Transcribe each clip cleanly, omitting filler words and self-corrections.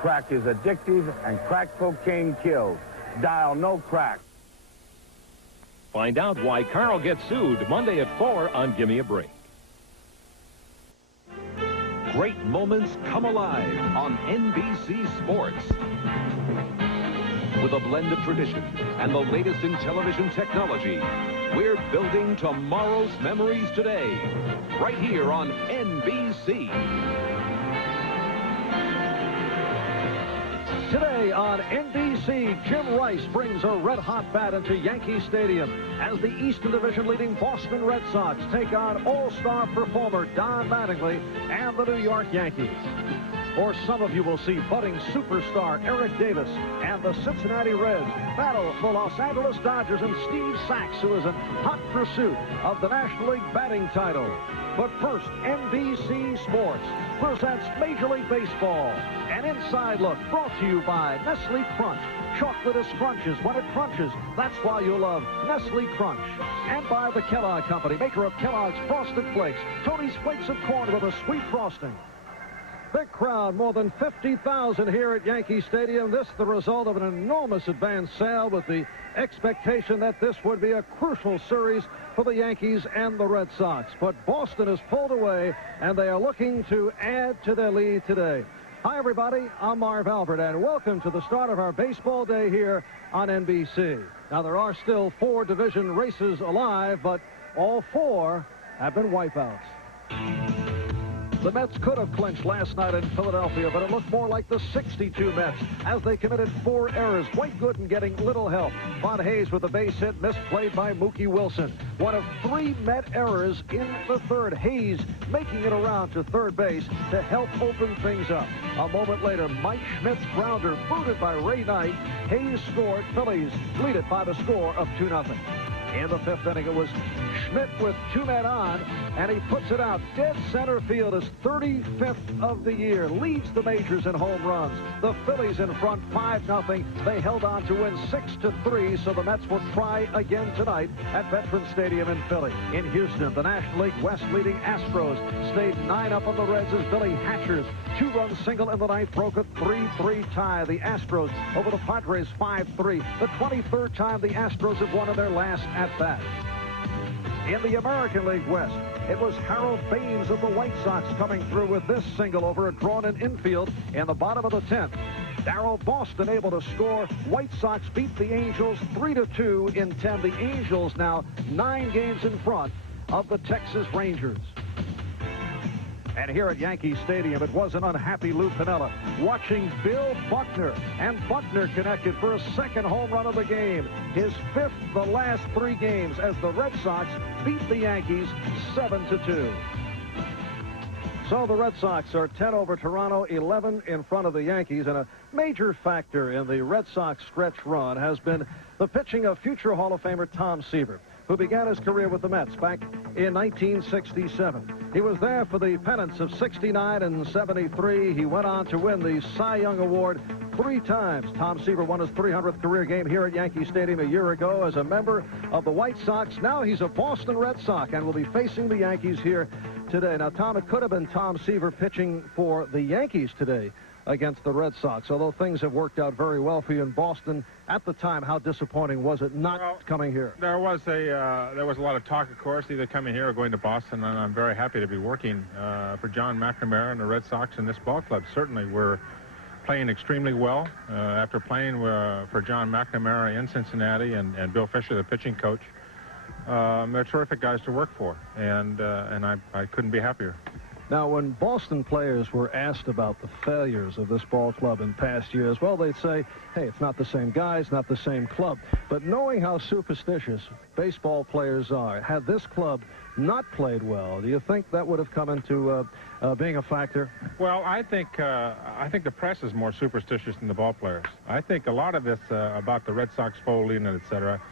Crack is addictive, and crack cocaine kills. Dial no crack. Find out why Carl gets sued Monday at 4 on Gimme a Break. Great moments come alive on NBC Sports. With a blend of tradition and the latest in television technology, we're building tomorrow's memories today, right here on NBC. Today on NBC, Jim Rice brings a red-hot bat into Yankee Stadium as the Eastern Division leading Boston Red Sox take on all-star performer Don Mattingly and the New York Yankees. Or some of you will see budding superstar Eric Davis and the Cincinnati Reds battle the Los Angeles Dodgers and Steve Sachs, who is in hot pursuit of the National League batting title. But first, NBC Sports presents Major League Baseball. An inside look brought to you by Nestle Crunch. Chocolate is crunches when it crunches. That's why you love Nestle Crunch. And by the Kellogg Company, maker of Kellogg's Frosted Flakes. Tony's Flakes of Corn with a sweet frosting. Big crowd, more than 50,000 here at Yankee Stadium. This the result of an enormous advance sale with the expectation that this would be a crucial series for the Yankees and the Red Sox. But Boston has pulled away, and they are looking to add to their lead today. Hi, everybody. I'm Marv Albert, and welcome to the start of our baseball day here on NBC. Now, there are still 4 division races alive, but all 4 have been wipeouts. The Mets could have clinched last night in Philadelphia, but it looked more like the 62 Mets as they committed 4 errors. White Gooden getting little help. Von Hayes with a base hit, misplayed by Mookie Wilson. One of 3 Met errors in the third. Hayes making it around to third base to help open things up. A moment later, Mike Schmidt's grounder booted by Ray Knight. Hayes scored. Phillies lead it by the score of 2-0. In the 5th inning, it was Schmidt with 2 men on, and he puts it out. Dead center field is 35th of the year, leads the majors in home runs. The Phillies in front 5-0. They held on to win 6-3, so the Mets will try again tonight at Veterans Stadium in Philly. In Houston, the National League West leading Astros stayed 9 up on the Reds as Billy Hatcher's 2-run single in the 9th broke a 3-3 tie. The Astros over the Padres 5-3. The 23rd time the Astros have won in their last at-bat. In the American League West, it was Harold Baines of the White Sox coming through with this single over a drawn-in infield in the bottom of the 10th. Darrell Boston able to score. White Sox beat the Angels 3-2 in 10. The Angels now 9 games in front of the Texas Rangers. And here at Yankee Stadium, it was an unhappy Lou Piniella watching Bill Buckner. And Buckner connected for a 2nd home run of the game. His 5th the last 3 games as the Red Sox beat the Yankees 7-2. So the Red Sox are 10 over Toronto, 11 in front of the Yankees. And a major factor in the Red Sox stretch run has been the pitching of future Hall of Famer Tom Seaver, who began his career with the Mets back in 1967. He was there for the pennants of 69 and 73. He went on to win the Cy Young Award 3 times. Tom Seaver won his 300th career game here at Yankee Stadium a year ago as a member of the White Sox. Now he's a Boston Red Sox and will be facing the Yankees here today. Now, Tom, it could have been Tom Seaver pitching for the Yankees today against the Red Sox, although things have worked out very well for you in Boston. At the time, how disappointing was it not coming here? There was a lot of talk, of course, either coming here or going to Boston, and I'm very happy to be working for John McNamara and the Red Sox and this ball club. Certainly, we're playing extremely well. After playing for John McNamara in Cincinnati and Bill Fisher, the pitching coach, they're terrific guys to work for, and I couldn't be happier. Now, when Boston players were asked about the failures of this ball club in past years, well, they'd say, hey, it's not the same guys, not the same club. But knowing how superstitious baseball players are, had this club not played well, do you think that would have come into being a factor? Well, I think the press is more superstitious than the ball players. I think a lot of this about the Red Sox folding and et cetera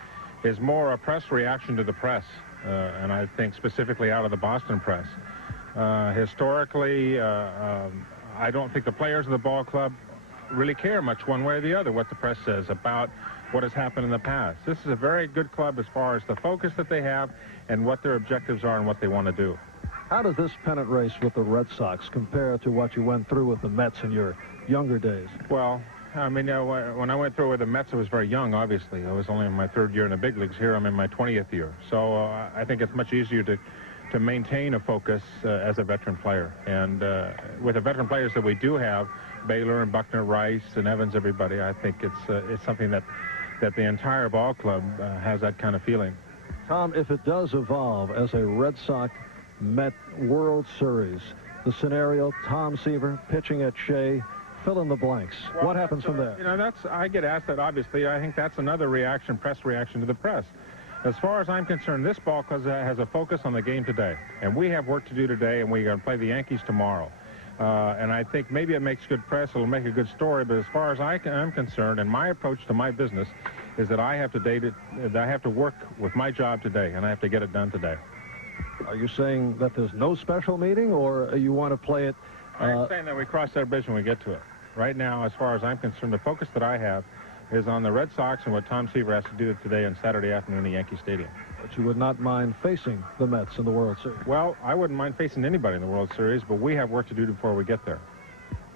is more a press reaction to the press, and I think specifically out of the Boston press. Historically, I don't think the players of the ball club really care much one way or the other what the press says about what has happened in the past. This is a very good club as far as the focus that they have and what their objectives are and what they want to do. How does this pennant race with the Red Sox compare to what you went through with the Mets in your younger days? Well, I mean, when I went through with the Mets, I was very young, obviously. I was only in my 3rd year in the big leagues. Here, I'm in my 20th year. So I think it's much easier to maintain a focus as a veteran player. And with the veteran players that we do have, Baylor and Buckner, Rice and Evans, everybody, I think it's something that the entire ball club has that kind of feeling. Tom, if it does evolve as a Red Sox Met World Series, the scenario, Tom Seaver pitching at Shea, fill in the blanks. Well, what happens from there? You know, I get asked that, obviously. I think that's another reaction, press reaction to the press. As far as I'm concerned, this ball club has a focus on the game today. And we have work to do today, and we're going to play the Yankees tomorrow. And I think maybe it makes good press, it'll make a good story, but as far as I'm concerned, and my approach to my business is that I have to work with my job today, and I have to get it done today. Are you saying that there's no special meeting, or you want to play it? I'm saying that we cross that bridge when we get to it. Right now, as far as I'm concerned, the focus that I have is on the Red Sox and what Tom Seaver has to do today on Saturday afternoon at Yankee Stadium. But you would not mind facing the Mets in the World Series? Well, I wouldn't mind facing anybody in the World Series, but we have work to do before we get there.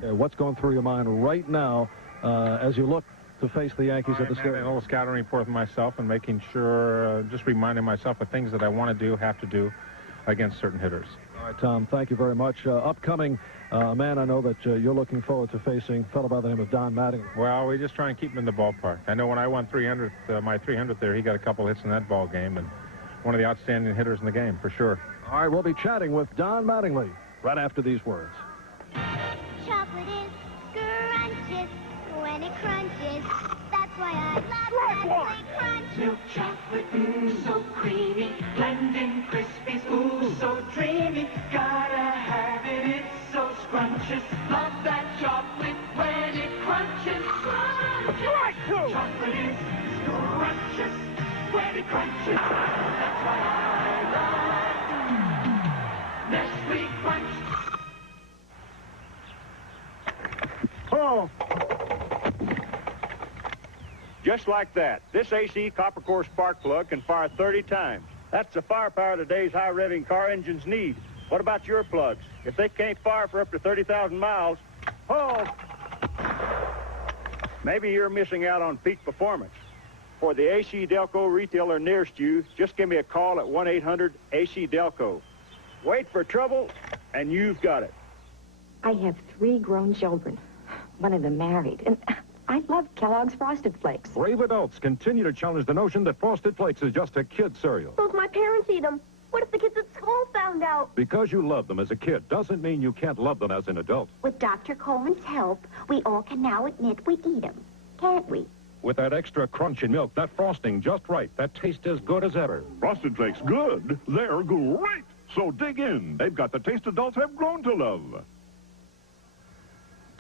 What's going through your mind right now as you look to face the Yankees at the stadium? A little scouting report of myself and making sure, just reminding myself of things that I want to do, have to do against certain hitters. All right, Tom, thank you very much. Upcoming, man I know that you're looking forward to facing, a fellow by the name of Don Mattingly. Well, we just try and keep him in the ballpark. I know when I won my 300th there, he got a couple hits in that ball game, and one of the outstanding hitters in the game, for sure. All right, we'll be chatting with Don Mattingly right after these words. Chocolate is scrumptious when it crunches. That's why I love Nestle Crunch. Milk chocolate, so creamy. Blending Krispies, so dreamy. Gotta have it, it's so scrumptious. Love that chocolate when it crunches. Scrumptious. Chocolate is scrumptious when it crunches. That's why I love Nestle Crunch. Oh! Just like that, this AC copper core spark plug can fire 30 times. That's the firepower today's high-revving car engines need. What about your plugs? If they can't fire for up to 30,000 miles, oh! Maybe you're missing out on peak performance. For the AC Delco retailer nearest you, just give me a call at 1-800-AC-DELCO. Wait for trouble, and you've got it. I have 3 grown children. One of them married, and I love Kellogg's Frosted Flakes. Brave adults continue to challenge the notion that Frosted Flakes is just a kid cereal. Both my parents eat them. What if the kids at school found out? Because you love them as a kid doesn't mean you can't love them as an adult. With Dr. Coleman's help, we all can now admit we eat them, can't we? With that extra crunch in milk, that frosting just right, that taste as good as ever. Frosted Flakes good? They're great! So dig in. They've got the taste adults have grown to love.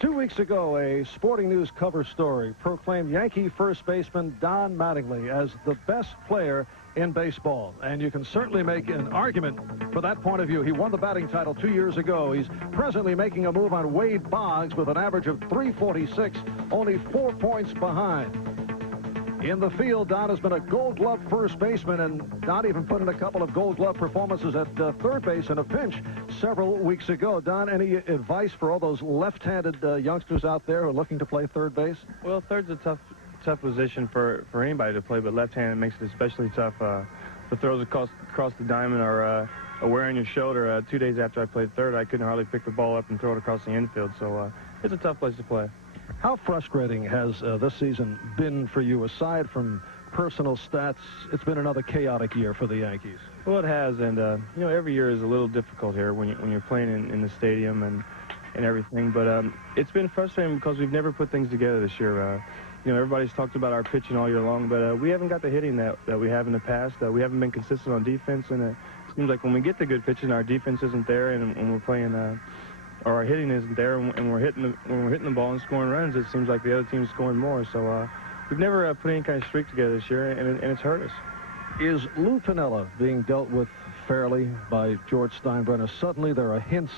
2 weeks ago, a Sporting News cover story proclaimed Yankee first baseman Don Mattingly as the best player in baseball. And you can certainly make an argument for that point of view. He won the batting title 2 years ago. He's presently making a move on Wade Boggs with an average of .346, only 4 points behind. In the field, Don has been a Gold Glove first baseman and Don even put in a couple of Gold Glove performances at third base in a pinch several weeks ago. Don, any advice for all those left-handed youngsters out there who are looking to play third base? Well, third's a tough position for anybody to play, but left-handed makes it especially tough. The throws across the diamond are wearing your shoulder. 2 days after I played third, I couldn't hardly pick the ball up and throw it across the infield, so it's a tough place to play. How frustrating has this season been for you? Aside from personal stats, it's been another chaotic year for the Yankees. Well, it has, and you know, every year is a little difficult here when you're playing in the stadium and everything. But it's been frustrating because we've never put things together this year. You know, everybody's talked about our pitching all year long, but we haven't got the hitting that we have in the past. We haven't been consistent on defense, and it seems like when we get the good pitching, our defense isn't there, and when we're playing. Or our hitting isn't there, and we're hitting the ball and scoring runs, it seems like the other team's scoring more. So we've never put any kind of streak together this year, and it's hurt us. Is Lou Piniella being dealt with fairly by George Steinbrenner? Suddenly there are hints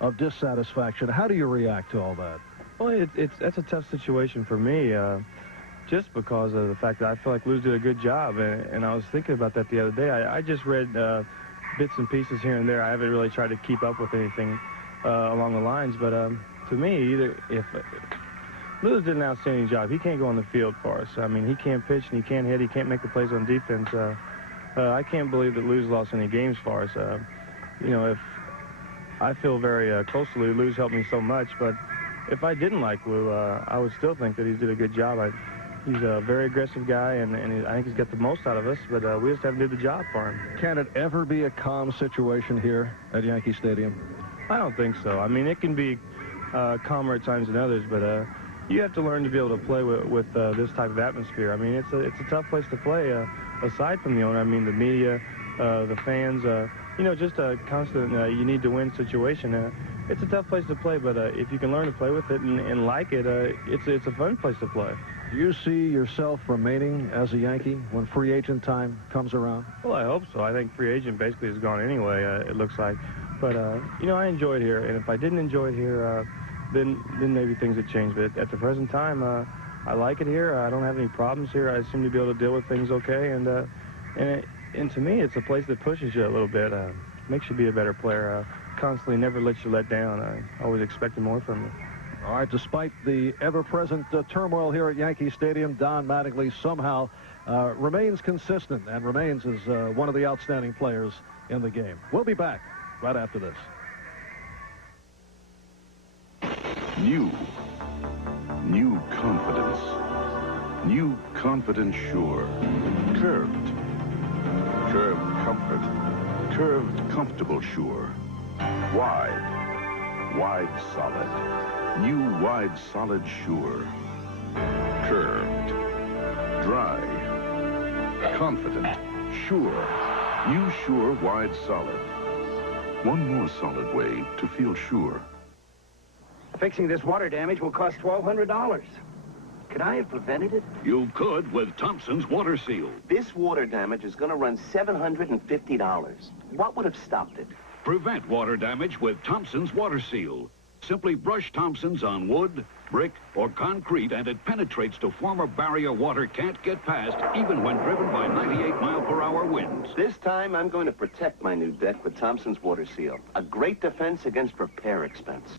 of dissatisfaction. How do you react to all that? Well, that's a tough situation for me, just because of the fact that I feel like Lou's did a good job, and I was thinking about that the other day. I just read bits and pieces here and there. I haven't really tried to keep up with anything along the lines. But to me, if Lewis did an outstanding job. He can't go on the field for us. I mean, he can't pitch and he can't hit. He can't make the plays on defense. I can't believe that Lou's lost any games for us. You know, if I feel very close to Lou. Lou's helped me so much, but if I didn't like Lou, I would still think that he did a good job. He's a very aggressive guy, and I think he's got the most out of us, but we just haven't did the job for him. Can it ever be a calm situation here at Yankee Stadium? I don't think so. I mean, it can be calmer at times than others, but you have to learn to be able to play with this type of atmosphere. I mean, it's a tough place to play, aside from the owner. I mean, the media, the fans, you know, just a constant you need to win situation. It's a tough place to play, but if you can learn to play with it and like it, it's a fun place to play. Do you see yourself remaining as a Yankee when free agent time comes around? Well, I hope so. I think free agent basically is gone anyway, it looks like. But, you know, I enjoy it here, and if I didn't enjoy it here, then maybe things would change. But at the present time, I like it here. I don't have any problems here. I seem to be able to deal with things okay, and to me, it's a place that pushes you a little bit, makes you be a better player, constantly never lets you let down. I always expected more from you. All right, despite the ever-present turmoil here at Yankee Stadium, Don Mattingly somehow remains consistent and remains as one of the outstanding players in the game. We'll be back right after this. New confidence. New confidence sure. Curved comfort. Curved comfortable sure. Wide solid. New wide solid sure. Curved. Dry. Confident. Sure. New sure wide solid. One more solid way to feel sure. Fixing this water damage will cost $1,200. Could I have prevented it? You could with Thompson's Water Seal. This water damage is going to run $750. What would have stopped it? Prevent water damage with Thompson's Water Seal. Simply brush Thompson's on wood, brick, or concrete, and it penetrates to form a barrier water can't get past, even when driven by 98-mile-per-hour winds. This time, I'm going to protect my new deck with Thompson's Water Seal. A great defense against repair expense.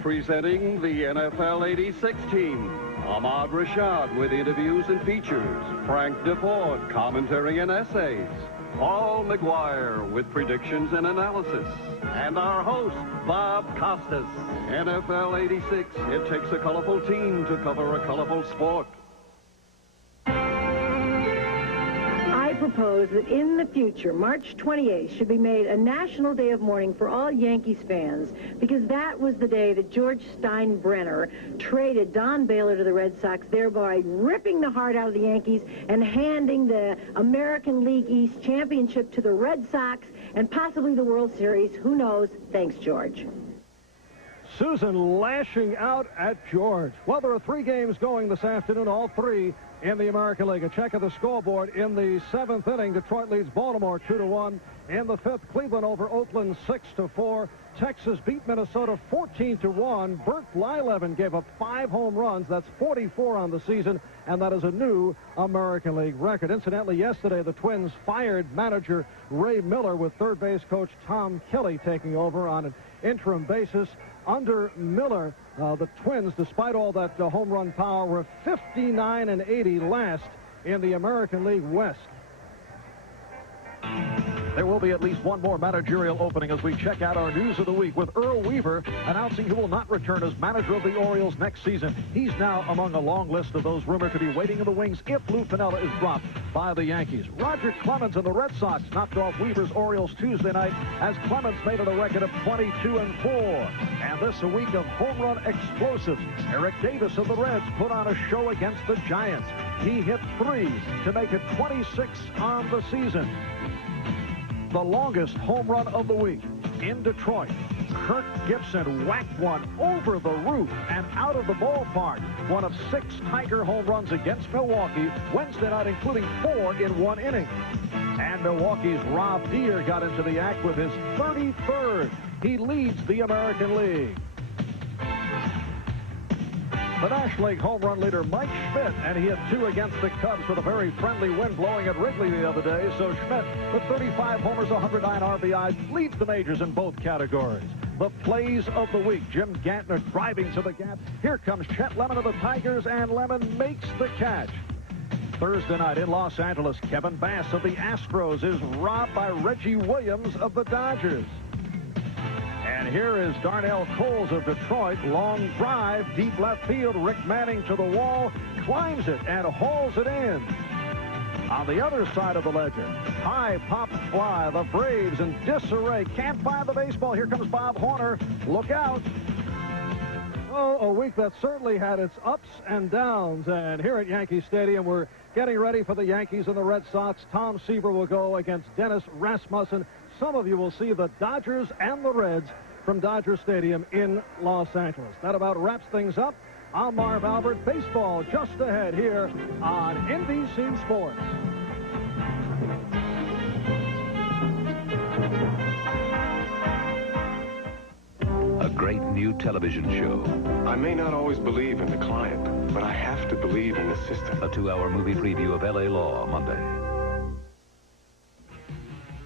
Presenting the NFL '86 team. Ahmad Rashad with interviews and features. Frank DeFord, commentary and essays. Paul McGuire with predictions and analysis. And our host, Bob Costas. NFL '86, it takes a colorful team to cover a colorful sport. I propose that in the future, March 28th should be made a national day of mourning for all Yankees fans, because that was the day that George Steinbrenner traded Don Baylor to the Red Sox, thereby ripping the heart out of the Yankees and handing the American League East championship to the Red Sox and possibly the World Series. Who knows? Thanks, George. Susan lashing out at George. Well, there are 3 games going this afternoon, all 3 in the American League. A check of the scoreboard in the 7th inning. Detroit leads Baltimore 2-1. In the 5th, Cleveland over Oakland 6-4. Texas beat Minnesota 14-1. Bert Blyleven gave up 5 home runs. That's 44 on the season, and that is a new American League record. Incidentally, yesterday the Twins fired manager Ray Miller, with third base coach Tom Kelly taking over on an interim basis. Under Miller, the Twins, despite all that home run power, were 59-80 last in the American League West. There will be at least one more managerial opening as we check out our news of the week, with Earl Weaver announcing he will not return as manager of the Orioles next season. He's now among a long list of those rumored to be waiting in the wings if Lou Piniella is dropped by the Yankees. Roger Clemens and the Red Sox knocked off Weaver's Orioles Tuesday night as Clemens made it a record of 22-4. And this a week of home run explosives. Eric Davis of the Reds put on a show against the Giants. He hit 3 to make it 26 on the season. The longest home run of the week in Detroit. Kirk Gibson whacked one over the roof and out of the ballpark. One of 6 Tiger home runs against Milwaukee Wednesday night, including 4 in 1 inning. And Milwaukee's Rob Deere got into the act with his 33rd. He leads the American League. the National League home run leader, Mike Schmidt, and he hit 2 against the Cubs with a very friendly wind blowing at Wrigley the other day. So Schmidt, with 35 homers, 109 RBIs, leads the majors in both categories. The plays of the week. Jim Gantner driving to the gap. Here comes Chet Lemon of the Tigers, and Lemon makes the catch. Thursday night in Los Angeles, Kevin Bass of the Astros is robbed by Reggie Williams of the Dodgers. And here is Darnell Coles of Detroit. Long drive, deep left field. Rick Manning to the wall, climbs it, and hauls it in. On the other side of the ledger, high pop fly. The Braves in disarray. Can't find the baseball. Here comes Bob Horner. Look out. Oh, a week that certainly had its ups and downs. And here at Yankee Stadium, we're getting ready for the Yankees and the Red Sox. Tom Seaver will go against Dennis Rasmussen. Some of you will see the Dodgers and the Reds from Dodger Stadium in Los Angeles. That about wraps things up. I'm Marv Albert. Baseball just ahead here on NBC Sports. A great new television show. I may not always believe in the client, but I have to believe in the system. A 2-hour movie preview of L.A. Law Monday.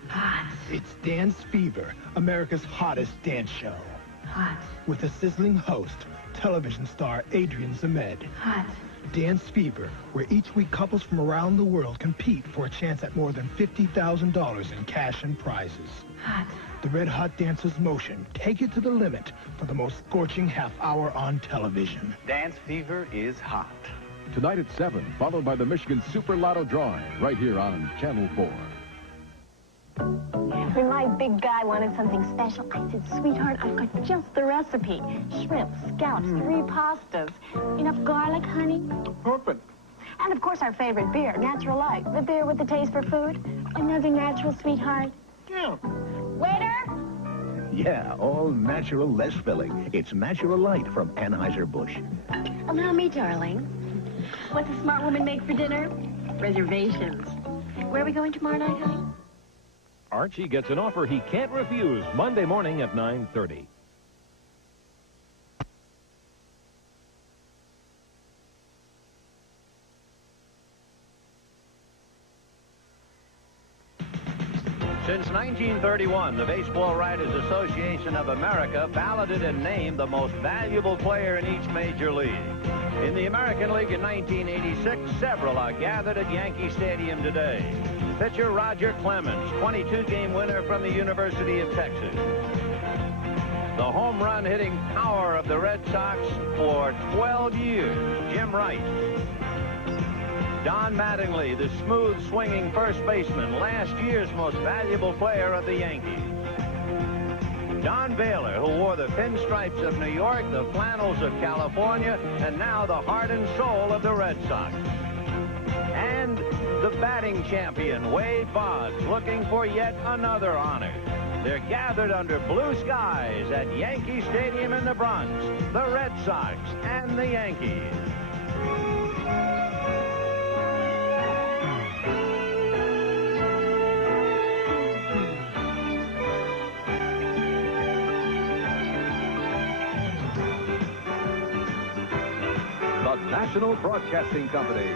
Hot. It's Dance Fever, America's hottest dance show. Hot. With a sizzling host, television star Adrian Zemed. Hot. Dance Fever, where each week couples from around the world compete for a chance at more than $50,000 in cash and prizes. Hot. The Red Hot Dancers Motion. Take it to the limit for the most scorching half hour on television. Dance Fever is hot. Tonight at 7, followed by the Michigan Super Lotto Drawing, right here on Channel 4. When my big guy wanted something special, I said, sweetheart, I've got just the recipe. Shrimp, scallops, 3 pastas. Enough garlic, honey? Perfect. And, of course, our favorite beer, Natural Light. The beer with the taste for food. Another natural, sweetheart. Yeah. Waiter? Yeah, all natural, less filling. It's Natural Light from Anheuser-Busch. Allow me, darling. What's a smart woman make for dinner? Reservations. Where are we going tomorrow night, honey? Archie gets an offer he can't refuse Monday morning at 9:30. Since 1931, the Baseball Writers Association of America balloted and named the most valuable player in each major league. In the American League in 1986, several are gathered at Yankee Stadium today. Pitcher Roger Clemens, 22-game winner from the University of Texas. The home run hitting power of the Red Sox for 12 years, Jim Wright. Don Mattingly, the smooth swinging first baseman, last year's most valuable player of the Yankees. Don Baylor, who wore the pinstripes of New York, the flannels of California, and now the heart and soul of the Red Sox. And the batting champion, Wade Boggs, looking for yet another honor. They're gathered under blue skies at Yankee Stadium in the Bronx, the Red Sox and the Yankees. The National Broadcasting Company,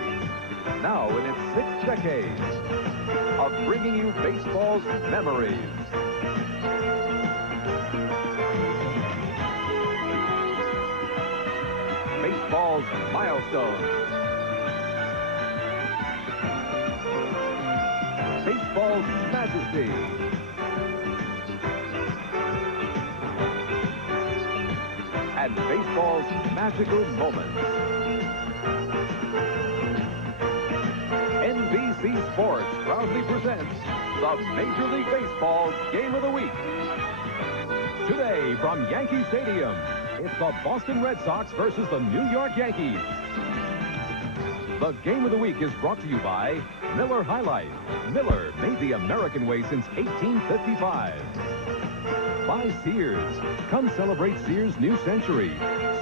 now in its 6th decade of bringing you baseball's memories. Baseball's milestones. Baseball's majesty. And baseball's magical moments. NBC Sports proudly presents the Major League Baseball Game of the Week. Today from Yankee Stadium, it's the Boston Red Sox versus the New York Yankees. The Game of the Week is brought to you by Miller High Life. Miller made the American way since 1855. By Sears. Come celebrate Sears' new century.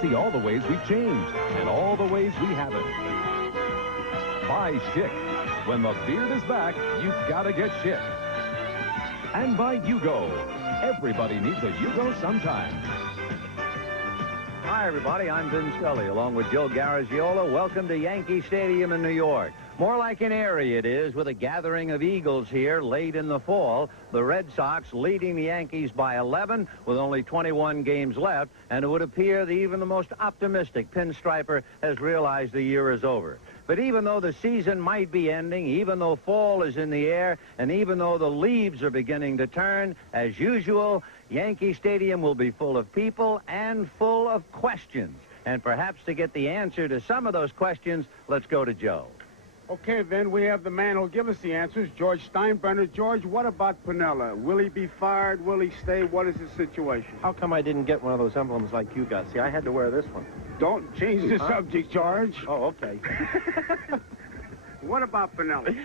See all the ways we've changed and all the ways we haven't. By Schick. When the beard is back, you've got to get Schick. And by Yugo. Everybody needs a Yugo sometime. Hi, everybody. I'm Vin Scully, along with Joe Garagiola. Welcome to Yankee Stadium in New York. More like an area it is, with a gathering of Eagles here late in the fall. The Red Sox leading the Yankees by 11 with only 21 games left, and it would appear that even the most optimistic pinstriper has realized the year is over. But even though the season might be ending, even though fall is in the air, and even though the leaves are beginning to turn, as usual, Yankee Stadium will be full of people and full of questions. And perhaps to get the answer to some of those questions, let's go to Joe. Okay, then, we have the man who'll give us the answers, George Steinbrenner. George, what about Piniella? Will he be fired? Will he stay? What is the situation? How come I didn't get one of those emblems like you got? See, I had to wear this one. Don't change the subject, George. Oh, okay. What about Piniella?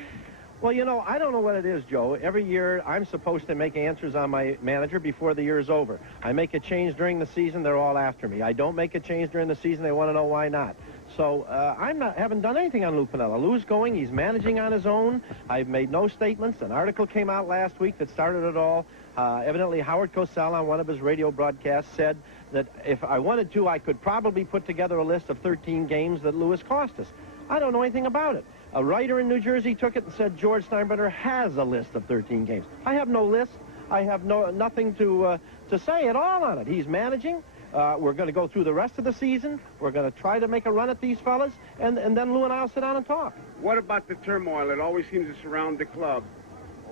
Well, you know, I don't know what it is, Joe. Every year, I'm supposed to make answers on my manager before the year is over. I make a change during the season, they're all after me. I don't make a change during the season, they want to know why not. So haven't done anything on Lou Piniella. Lou's going, he's managing on his own. I've made no statements. An article came out last week that started it all. Evidently, Howard Cosell on one of his radio broadcasts said that if I wanted to, I could probably put together a list of 13 games that Lou has cost us. I don't know anything about it. A writer in New Jersey took it and said George Steinbrenner has a list of 13 games. I have no list. I have nothing to say at all on it. He's managing. We're going to go through the rest of the season. We're going to try to make a run at these fellas, and then Lou and I will sit down and talk. What about the turmoil? It always seems to surround the club.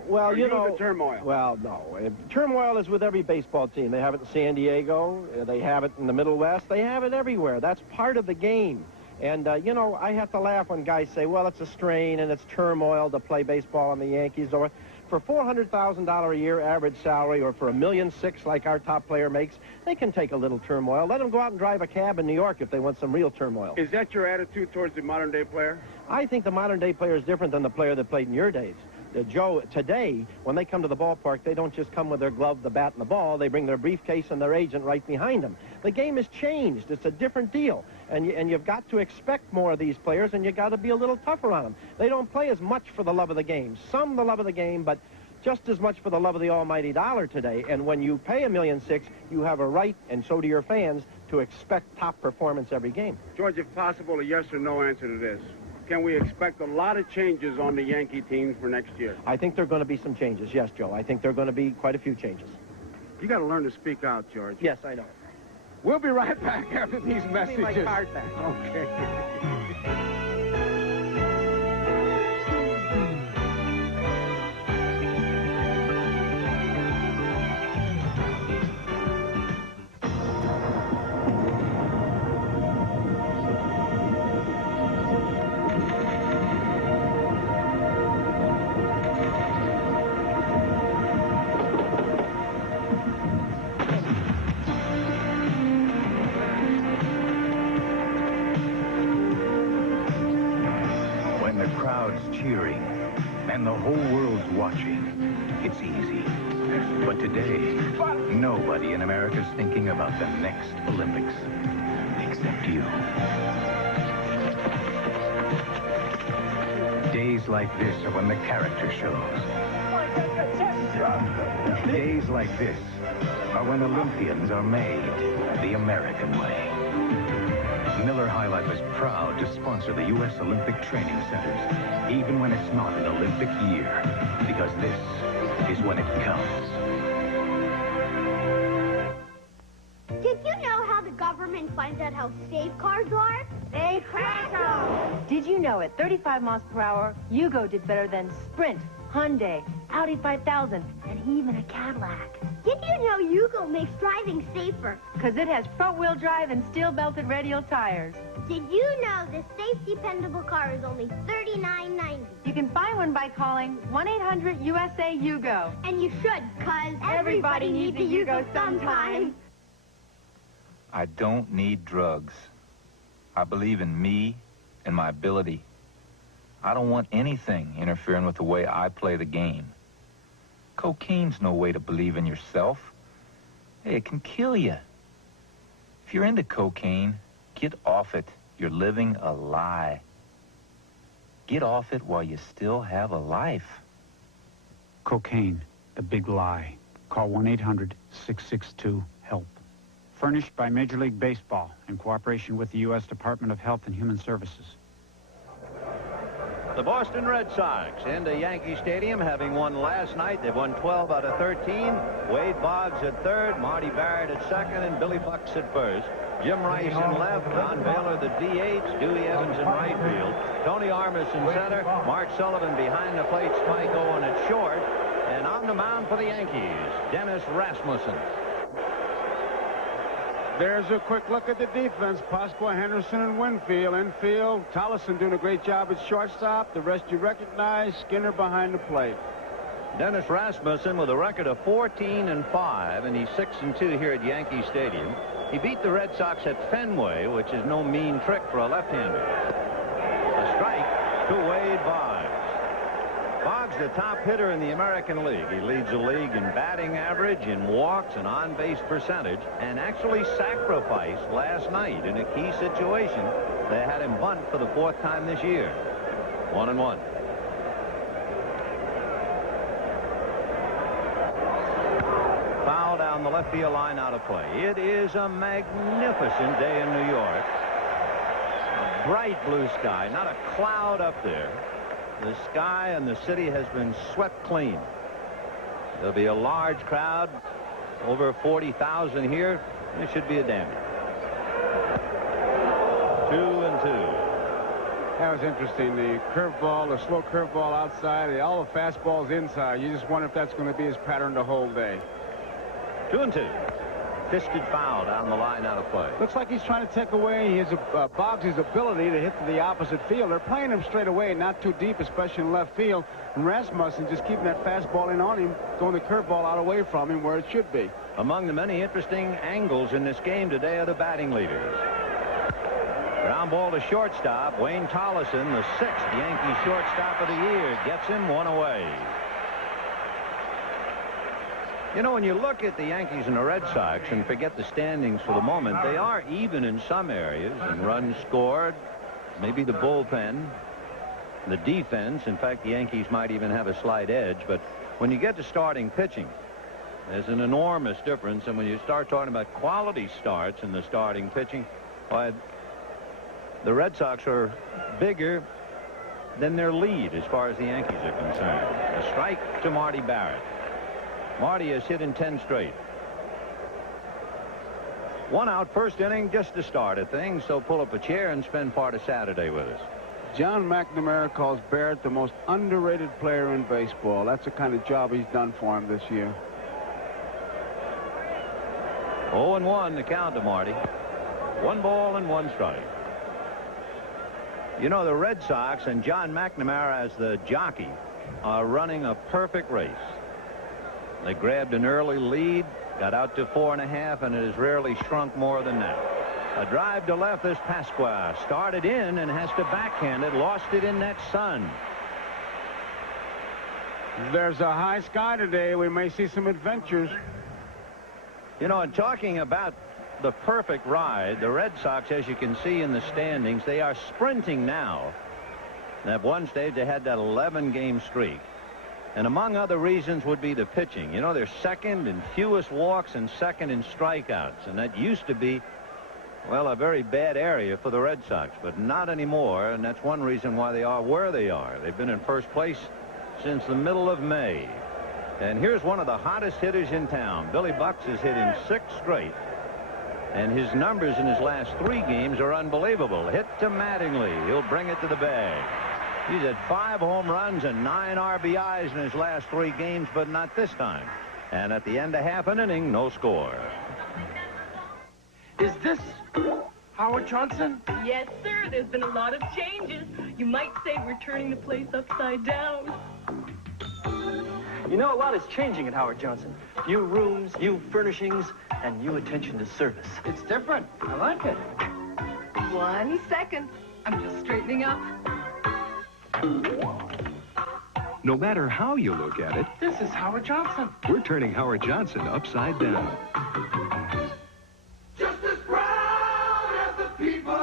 Well, you know, the turmoil. Well, no. Turmoil is with every baseball team. They have it in San Diego. They have it in the Middle West. They have it everywhere. That's part of the game. And, you know, I have to laugh when guys say, well, it's a strain and it's turmoil to play baseball on the Yankees. Or for $400,000 a year average salary, or for $1.6 million like our top player makes, they can take a little turmoil. Let them go out and drive a cab in New York if they want some real turmoil. Is that your attitude towards the modern-day player? I think the modern-day player is different than the player that played in your days. Joe, today, when they come to the ballpark, they don't just come with their glove, the bat, and the ball. They bring their briefcase and their agent right behind them. The game has changed. It's a different deal. And you've got to expect more of these players, and you've got to be a little tougher on them. They don't play as much for the love of the game. Some the love of the game, but just as much for the love of the almighty dollar today. And when you pay $1.6 million, you have a right, and so do your fans, to expect top performance every game. George, if possible, a yes or no answer to this. Can we expect a lot of changes on the Yankee team for next year? I think there are going to be some changes, yes, Joe. I think there are going to be quite a few changes. You got to learn to speak out, George. Yes, I know. We'll be right back after these messages. Give me my card back. Okay. Cheering, and the whole world's watching. It's easy. But today, nobody in America's thinking about the next Olympics, except you. Days like this are when the character shows. Days like this are when Olympians are made the American way. Miller High Life is proud to sponsor the U.S. Olympic Training Centers, even when it's not an Olympic year, because this is when it counts. Did you know how the government finds out how safe cars are? They crash them! Did you know at 35 miles per hour, Yugo did better than Sprint, Hyundai, Audi 5000, and even a Cadillac? Did you know Yugo makes driving safer? Because it has front-wheel drive and steel-belted radial tires. Did you know this safe, dependable car is only $39.90? You can find one by calling 1-800-USA-YUGO. And you should, because everybody needs a Yugo sometime. I don't need drugs. I believe in me and my ability. I don't want anything interfering with the way I play the game. Cocaine's no way to believe in yourself. Hey, it can kill you. If you're into cocaine, get off it. You're living a lie. Get off it while you still have a life. Cocaine, the big lie. Call 1-800-662-HELP. furnished by Major League Baseball in cooperation with the U.S. Department of Health and Human Services. The Boston Red Sox into Yankee Stadium, having won last night. They've won 12 out of 13. Wade Boggs at third, Marty Barrett at second, and Billy Bucks at first. Jim Rice in left, Don Baylor the DH, Dewey Evans in right field, Tony Armas in center, Mark Sullivan behind the plate, Spike Owen at short, and on the mound for the Yankees, Dennis Rasmussen. There's a quick look at the defense. Pasqua, Henderson, and Winfield. Infield, Tollison doing a great job at shortstop. The rest you recognize. Skinner behind the plate. Dennis Rasmussen with a record of 14-5, and he's 6-2 here at Yankee Stadium. He beat the Red Sox at Fenway, which is no mean trick for a left-hander. A strike to Wade Boggs. Boggs, the top hitter in the American League. He leads the league in batting average, in walks, and on-base percentage, and actually sacrificed last night in a key situation. They had him bunt for the 4th time this year. 1-1. Foul down the left field line, out of play. It is a magnificent day in New York. A bright blue sky, not a cloud up there. The sky and the city has been swept clean. There'll be a large crowd, over 40,000 here. It should be a dandy. 2-2. That was interesting. The curveball, the slow curveball outside, all the fastballs inside. You just wonder if that's going to be his pattern the whole day. 2-2. Fisted foul down the line, out of play. Looks like he's trying to take away his Boggs' ability to hit to the opposite field. They're playing him straight away, not too deep, especially in left field. And Rasmussen just keeping that fastball in on him, throwing the curveball out away from him where it should be. Among the many interesting angles in this game today are the batting leaders. Ground ball to shortstop. Wayne Tollison, the 6th Yankee shortstop of the year, gets him one away. You know, when you look at the Yankees and the Red Sox and forget the standings for the moment, they are even in some areas in runs scored, maybe the bullpen, the defense. In fact, the Yankees might even have a slight edge. But when you get to starting pitching, there's an enormous difference. And when you start talking about quality starts in the starting pitching, well, the Red Sox are bigger than their lead as far as the Yankees are concerned. A strike to Marty Barrett. Marty has hit in 10 straight. 1 out, first inning, just to start at things. So pull up a chair and spend part of Saturday with us. John McNamara calls Barrett the most underrated player in baseball. That's the kind of job he's done for him this year. 0-1 the count to Marty. 1 ball and 1 strike. You know, the Red Sox and John McNamara as the jockey are running a perfect race. They grabbed an early lead, got out to 4.5, and it has rarely shrunk more than that. A drive to left is Pasqua. Started in and has to backhand it. Lost it in that sun. There's a high sky today. We may see some adventures. You know, and talking about the perfect ride, the Red Sox, as you can see in the standings, they are sprinting now. At one stage, they had that 11-game streak. And among other reasons would be the pitching. You know, they're second in fewest walks and second in strikeouts. And that used to be, well, a very bad area for the Red Sox, but not anymore. And that's one reason why they are where they are. They've been in first place since the middle of May. And here's one of the hottest hitters in town. Billy Bucks has hit in 6 straight. And his numbers in his last 3 games are unbelievable. Hit to Mattingly. He'll bring it to the bag. He's had 5 home runs and 9 RBIs in his last 3 games, but not this time. And at the end of half an inning, no score. Is this Howard Johnson? Yes, sir. There's been a lot of changes. You might say we're turning the place upside down. You know, a lot is changing at Howard Johnson. New rooms, new furnishings, and new attention to service. It's different. I like it. 1 second. I'm just straightening up. No matter how you look at it, This is Howard Johnson. we're turning Howard Johnson upside down. Just as proud as the people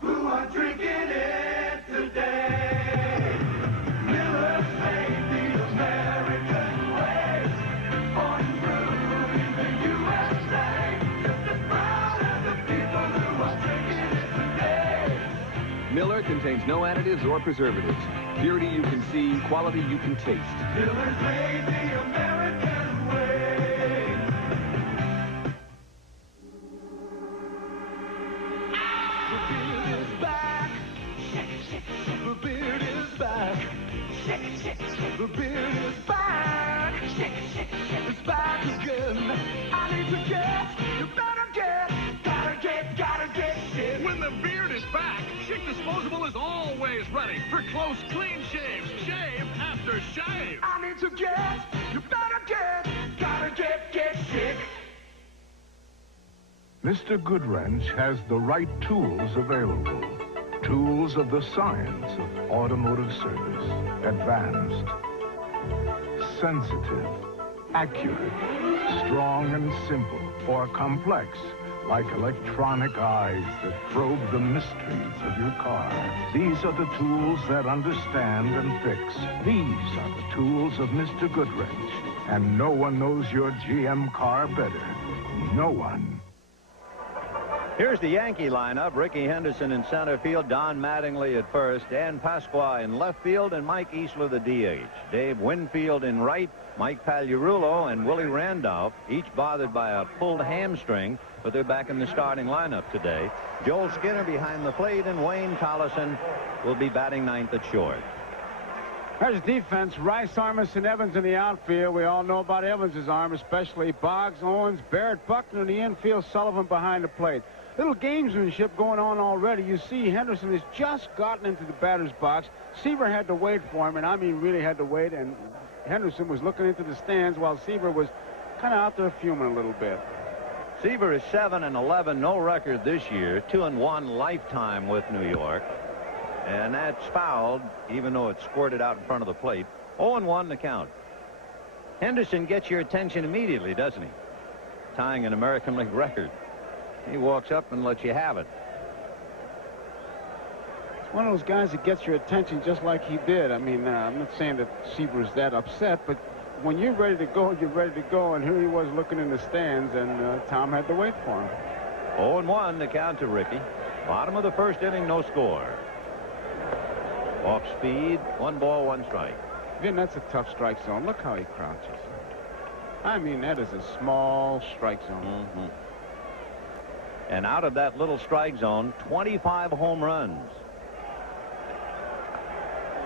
who are drinking it today. Miller saved the American way. Born and brewed in the USA. Miller contains no additives or preservatives. Purity you can see, quality you can taste. Miller's made the American way. The beard is back. The beard is back. The beard is back. It's back again. I need to get, you better get, gotta get shit. When the beard is back, Schick Disposable is always ready for close, clean shaves. Shave after shave. I need to get, you better get, gotta get Schick. Mr. Goodwrench has the right tools available. Tools of the science of automotive service. Advanced, sensitive, accurate, strong and simple, or complex, like electronic eyes that probe the mysteries of your car. These are the tools that understand and fix. These are the tools of Mr. Goodwrench. And no one knows your GM car better. No one. Here's the Yankee lineup. Ricky Henderson in center field, Don Mattingly at first, Dan Pasqua in left field, and Mike Easler the DH. Dave Winfield in right, Mike Pagliarulo and Willie Randolph, each bothered by a pulled hamstring, but they're back in the starting lineup today. Joel Skinner behind the plate, and Wayne Tollison will be batting ninth at short. There's defense. Rice, Armisen, Evans in the outfield. We all know about Evans' arm, especially Boggs, Owens, Barrett, Buckner in the infield, Sullivan behind the plate. Little gamesmanship going on already. You see Henderson has just gotten into the batter's box. Seaver had to wait for him, and I mean really had to wait, and Henderson was looking into the stands while Seaver was kind of out there fuming a little bit. Seaver is 7-11, no record this year, 2-1 lifetime with New York. And that's fouled, even though it squirted out in front of the plate. 0-1 the count. Henderson gets your attention immediately, doesn't he? Tying an American League record. He walks up and lets you have it. It's one of those guys that gets your attention just like he did. I mean, I'm not saying that Seaver is that upset, but when you're ready to go, you're ready to go, and here he was looking in the stands, and Tom had to wait for him. 0-1 the count to Ricky. Bottom of the first inning, no score. Off speed, 1 ball, 1 strike. Vin, that's a tough strike zone. Look how he crouches. I mean, that is a small strike zone. Mm-hmm. And out of that little strike zone, 25 home runs.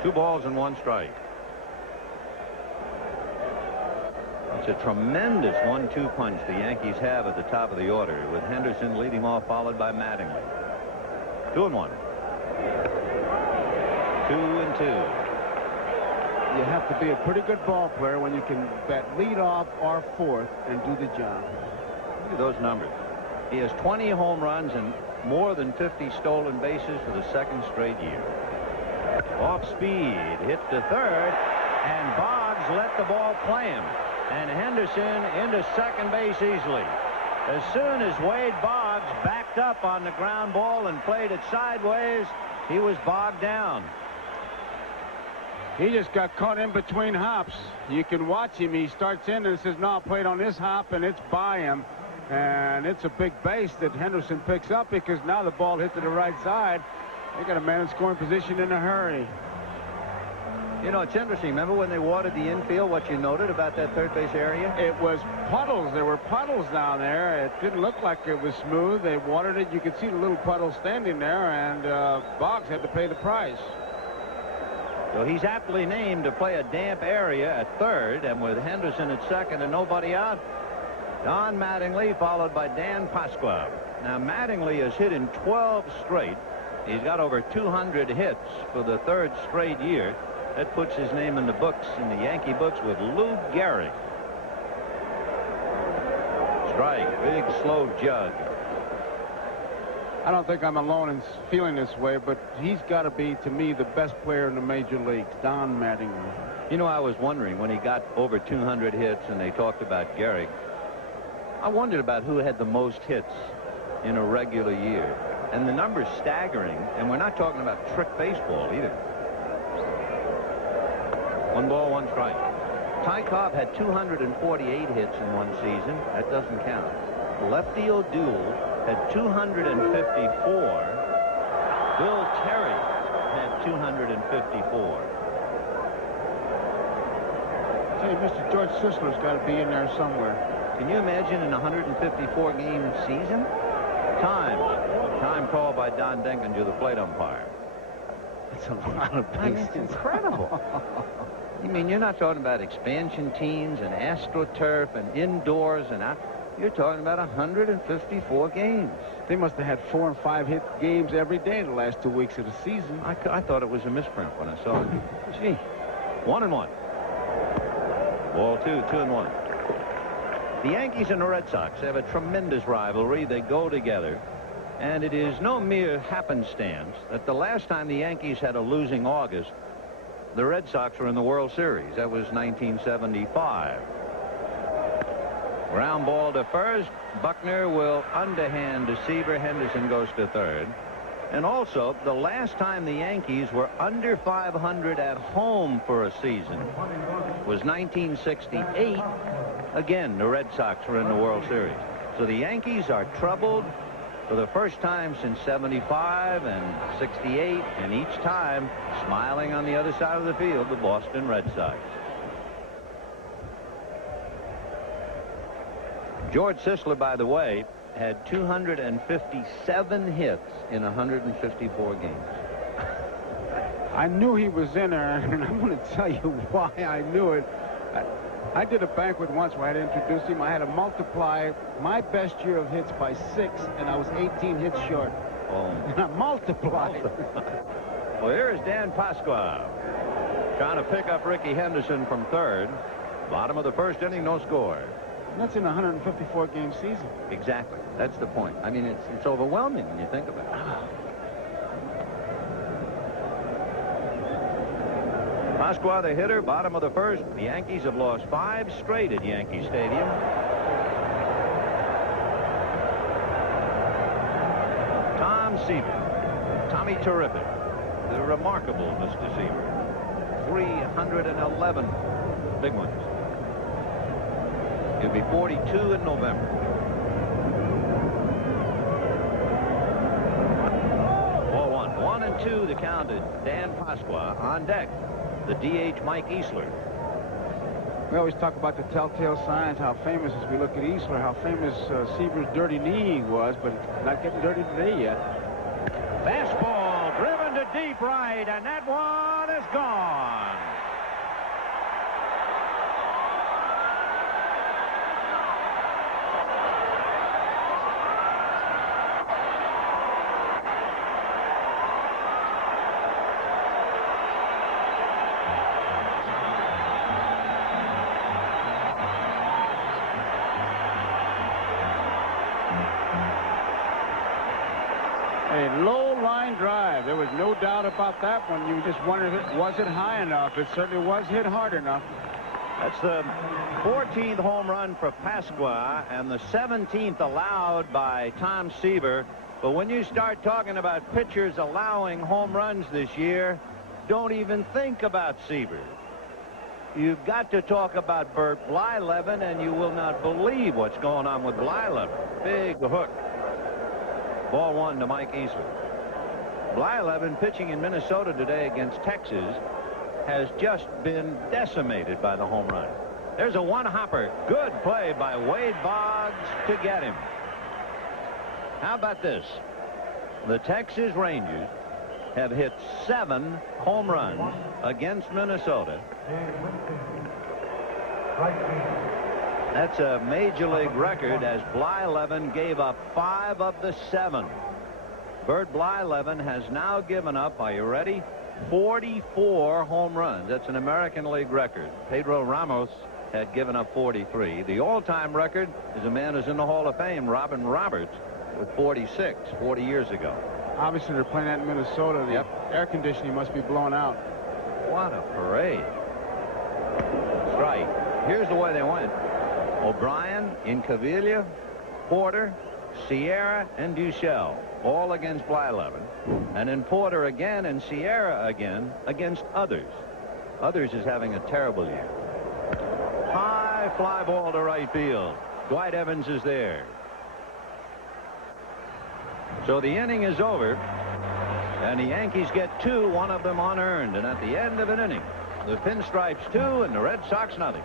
2 balls and 1 strike. It's a tremendous 1-2 punch the Yankees have at the top of the order, with Henderson leading off, followed by Mattingly. 2-1. 2-2. You have to be a pretty good ball player when you can bat leadoff or fourth and do the job. Look at those numbers. He has 20 home runs and more than 50 stolen bases for the 2nd straight year. Off speed, hit to third, and Boggs let the ball play him. And Henderson into second base easily. As soon as Wade Boggs backed up on the ground ball and played it sideways, he was bogged down. He just got caught in between hops. You can watch him. He starts in and says, no, I played on this hop, and it's by him. And it's a big base that Henderson picks up, because now the ball hit to the right side. They got a man in scoring position in a hurry. You know, it's interesting. Remember when they watered the infield, what you noted about that third base area? It was puddles. There were puddles down there. It didn't look like it was smooth. They watered it. You could see the little puddle standing there, and Boggs had to pay the price. So he's aptly named to play a damp area at third, and with Henderson at second and nobody out, Don Mattingly followed by Dan Pasqua. Now Mattingly has hit in 12 straight. He's got over 200 hits for the 3rd straight year. That puts his name in the books, in the Yankee books, with Lou Gehrig. Strike, big slow jug. I don't think I'm alone in feeling this way, but he's got to be, to me, the best player in the major leagues, Don Mattingly. You know, I was wondering when he got over 200 hits and they talked about Gehrig, I wondered about who had the most hits in a regular year. And the number's staggering, and we're not talking about trick baseball either. 1 ball, 1 strike. Ty Cobb had 248 hits in one season. That doesn't count. Lefty O'Doul had 254. Bill Terry 254. Tell you, Mr. George Sisler's got to be in there somewhere. Can you imagine an 154-game season? Time called by Don Denkinger, the plate umpire. That's a lot of I mean, it's incredible. You mean you're not talking about expansion teams and AstroTurf and indoors and out. You're talking about 154 games. They must have had 4 and 5 hit games every day the last 2 weeks of the season. I thought it was a misprint when I saw it. Gee, 1-1. Ball 2, 2-1. The Yankees and the Red Sox have a tremendous rivalry. They go together. And it is no mere happenstance that the last time the Yankees had a losing August, the Red Sox were in the World Series. That was 1975. Ground ball to first. Buckner will underhand to Seaver. Henderson goes to third. And also, the last time the Yankees were under 500 at home for a season was 1968. Again, the Red Sox were in the World Series. So the Yankees are troubled for the first time since 75 and 68, and each time smiling on the other side of the field, the Boston Red Sox. George Sisler, by the way, had 257 hits in 154 games. I knew he was in there, and I'm going to tell you why I knew it. I did a banquet once where I had to introduce him. I had to multiply my best year of hits by 6, and I was 18 hits short. Oh. And I multiplied. Well, here is Dan Pasqua trying to pick up Ricky Henderson from third. Bottom of the first inning, no score. And that's in a 154-game season. Exactly. That's the point. I mean, it's overwhelming when you think about it. Pasqua, the hitter, bottom of the first. The Yankees have lost 5 straight at Yankee Stadium. Tom Seaver. Tommy Terrific. The remarkable Mr. Seaver. 311 big ones. He'll be 42 in November. Ball 1 and 2 the count to Dan Pasqua. On deck, the DH Mike Easler. We always talk about the telltale signs, how famous, as we look at Easler, how famous Seaver's dirty knee was, but not getting dirty today yet. Fastball driven to deep right, and that one is gone. A low line drive. There was no doubt about that one. You just wondered, was it high enough? It certainly was hit hard enough. That's the 14th home run for Pasqua and the 17th allowed by Tom Seaver. But when you start talking about pitchers allowing home runs this year, don't even think about Seaver. You've got to talk about Bert Blyleven, and you will not believe what's going on with Blyleven. Big hook. Ball 1 to Mike Easler. Blyleven, pitching in Minnesota today against Texas, has just been decimated by the home run. There's a one-hopper. Good play by Wade Boggs to get him. How about this? The Texas Rangers have hit 7 home runs against Minnesota. That's a major league record, as Blyleven gave up 5 of the 7. Bert Blyleven has now given up, are you ready, 44 home runs. That's an American League record. Pedro Ramos had given up 43. The all-time record is a man who's in the Hall of Fame, Robin Roberts, with 46 40 years ago. Obviously, they're playing that in Minnesota. The air conditioning must be blown out. What a parade. Strike. Here's the way they went. O'Brien, Incaviglia, Porter, Sierra, and Duchel, all against Blyleven. And then Porter again and Sierra again against Others. Others is having a terrible year. High fly ball to right field. Dwight Evans is there. So the inning is over. And the Yankees get 2, one of them unearned. And at the end of an inning, the Pinstripes 2 and the Red Sox nothing.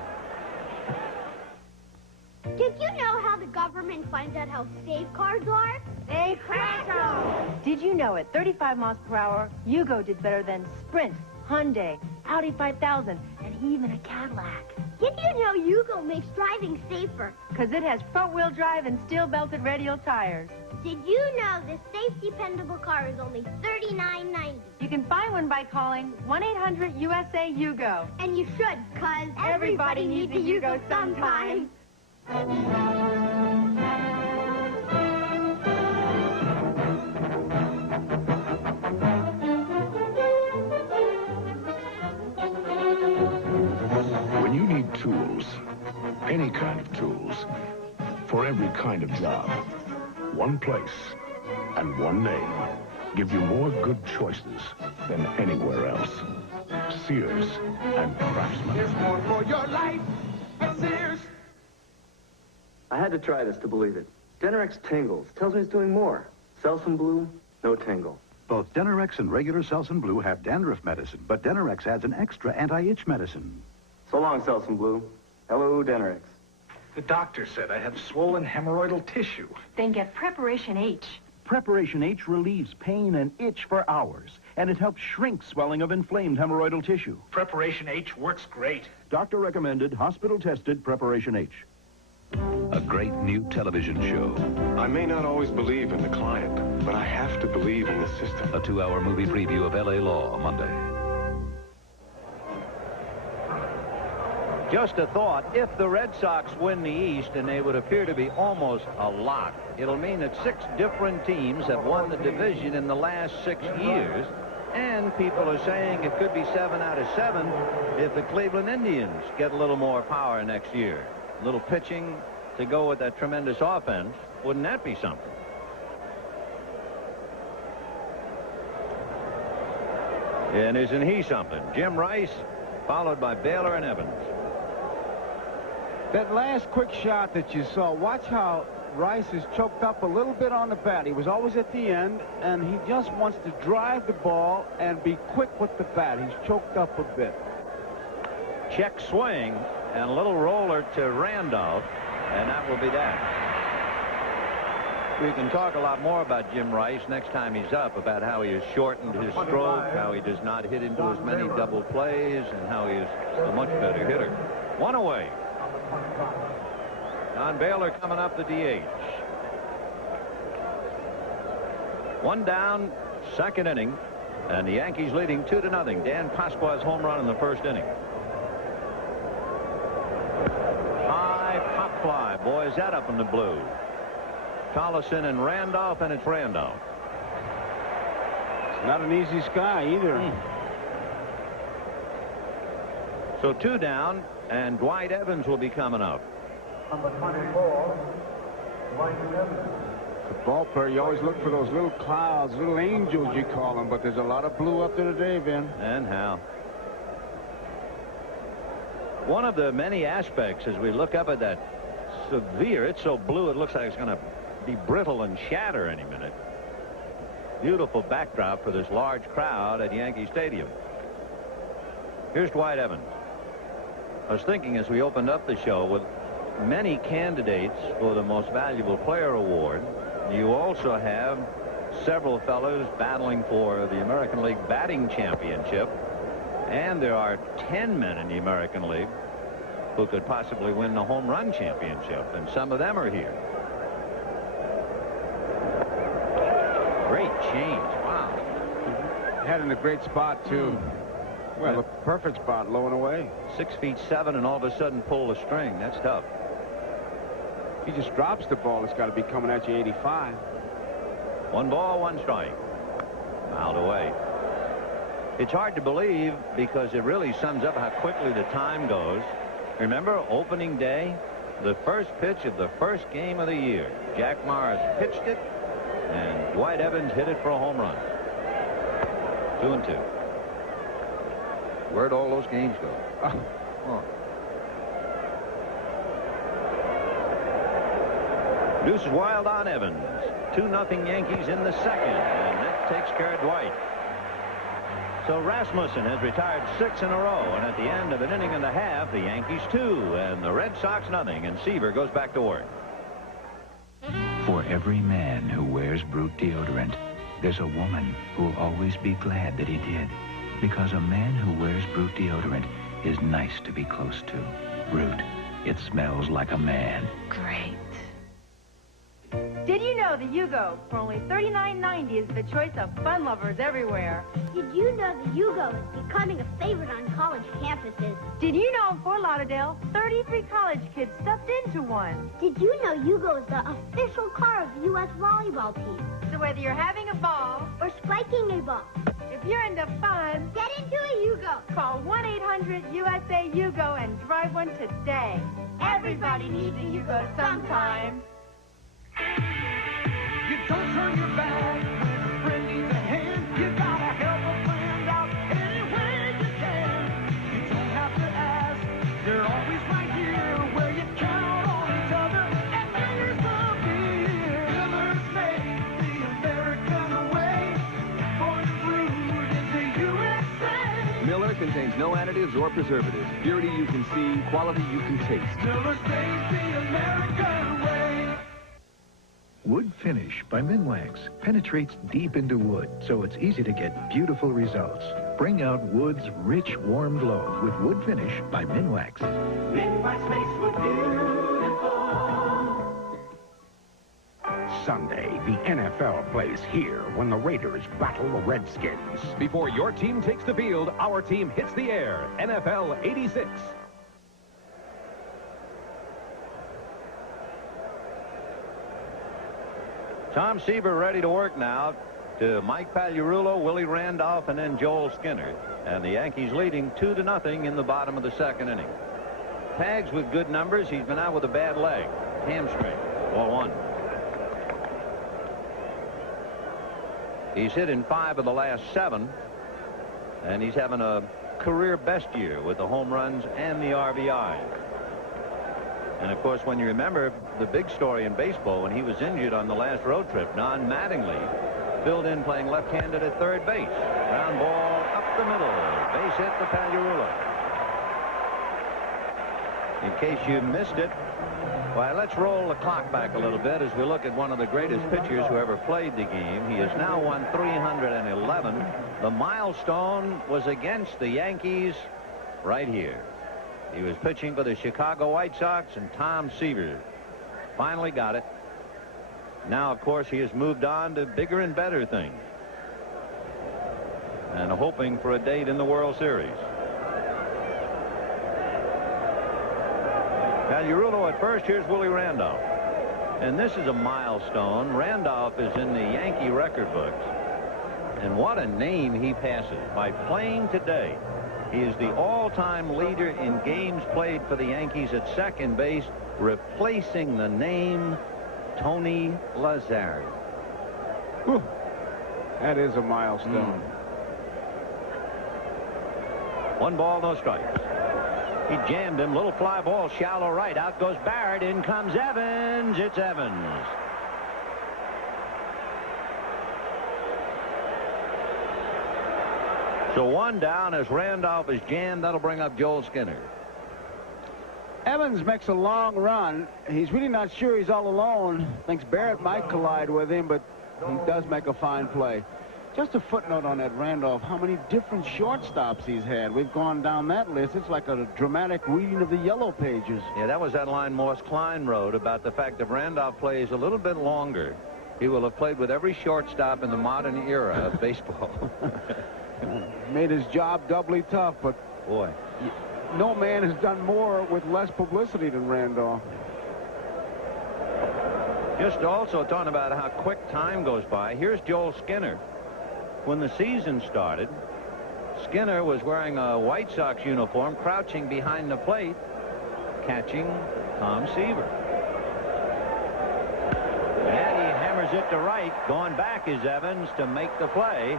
Did you know how the government finds out how safe cars are? They crash them. Did you know at 35 miles per hour, Yugo did better than Sprint, Hyundai, Audi 5000, and even a Cadillac? Did you know Yugo makes driving safer? Because it has front-wheel drive and steel-belted radial tires. Did you know this safe, dependable car is only $39.90? You can find one by calling 1-800-USA-YUGO. And you should, because everybody needs a Yugo sometime. When you need tools, any kind of tools, for every kind of job, one place and one name give you more good choices than anywhere else. Sears and Craftsman. There's more for your life at Sears. I had to try this to believe it. Denerex tingles. Tells me it's doing more. Selsun Blue, no tingle. Both Denerex and regular Selsun Blue have dandruff medicine, but Denerex adds an extra anti-itch medicine. So long, Selsun Blue. Hello, Denerex. The doctor said I had swollen hemorrhoidal tissue. Then get Preparation H. Preparation H relieves pain and itch for hours, and it helps shrink swelling of inflamed hemorrhoidal tissue. Preparation H works great. Doctor recommended, hospital tested Preparation H. A great new television show. I may not always believe in the client, but I have to believe in the system. A 2-hour movie preview of L.A. Law Monday. Just a thought, if the Red Sox win the East, and they would appear to be almost a lock, it'll mean that 6 different teams have won the division in the last 6 years. And people are saying it could be 7 out of 7 if the Cleveland Indians get a little more power next year. A little pitching to go with that tremendous offense. Wouldn't that be something? And isn't he something? Jim Rice, followed by Baylor and Evans. That last quick shot that you saw, watch how Rice is choked up a little bit on the bat. He was always at the end, and he just wants to drive the ball and be quick with the bat. He's choked up a bit. Check swing and a little roller to Randolph, and that will be that. We can talk a lot more about Jim Rice next time he's up, about how he has shortened his stroke, how he does not hit into as many double plays, and how he is a much better hitter. 1 away. Don Baylor coming up the DH. 1 down, 2nd inning, and the Yankees leading 2-0. Dan Pasqua's home run in the 1st inning. High pop fly. Boy, is that up in the blue. Collison and Randolph, and it's Randolph. It's not an easy sky either. So 2 down, and Dwight Evans will be coming up. Number 24, Dwight Evans. The ball player, you always look for those little clouds, little angels you call them, but there's a lot of blue up there today, Vin. And how? One of the many aspects as we look up at that severe, it's so blue it looks like it's going to be brittle and shatter any minute. Beautiful backdrop for this large crowd at Yankee Stadium. Here's Dwight Evans. I was thinking as we opened up the show, with many candidates for the most valuable player award, you also have several fellows battling for the American League batting championship, and there are 10 men in the American League who could possibly win the home run championship, and some of them are here. Great change. Wow. Had in a great spot too. Well, a perfect spot, low and away. 6'7", and all of a sudden pull the string. That's tough. He just drops the ball. It's got to be coming at you 85. 1 ball, 1 strike. Miles away. It's hard to believe because it really sums up how quickly the time goes. Remember opening day, the first pitch of the first game of the year. Jack Morris pitched it, and Dwight Evans hit it for a home run. 2-2. Where'd all those games go? Oh. Deuce Wild on Evans. 2-0 Yankees in the 2nd. And that takes care of Dwight. So Rasmussen has retired 6 in a row, and at the end of an inning and a half, the Yankees 2 and the Red Sox nothing, and Seaver goes back to work. For every man who wears Brute deodorant, there's a woman who'll always be glad that he did. Because a man who wears Brute deodorant is nice to be close to. Brute. It smells like a man. Great. Did you know the Yugo for only $39.90 is the choice of fun lovers everywhere? Did you know the Yugo is becoming a favorite on college campuses? Did you know in Fort Lauderdale, 33 college kids stepped into one? Did you know Yugo is the official car of the U.S. volleyball team? So whether you're having a ball or spiking a ball, if you're into fun, get into a Yugo. Call 1-800-USA-YUGO and drive one today. Everybody needs a Yugo sometime. You don't turn your back when a friend needs a hand. You gotta help a friend out any way you can. You don't have to ask. They're always right here where you count on each other. And Miller's the beer. Miller's made the American way. Born and brewed in the USA. Miller contains no additives or preservatives. Purity you can see, quality you can taste. Miller's made the American way. Wood Finish by Minwax penetrates deep into wood, so it's easy to get beautiful results. Bring out wood's rich, warm glow with Wood Finish by Minwax. Minwax makes wood beautiful. Sunday, the NFL plays here when the Raiders battle the Redskins. Before your team takes the field, our team hits the air. NFL 86. Tom Seaver ready to work now to Mike Pagliarulo, Willie Randolph, and then Joel Skinner. And the Yankees leading 2-0 in the bottom of the second inning. Pags with good numbers. He's been out with a bad leg. Hamstring. Ball 1. He's hit in 5 of the last 7. And he's having a career best year with the home runs and the RBIs. And, of course, when you remember the big story in baseball, when he was injured on the last road trip, Don Mattingly filled in playing left-handed at third base. Ground ball up the middle. Base hit for Pagliarulo. In case you missed it, well, let's roll the clock back a little bit as we look at one of the greatest pitchers who ever played the game. He has now won 311. The milestone was against the Yankees right here. He was pitching for the Chicago White Sox, and Tom Seaver finally got it. Now, of course, he has moved on to bigger and better things and hoping for a date in the World Series. Pagliarulo at first. Here's Willie Randolph. And this is a milestone. Randolph is in the Yankee record books. And what a name he passes. By playing today, he is the all-time leader in games played for the Yankees at second base, replacing the name Tony Lazzari. Whew. That is a milestone. 1 ball, no strikes. He jammed him. Little fly ball, shallow right. Out goes Barrett. In comes Evans. It's Evans. So 1 down as Randolph is jammed. That'll bring up Joel Skinner. Evans makes a long run. He's really not sure he's all alone. Thinks Barrett might collide with him, but he does make a fine play. Just a footnote on that Randolph, how many different shortstops he's had. We've gone down that list. It's like a dramatic reading of the Yellow Pages. Yeah, that was that line Morse Klein wrote about the fact that Randolph plays a little bit longer. He will have played with every shortstop in the modern era of baseball. Made his job doubly tough, but boy, no man has done more with less publicity than Randolph. Just also talking about how quick time goes by. Here's Joel Skinner. When the season started, Skinner was wearing a White Sox uniform, crouching behind the plate, catching Tom Seaver. And he hammers it to right. Going back is Evans to make the play.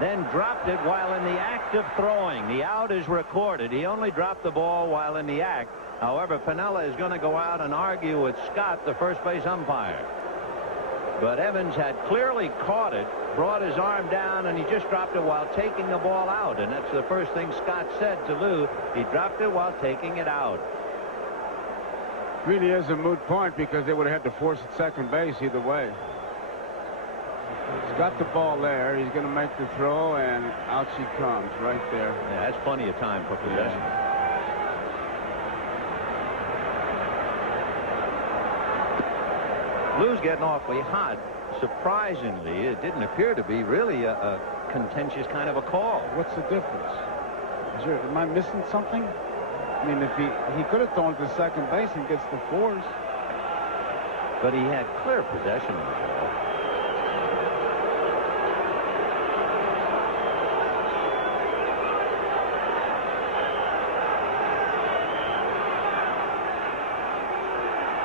Then dropped it while in the act of throwing. The out is recorded. He only dropped the ball while in the act. However, Piniella is going to go out and argue with Scott, the first base umpire. But Evans had clearly caught it, brought his arm down, and he just dropped it while taking the ball out. And that's the first thing Scott said to Lou. He dropped it while taking it out. Really is a moot point because they would have had to force at second base either way. He's got the ball there. He's going to make the throw, and out she comes right there. Yeah, that's plenty of time for possession. Lou's getting awfully hot. Surprisingly, it didn't appear to be really a contentious kind of a call. What's the difference? Am I missing something? I mean, if he could have thrown to second base and gets the force. But he had clear possession of the ball.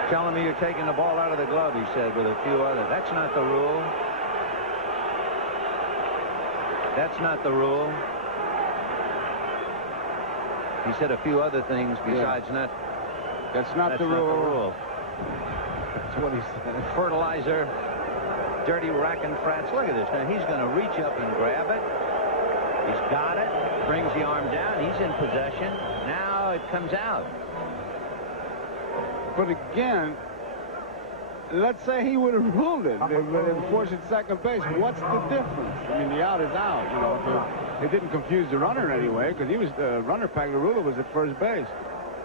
Telling me you're taking the ball out of the glove, he said, with a few others. That's not the rule. That's not the rule. He said a few other things besides not. That's not the rule. That's what he said. Fertilizer, dirty racking frats. Look at this. Now he's going to reach up and grab it. He's got it. Brings the arm down. He's in possession. Now it comes out. But again, let's say he would have ruled it and forced it second base. What's the difference? I mean, the out is out. You know, it didn't confuse the runner anyway because he was the runner. Pagliarulo was at first base.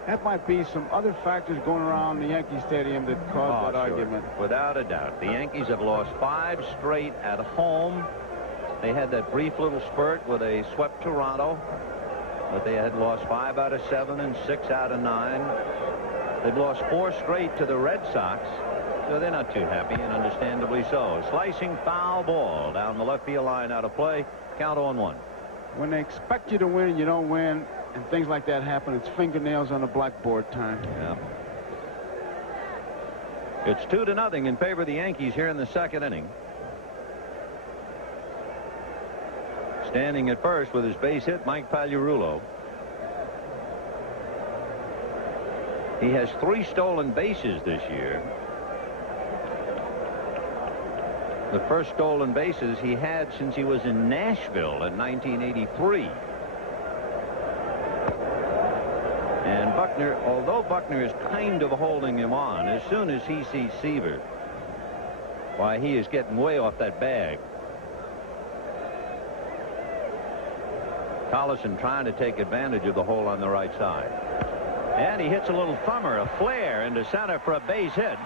That might be some other factors going around the Yankee Stadium that caused that argument. Without a doubt. The Yankees have lost 5 straight at home. They had that brief little spurt where they swept Toronto, but they had lost 5 out of 7 and 6 out of 9. They've lost 4 straight to the Red Sox, so they're not too happy, and understandably so. Slicing foul ball down the left field line, out of play. Count 0-1. When they expect you to win and you don't win, and things like that happen, it's fingernails on the blackboard time. Yeah. It's 2-0 in favor of the Yankees here in the second inning. Standing at first with his base hit, Mike Pagliarulo. He has 3 stolen bases this year. The first stolen bases he had since he was in Nashville in 1983. And Buckner, although Buckner is kind of holding him on, as soon as he sees Seaver, why, he is getting way off that bag. Collison trying to take advantage of the hole on the right side. And he hits a little thumber, a flare into center for a base hit.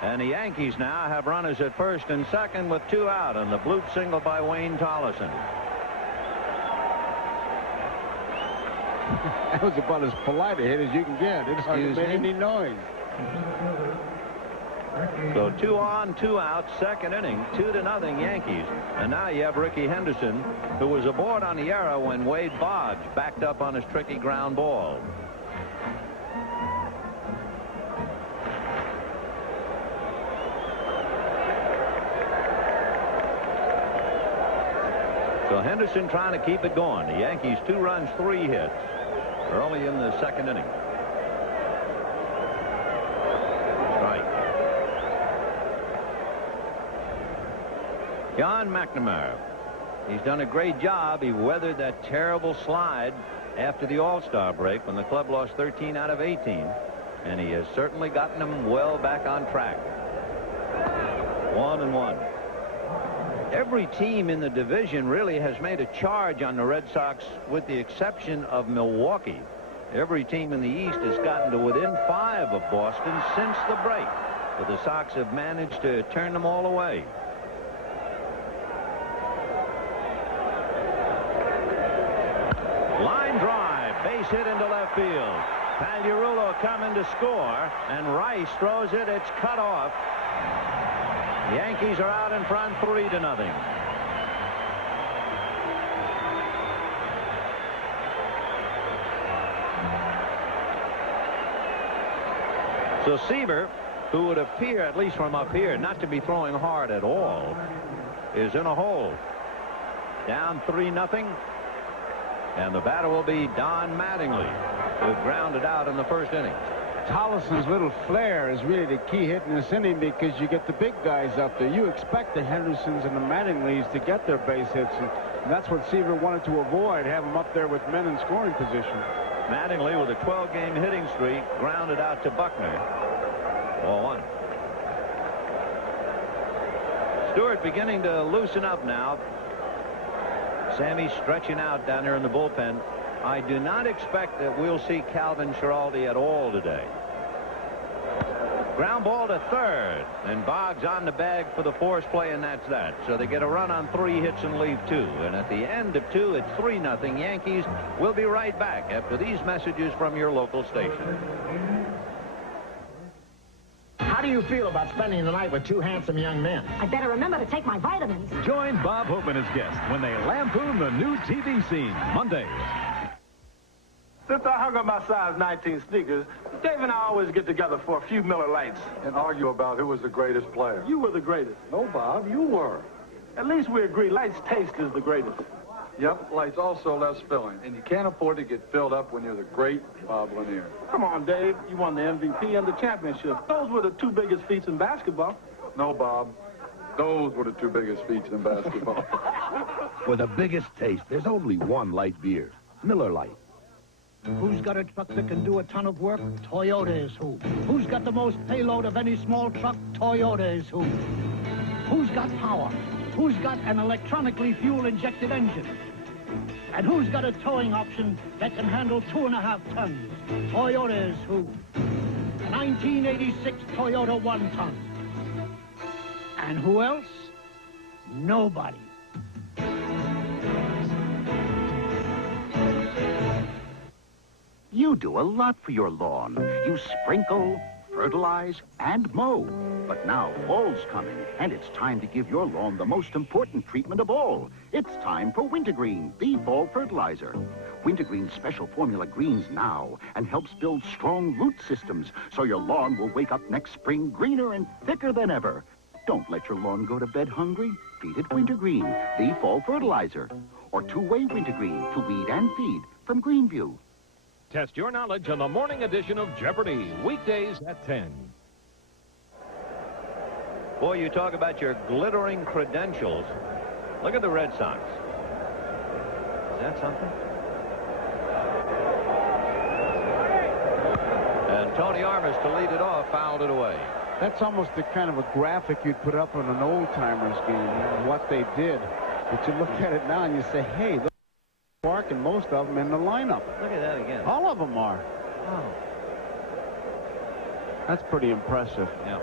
And the Yankees now have runners at first and second with 2 out, and the bloop single by Wayne Tollison. That was about as polite a hit as you can get. It hardly made any noise. So 2 on, 2 out, second inning, 2-0 Yankees. And now you have Ricky Henderson, who was aboard on the era when Wade Boggs backed up on his tricky ground ball. So Henderson trying to keep it going. The Yankees 2 runs, 3 hits. Early in the second inning. Strike. John McNamara. He's done a great job. He weathered that terrible slide after the All-Star break when the club lost 13 out of 18. And he has certainly gotten them well back on track. 1-1. Every team in the division really has made a charge on the Red Sox, with the exception of Milwaukee. Every team in the East has gotten to within 5 of Boston since the break, but the Sox have managed to turn them all away. Line drive, base hit into left field. Pagliarulo coming to score, and Rice throws it. It's cut off. The Yankees are out in front 3-0. So Seaver, who would appear, at least from up here, not to be throwing hard at all, is in a hole. Down 3-0. And the batter will be Don Mattingly, who grounded out in the first inning. Tollison's little flair is really the key hit in this inning because you get the big guys up there. You expect the Hendersons and the Mattingleys to get their base hits, and that's what Seaver wanted to avoid, have them up there with men in scoring position. Mattingly with a 12-game hitting streak grounded out to Buckner. 0-1. Stewart beginning to loosen up now. Sammy stretching out down there in the bullpen. I do not expect that we'll see Calvin Schiraldi at all today. Ground ball to third, and Boggs on the bag for the force play, and that's that. So they get a run on 3 hits and leave 2. And at the end of 2, it's 3-0 Yankees. We'll be right back after these messages from your local station. How do you feel about spending the night with 2 handsome young men? I better remember to take my vitamins. Join Bob Hope and his guests when they lampoon the new TV scene Monday. Since I hung up my size 19 sneakers, Dave and I always get together for a few Miller Lights. And argue about who was the greatest player. You were the greatest. No, Bob, you were. At least we agree Lights taste is the greatest. Yep, Lights also less filling. And you can't afford to get filled up when you're the great Bob Lanier. Come on, Dave. You won the MVP and the championship. Those were the 2 biggest feats in basketball. No, Bob. Those were the 2 biggest feats in basketball. For the biggest taste, there's only one light beer. Miller Lite. Who's got a truck that can do a ton of work? Toyota is who. Who's got the most payload of any small truck? Toyota is who. Who's got power? Who's got an electronically fuel-injected engine? And who's got a towing option that can handle 2.5 tons? Toyota is who. A 1986 Toyota 1-ton. And who else? Nobody. You do a lot for your lawn. You sprinkle, fertilize, and mow. But now fall's coming, and it's time to give your lawn the most important treatment of all. It's time for Wintergreen, the fall fertilizer. Wintergreen special formula greens now and helps build strong root systems so your lawn will wake up next spring greener and thicker than ever. Don't let your lawn go to bed hungry. Feed it Wintergreen, the fall fertilizer. Or two-way Wintergreen to weed and feed from Greenview. Test your knowledge on the morning edition of Jeopardy, weekdays at 10. Boy, you talk about your glittering credentials. Look at the Red Sox. Is that something? And Tony Armas to lead it off, fouled it away. That's almost the kind of a graphic you'd put up on an old-timers game, what they did. But you look at it now and you say, hey, look. Park and most of them in the lineup. Look at that again. All of them are. Oh. That's pretty impressive. Yeah.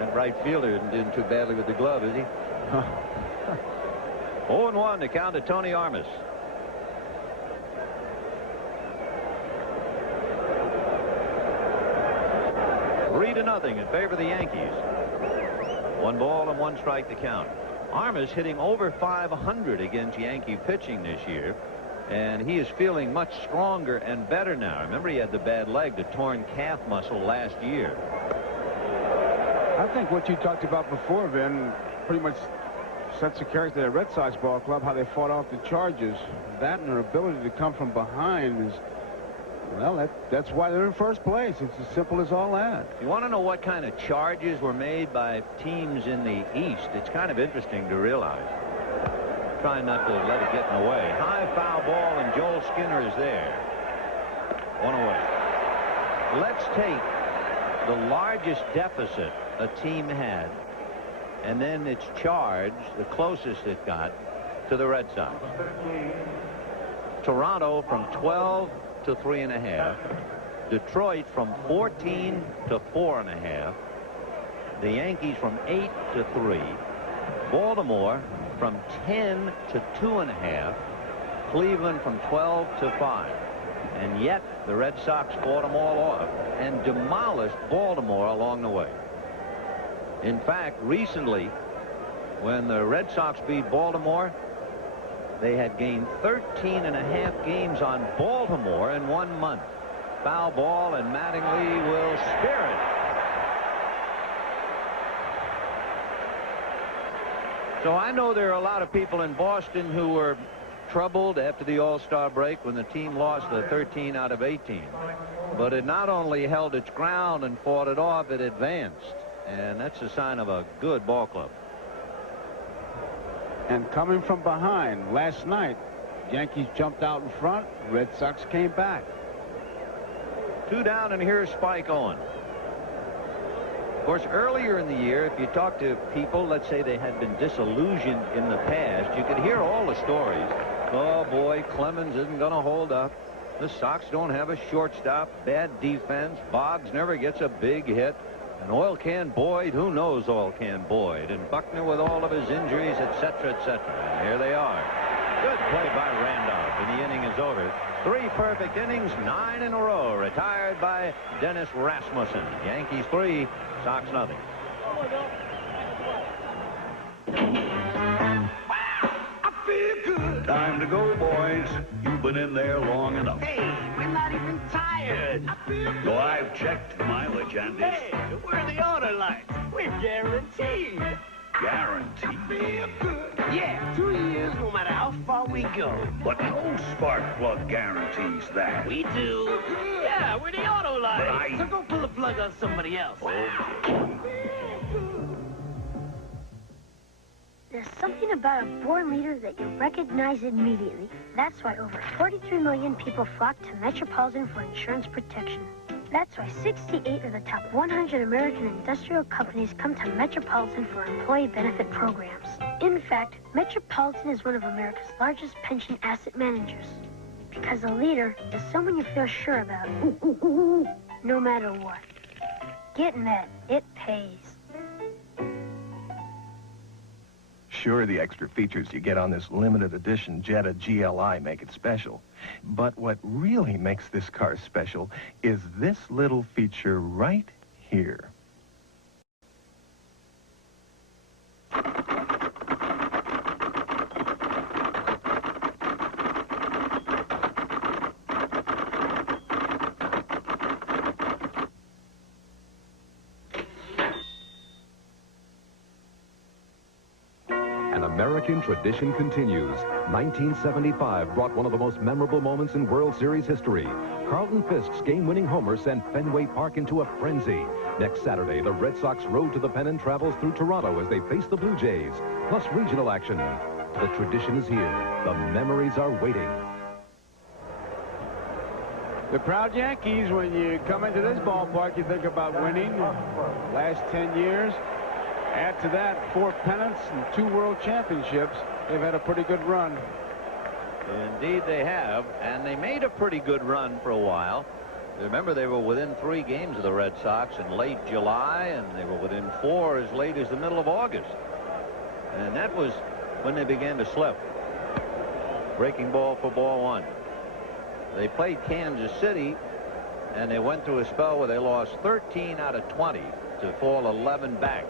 That right fielder isn't doing too badly with the glove, is he? 0-1 to count to Tony Armas. Three to nothing in favor of the Yankees. 1 ball and 1 strike to count. Armas hitting over 500 against Yankee pitching this year, and he is feeling much stronger and better now. Remember, he had the bad leg, the torn calf muscle last year. I think what you talked about before, Vin, pretty much sets the character of the Red Sox ball club, how they fought off the charges. That and their ability to come from behind is, well, that's why they're in first place. It's as simple as all that. You want to know what kind of charges were made by teams in the East? It's kind of interesting to realize. Trying not to let it get in the way. High foul ball, and Joel Skinner is there. 1 away. Let's take the largest deficit a team had, and then its charge, the closest it got to the Red Sox. Toronto from 12 to 3.5. Detroit from 14 to 4.5. The Yankees from 8 to 3. Baltimore from 10 to 2.5. Cleveland from 12 to 5. And yet the Red Sox fought them all off and demolished Baltimore along the way. In fact, recently, when the Red Sox beat Baltimore, they had gained 13.5 games on Baltimore in 1 month. Foul ball, and Mattingly will spear it. So I know there are a lot of people in Boston who were troubled after the All-Star break when the team lost the 13 out of 18. But it not only held its ground and fought it off, it advanced. And that's a sign of a good ball club. And coming from behind last night, Yankees jumped out in front. Red Sox came back. 2 down, and here's Spike Owen. Of course, earlier in the year, if you talk to people, let's say they had been disillusioned in the past, you could hear all the stories. Oh, boy, Clemens isn't going to hold up. The Sox don't have a shortstop, bad defense. Boggs never gets a big hit. And Oil Can Boyd, who knows Oil Can Boyd? And Buckner with all of his injuries, etc., etc. And here they are. Good play by Randolph, and the inning is over. 3 perfect innings, 9 in a row, retired by Dennis Rasmussen. Yankees 3, Sox nothing. Time to go, boys. You've been in there long enough. Hey, we're not even tired. I feel good. So I've checked the mileage on this. Hey, we're the order lights. We're guaranteed. Guaranteed? I feel good. Yeah, 2 years no matter how far we go. But no spark plug guarantees that. We do. Yeah, we're the auto lights. But So go pull the plug on somebody else. There's something about a born leader that you recognize immediately. That's why over 43 million people flock to Metropolitan for insurance protection. That's why 68 of the top 100 American industrial companies come to Metropolitan for employee benefit programs. In fact, Metropolitan is one of America's largest pension asset managers. Because a leader is someone you feel sure about, no matter what. Getting that, it pays. Sure, the extra features you get on this limited edition Jetta GLI make it special. But what really makes this car special is this little feature right here. An American tradition continues. 1975 brought one of the most memorable moments in World Series history. Carlton Fisk's game-winning homer sent Fenway Park into a frenzy. Next Saturday, the Red Sox road to the pennant travels through Toronto as they face the Blue Jays, plus regional action. The tradition is here. The memories are waiting. The proud Yankees, when you come into this ballpark, you think about winning. Last 10 years. Add to that 4 pennants and 2 world championships. They've had a pretty good run. Indeed they have, and they made a pretty good run for a while. Remember, they were within 3 games of the Red Sox in late July, and they were within 4 as late as the middle of August. And that was when they began to slip. Breaking ball for ball 1. They played Kansas City, and they went through a spell where they lost 13 out of 20 to fall 11 back.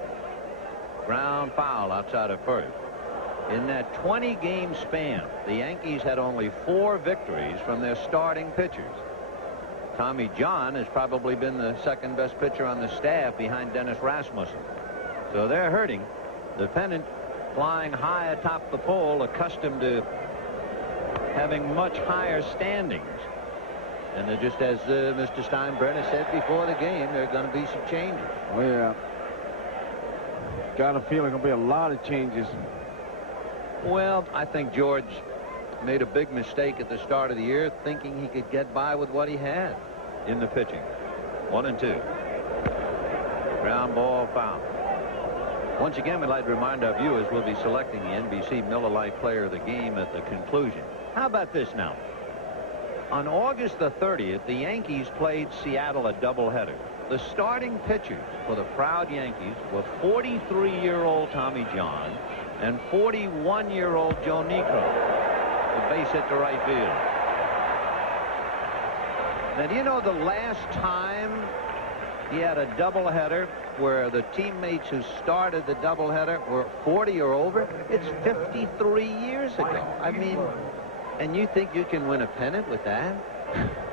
Ground foul outside of first. In that 20-game span, the Yankees had only 4 victories from their starting pitchers. Tommy John has probably been the second-best pitcher on the staff behind Dennis Rasmussen. So they're hurting. The pennant flying high atop the pole, accustomed to having much higher standings. And they're just as Mr. Steinbrenner said before the game, there are going to be some changes. Oh, yeah. Got a feeling there'll be a lot of changes. Well, I think George made a big mistake at the start of the year, thinking he could get by with what he had in the pitching. 1-2. Ground ball foul. Once again, we'd like to remind our viewers we'll be selecting the NBC Miller Lite Player of the Game at the conclusion. How about this now? On August the 30th, the Yankees played Seattle a doubleheader. The starting pitchers for the proud Yankees were 43-year-old Tommy John and 41-year-old Joe Niekro. The base hit to right field. Now, do you know the last time he had a doubleheader where the teammates who started the doubleheader were 40 or over? It's 53 years ago. I mean, and you think you can win a pennant with that?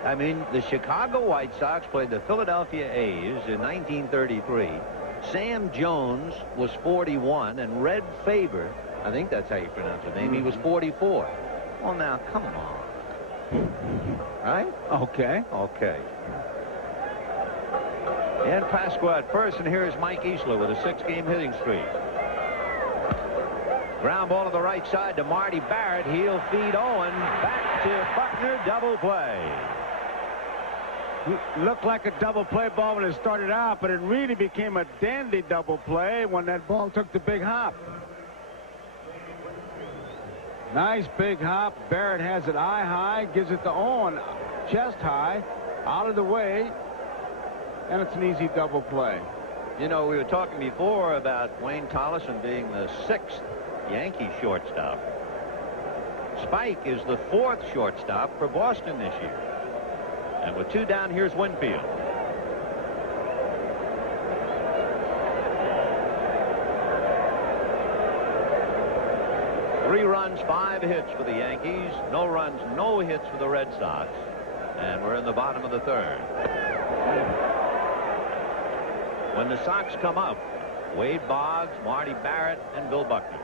I mean, the Chicago White Sox played the Philadelphia A's in 1933. Sam Jones was 41, and Red Faber, I think that's how you pronounce his name, he was 44. Well, now, come on. Right? Okay. Okay. And Pasqua at first, and here's Mike Easler with a 6-game hitting streak. Ground ball to the right side to Marty Barrett. He'll feed Owen. Back to Buckner. Double play. Looked like a double play ball when it started out, but it really became a dandy double play when that ball took the big hop. Nice big hop. Barrett has it eye high, gives it to Owen chest high, out of the way, and it's an easy double play. You know, we were talking before about Wayne Tollison being the 6th Yankee shortstop. Spike is the 4th shortstop for Boston this year. And with 2 down, here's Winfield. Three runs, 5 hits for the Yankees. No runs, no hits for the Red Sox. And we're in the bottom of the 3rd. When the Sox come up, Wade Boggs, Marty Barrett, and Bill Buckner.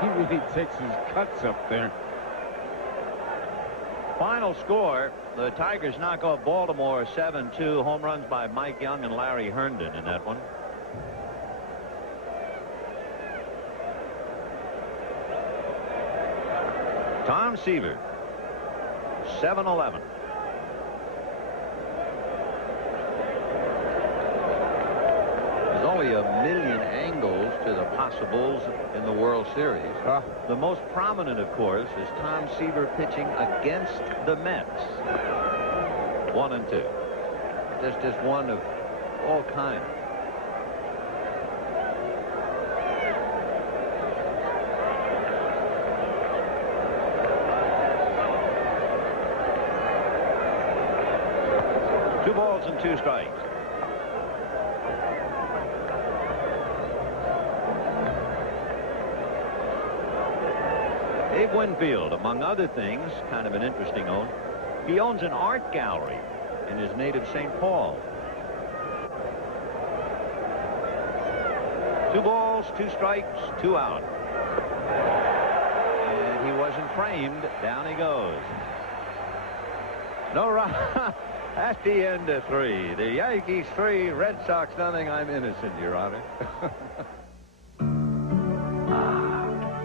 He really takes his cuts up there. Final score, the Tigers knock off Baltimore 7-2. Home runs by Mike Young and Larry Herndon in that one. Tom Seaver, 7-11. There's only a million angles to the possibles in the World Series. The most prominent, of course, is Tom Seaver pitching against the Mets. 1-2. Just one of all kinds. Two balls and 2 strikes. Dave Winfield, among other things, kind of an interesting own. He owns an art gallery in his native St. Paul. 2 balls, 2 strikes, 2 out. And he wasn't framed. Down he goes. No run. At the end of 3. The Yankees 3, Red Sox nothing. I'm innocent, Your Honor.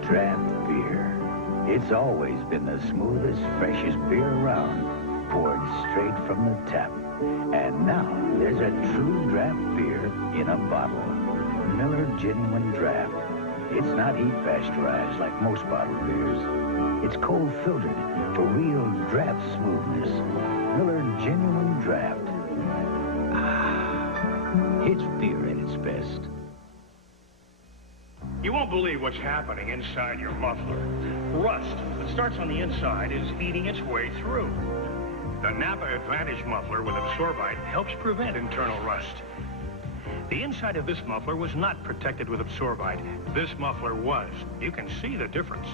Draft beer. It's always been the smoothest, freshest beer around, poured straight from the tap. And now there's a true draft beer in a bottle. Miller Genuine Draft. It's not heat pasteurized like most bottled beers. It's cold filtered for real draft smoothness. Miller Genuine Draft. It's beer at its best. You won't believe what's happening inside your muffler. Rust that starts on the inside is eating its way through. The Napa Advantage muffler with Absorbite helps prevent internal rust. The inside of this muffler was not protected with Absorbite. This muffler was. You can see the difference.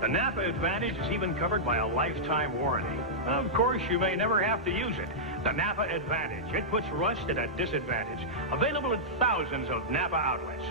The Napa Advantage is even covered by a lifetime warranty. Of course, you may never have to use it. The Napa Advantage. It puts rust at a disadvantage. Available at thousands of Napa outlets.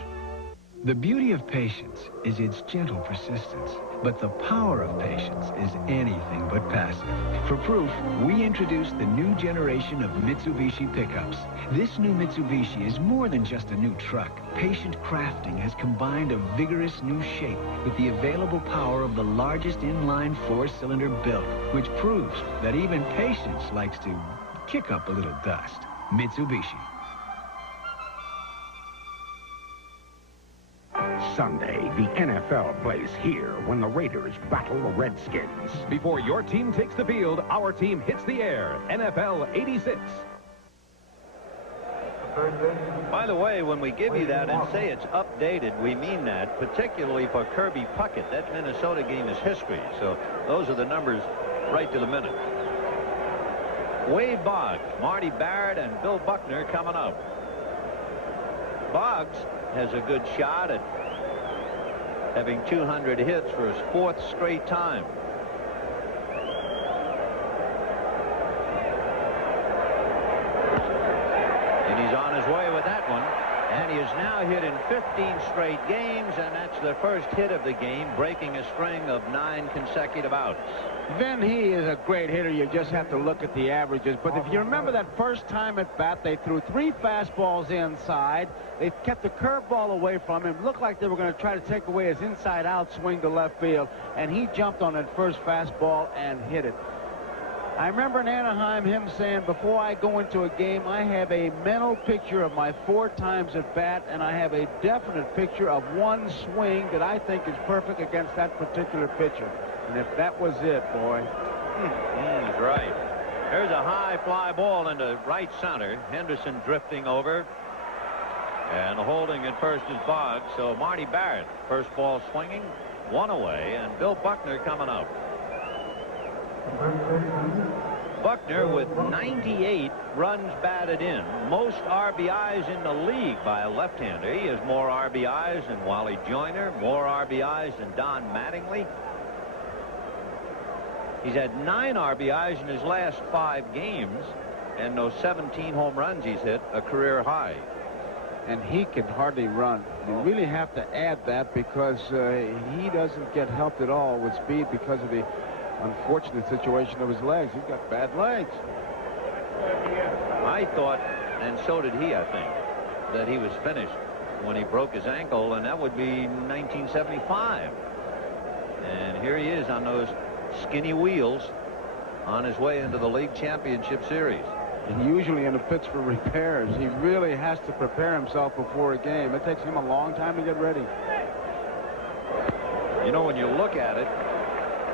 The beauty of patience is its gentle persistence, but the power of patience is anything but passive. For proof, we introduced the new generation of Mitsubishi pickups. This new Mitsubishi is more than just a new truck. Patient crafting has combined a vigorous new shape with the available power of the largest inline 4-cylinder built, which proves that even patience likes to kick up a little dust. Mitsubishi. Sunday, the NFL plays here when the Raiders battle the Redskins. Before your team takes the field, our team hits the air. NFL 86. By the way, when we give you that and say it's updated, we mean that, particularly for Kirby Puckett. That Minnesota game is history, so those are the numbers right to the minute. Wade Boggs, Marty Barrett, and Bill Buckner coming up. Boggs has a good shot at having 200 hits for his 4th straight time. his way with that one. And he is now hit in 15 straight games, and that's the first hit of the game, breaking a string of 9 consecutive outs. Then he is a great hitter. You just have to look at the averages. But if you remember that first time at bat, they threw 3 fastballs inside. They kept the curveball away from him. Looked like they were going to try to take away his inside-out swing to left field. And he jumped on that first fastball and hit it. I remember in Anaheim him saying, before I go into a game, I have a mental picture of my 4 times at bat, and I have a definite picture of one swing that I think is perfect against that particular pitcher. And if that was it, boy. He's right. There's a high fly ball into right center. Henderson drifting over. And holding at first is Boggs. So Marty Barrett, first ball swinging, 1 away, and Bill Buckner coming up. Buckner with 98 runs batted in, most RBIs in the league by a left-hander. He has more RBIs than Wally Joyner, more RBIs than Don Mattingly. He's had 9 RBIs in his last 5 games, and those 17 home runs he's hit, a career high. And he can hardly run. You really have to add that because he doesn't get helped at all with speed because of the unfortunate situation of his legs. He's got bad legs. I thought, and so did he, I think, that he was finished when he broke his ankle, and that would be 1975. And here he is on those skinny wheels on his way into the league championship series. And usually in the pits for repairs. He really has to prepare himself before a game. It takes him a long time to get ready. You know, when you look at it,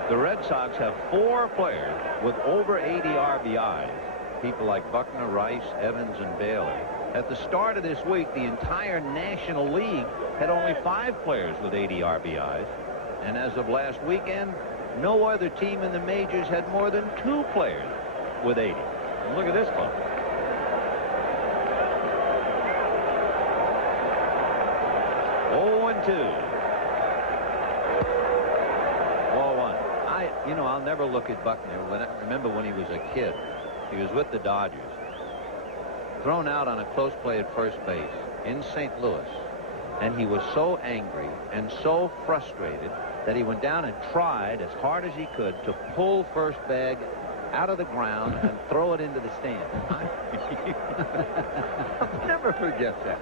the Red Sox have 4 players with over 80 RBIs. People like Buckner, Rice, Evans, and Bailey. At the start of this week, the entire National League had only 5 players with 80 RBIs. And as of last weekend, no other team in the majors had more than 2 players with 80. And look at this club. Oh, and 2. You know, I'll never look at Buckner. Remember when he was a kid. He was with the Dodgers. Thrown out on a close play at first base in St. Louis. And he was so angry and so frustrated that he went down and tried as hard as he could to pull first bag out of the ground and throw it into the stand. I'll never forget that.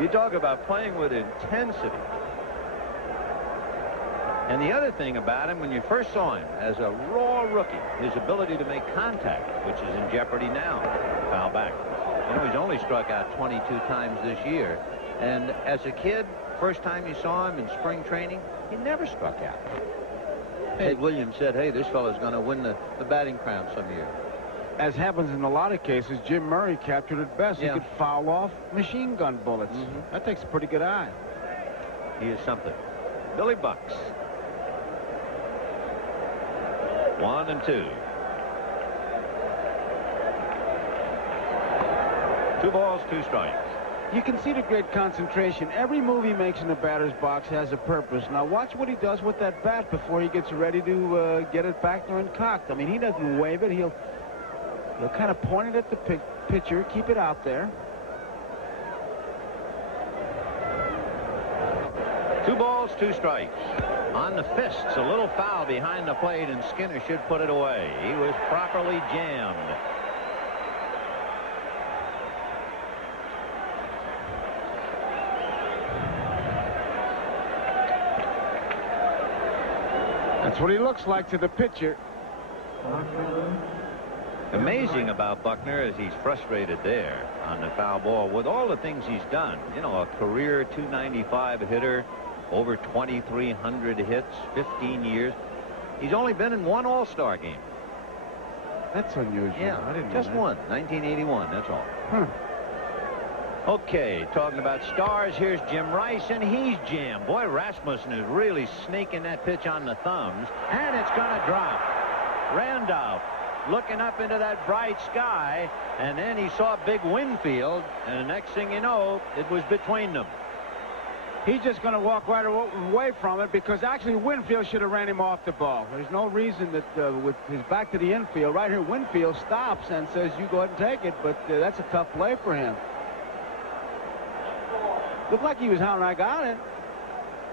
You talk about playing with intensity. And the other thing about him, when you first saw him as a raw rookie, his ability to make contact, which is in jeopardy now. Foul back. You know, he's only struck out 22 times this year. And as a kid, first time you saw him in spring training, he never struck out. Ted Williams said, hey, this fellow's going to win the batting crown some year. As happens in a lot of cases, Jim Murray captured it best. Yeah. He could foul off machine gun bullets. That takes a pretty good eye. He is something. Billy Bucks. 1 and 2. 2 balls, 2 strikes. You can see the great concentration. Every move he makes in the batter's box has a purpose. Now watch what he does with that bat before he gets ready to get it back there and cocked. I mean, he doesn't wave it. He'll kind of point it at the pitcher, keep it out there. 2 balls, 2 strikes. On the fists, a little foul behind the plate, and Skinner should put it away. He was properly jammed. That's what he looks like to the pitcher. Amazing about Buckner is he's frustrated there on the foul ball with all the things he's done. You know, a career .295 hitter, over 2,300 hits, 15 years. He's only been in 1 All-Star game. That's unusual. Yeah, I didn't know just that. 1, 1981, that's all. Okay, talking about stars, here's Jim Rice, and he's jammed. Boy, Rasmussen is really sneaking that pitch on the thumbs, and it's going to drop. Randolph looking up into that bright sky, and then he saw Big Winfield, and the next thing you know, it was between them. He's just going to walk right away from it because actually Winfield should have ran him off the ball. There's no reason that with his back to the infield, right here, Winfield stops and says, you go ahead and take it, but that's a tough play for him. Looked like he was hounding. I got it.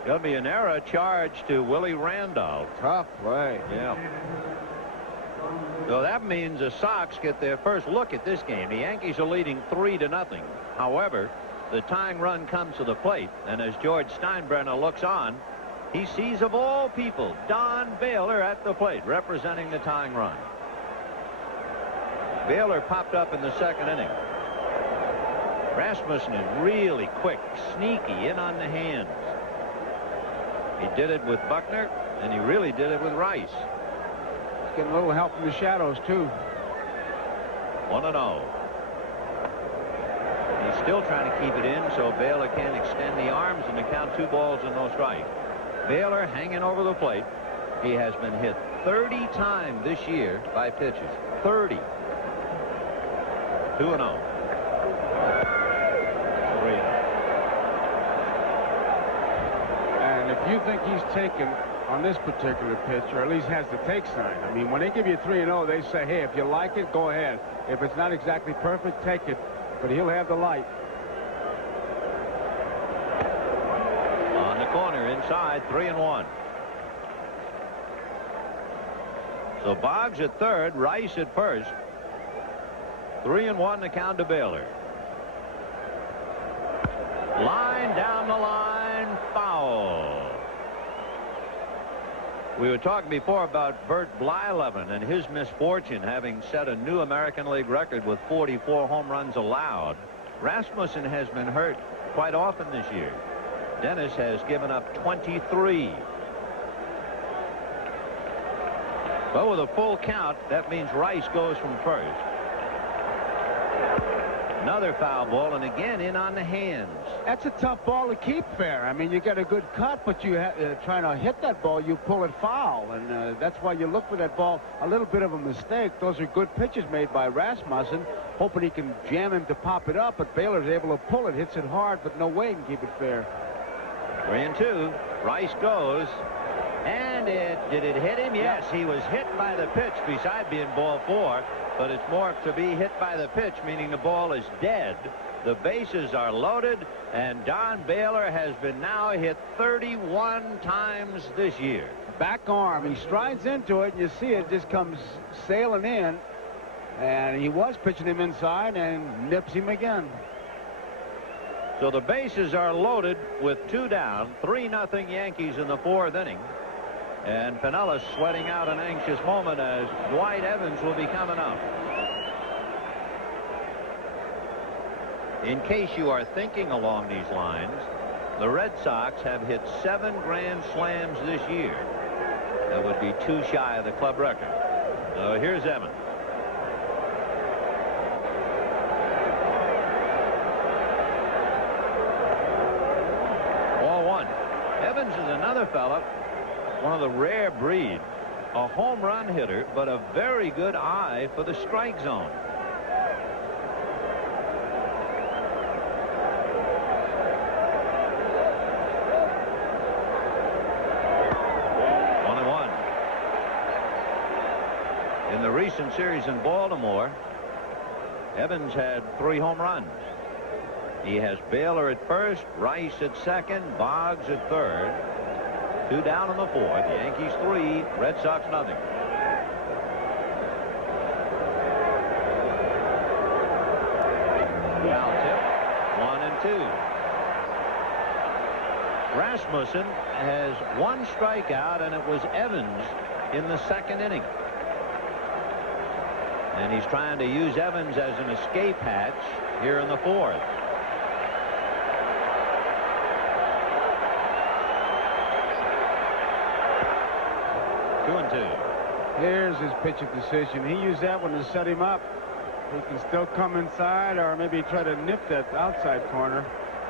There'll be an error charge to Willie Randolph. Tough play. Yeah. So that means the Sox get their first look at this game. The Yankees are leading 3-0. However, the tying run comes to the plate, and as George Steinbrenner looks on, he sees, of all people, Don Baylor at the plate representing the tying run. Baylor popped up in the second inning. Rasmussen is really quick, sneaky, in on the hands. He did it with Buckner, and he really did it with Rice. He's getting a little help from the shadows, too. 1-0. He's still trying to keep it in so Baylor can't extend the arms and to count 2 balls and no strike. Baylor hanging over the plate. He has been hit 30 times this year by pitches. 30. 2-0. 3-0. And if you think he's taken on this particular pitch, or at least has the take sign. I mean, when they give you 3-0, they say, hey, if you like it, go ahead. If it's not exactly perfect, take it. But he'll have the light. On the corner, inside, 3-1. So Boggs at third, Rice at first. 3-1 to count to Baylor. Line down the line, foul. We were talking before about Bert Blyleven and his misfortune, having set a new American League record with 44 home runs allowed. Rasmussen has been hurt quite often this year. Dennis has given up 23. But with a full count, that means Rice goes from first. Another foul ball, and again in on the hands. That's a tough ball to keep fair. I mean, you got a good cut, but you trying to hit that ball, you pull it foul, and that's why you look for that ball. A little bit of a mistake. Those are good pitches made by Rasmussen, hoping he can jam him to pop it up, but Baylor's able to pull it, hits it hard, but no way he can keep it fair. 3-2. Rice goes, and did it hit him? Yes, he was hit by the pitch beside being ball 4. But it's more to be hit by the pitch, meaning the ball is dead. The bases are loaded, and Don Baylor has been now hit 31 times this year. Back arm. He strides into it, and you see it just comes sailing in. And he was pitching him inside and nips him again. So the bases are loaded with 2 down, 3-0 Yankees in the 4th inning. And Pinellas sweating out an anxious moment as Dwight Evans will be coming up. In case you are thinking along these lines, the Red Sox have hit 7 grand slams this year. That would be 2 shy of the club record. So here's Evans. Ball 1. Evans is another fella, one of the rare breed, a home run hitter, but a very good eye for the strike zone. In the recent series in Baltimore, Evans had 3 home runs. He has Baylor at first, Rice at second, Boggs at third. 2 down in the 4th. Yankees 3, Red Sox nothing. Foul tip, 1-2. Rasmussen has 1 strikeout, and it was Evans in the 2nd inning. And he's trying to use Evans as an escape hatch here in the 4th. Here's his pitch of decision. He used that one to set him up. He can still come inside or maybe try to nip that outside corner.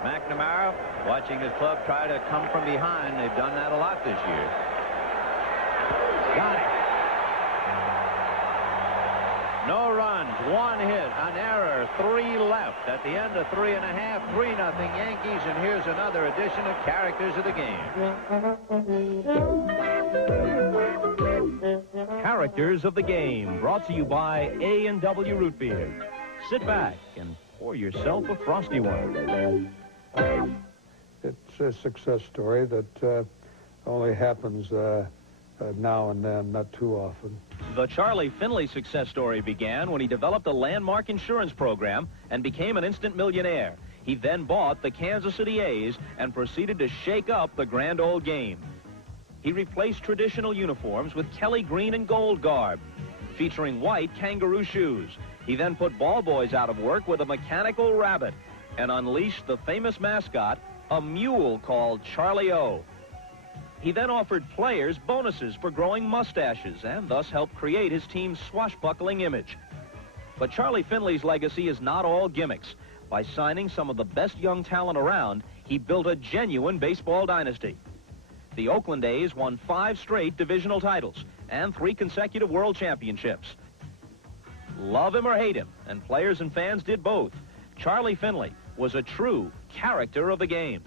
McNamara watching his club try to come from behind. They've done that a lot this year. Got it. No runs, 1 hit, an error, 3 left. At the end of 3 1/2, 3-0 Yankees, and here's another edition of Characters of the Game. Characters of the Game, brought to you by A&W Root Beer. Sit back and pour yourself a frosty one. It's a success story that only happens now and then, not too often. The Charlie Finley success story began when he developed a landmark insurance program and became an instant millionaire. He then bought the Kansas City A's and proceeded to shake up the grand old game. He replaced traditional uniforms with Kelly green and gold garb, featuring white kangaroo shoes. He then put ball boys out of work with a mechanical rabbit and unleashed the famous mascot, a mule called Charlie O. He then offered players bonuses for growing mustaches and thus helped create his team's swashbuckling image. But Charlie Finley's legacy is not all gimmicks. By signing some of the best young talent around, he built a genuine baseball dynasty. The Oakland A's won 5 straight divisional titles and 3 consecutive world championships. Love him or hate him, and players and fans did both, Charlie Finley was a true character of the game.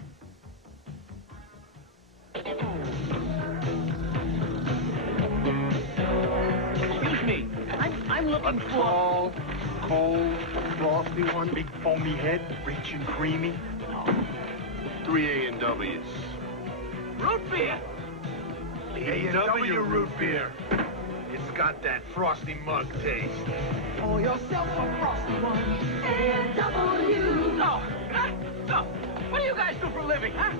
Excuse me. I'm looking for... Tall, cold, frosty one. Big foamy head, rich and creamy. 3 A&Ws. Root beer. The A&W root beer. It's got that frosty mug taste. Pour yourself a frosty one. A&W. No. No. What do you guys do for a living, huh?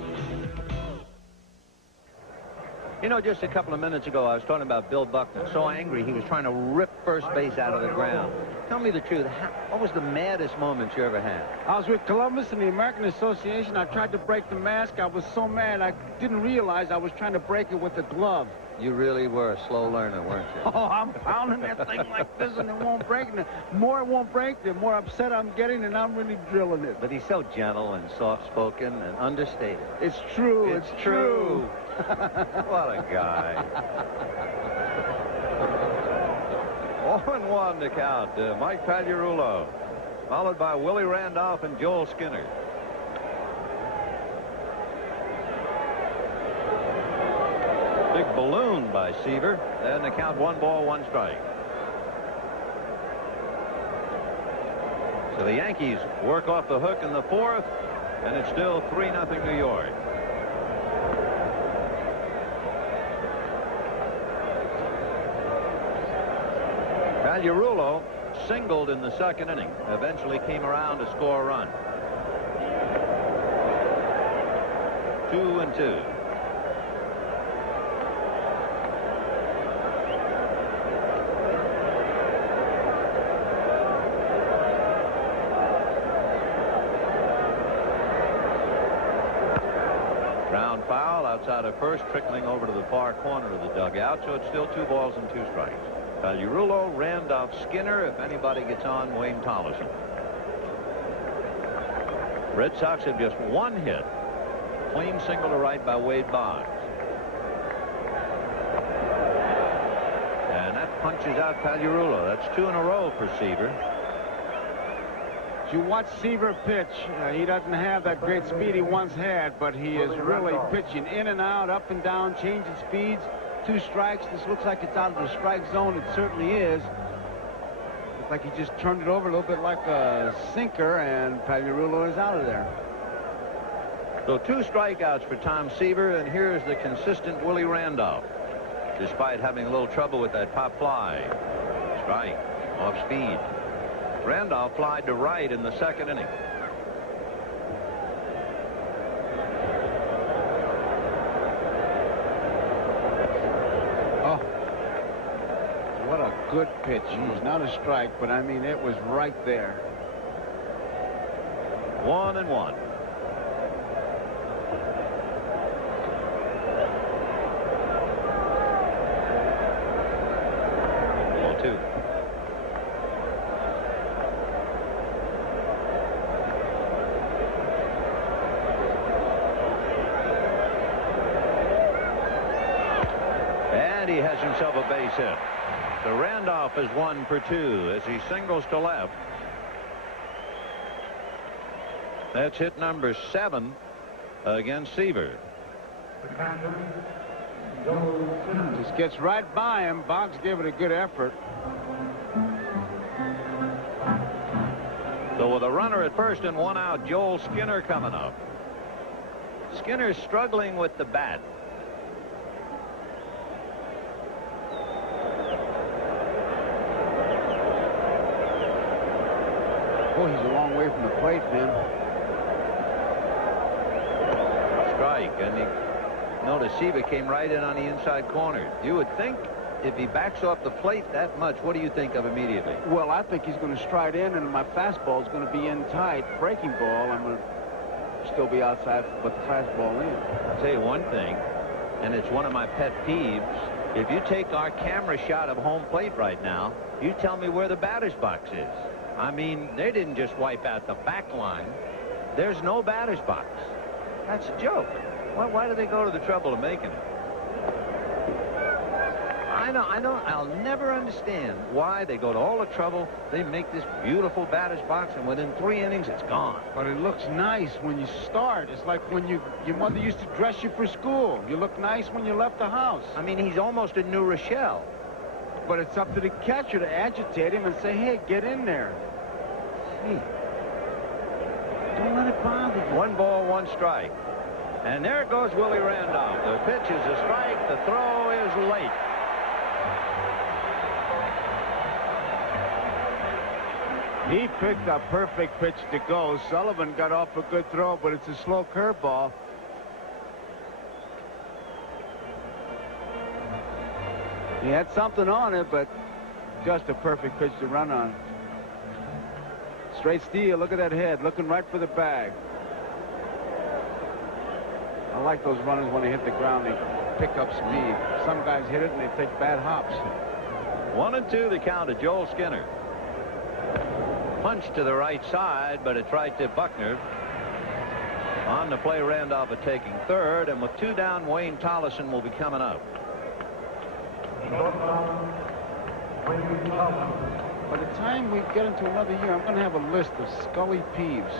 You know, just a couple of minutes ago, I was talking about Bill Buckner. So angry, he was trying to rip first base out of the ground. Tell me the truth. What was the maddest moment you ever had? I was with Columbus in the American Association. I tried to break the mask. I was so mad, I didn't realize I was trying to break it with a glove. You really were a slow learner, weren't you? Oh, I'm pounding that thing like this, and it won't break. And the more it won't break, the more upset I'm getting, and I'm really drilling it. But he's so gentle and soft-spoken and understated. It's true. It's true. What a guy. 0-1 to count. Mike Pagliarulo, followed by Willie Randolph and Joel Skinner. Big balloon by Seaver. And the count 1 ball, 1 strike. So the Yankees work off the hook in the 4th, and it's still 3-0 New York. Pagliarulo singled in the 2nd inning. Eventually came around to score a run. 2-2. Ground foul outside of first, trickling over to the far corner of the dugout, so it's still 2 balls and 2 strikes. Pagliarulo, Randolph, Skinner. If anybody gets on, Wayne Tolleson. Red Sox have just 1 hit. Clean single to right by Wade Boggs. And that punches out Pagliarulo. That's 2 in a row for Seaver. As you watch Seaver pitch, he doesn't have that great speed he once had, but he is really pitching in and out, up and down, changing speeds. 2 strikes. This looks like it's out of the strike zone. It certainly is. Looks like he just turned it over a little bit like a sinker, and Pagliarulo is out of there. So 2 strikeouts for Tom Seaver, and here's the consistent Willie Randolph, despite having a little trouble with that pop fly. Strike, off speed. Randolph flied to right in the 2nd inning. What a good pitch. It was not a strike, but I mean, it was right there. 1-1. Ball 2. And he has himself a base hit. So Randolph is 1 for 2 as he singles to left. That's hit number 7 against Seaver. Just gets right by him. Boggs gave it a good effort. So with a runner at first and 1 out, Joel Skinner coming up. Skinner's struggling with the bat. Oh, he's a long way from the plate, man. Strike, and he noticed Seaver came right in on the inside corner. You would think if he backs off the plate that much, what do you think of immediately? Well, I think he's going to stride in, and my fastball is going to be in tight. Breaking ball, I'm going to still be outside, but the fastball in. I'll tell you one thing, and it's one of my pet peeves. If you take our camera shot of home plate right now, you tell me where the batter's box is. I mean, they didn't just wipe out the back line. There's no batter's box. That's a joke. Why do they go to the trouble of making it? I'll never understand why they go to all the trouble. They make this beautiful batter's box, and within 3 innings, it's gone. But it looks nice when you start. It's like when your mother used to dress you for school. You look nice when you left the house. I mean, he's almost in New Rochelle. But it's up to the catcher to agitate him and say, hey, get in there. Gee. Don't let it bother you. 1 ball, 1 strike. And there goes Willie Randolph. The pitch is a strike. The throw is late. He picked a perfect pitch to go. Sullivan got off a good throw, but it's a slow curveball. He had something on it, but just a perfect pitch to run on. Straight steal. Look at that head, looking right for the bag. I like those runners when they hit the ground. They pick up speed. Some guys hit it and they take bad hops. 1-2 the count to Joel Skinner. Punch to the right side, but it's right to Buckner. On the play, Randolph is taking third, and with 2 down, Wayne Tollison will be coming up. By the time we get into another year, I'm going to have a list of Scully peeves.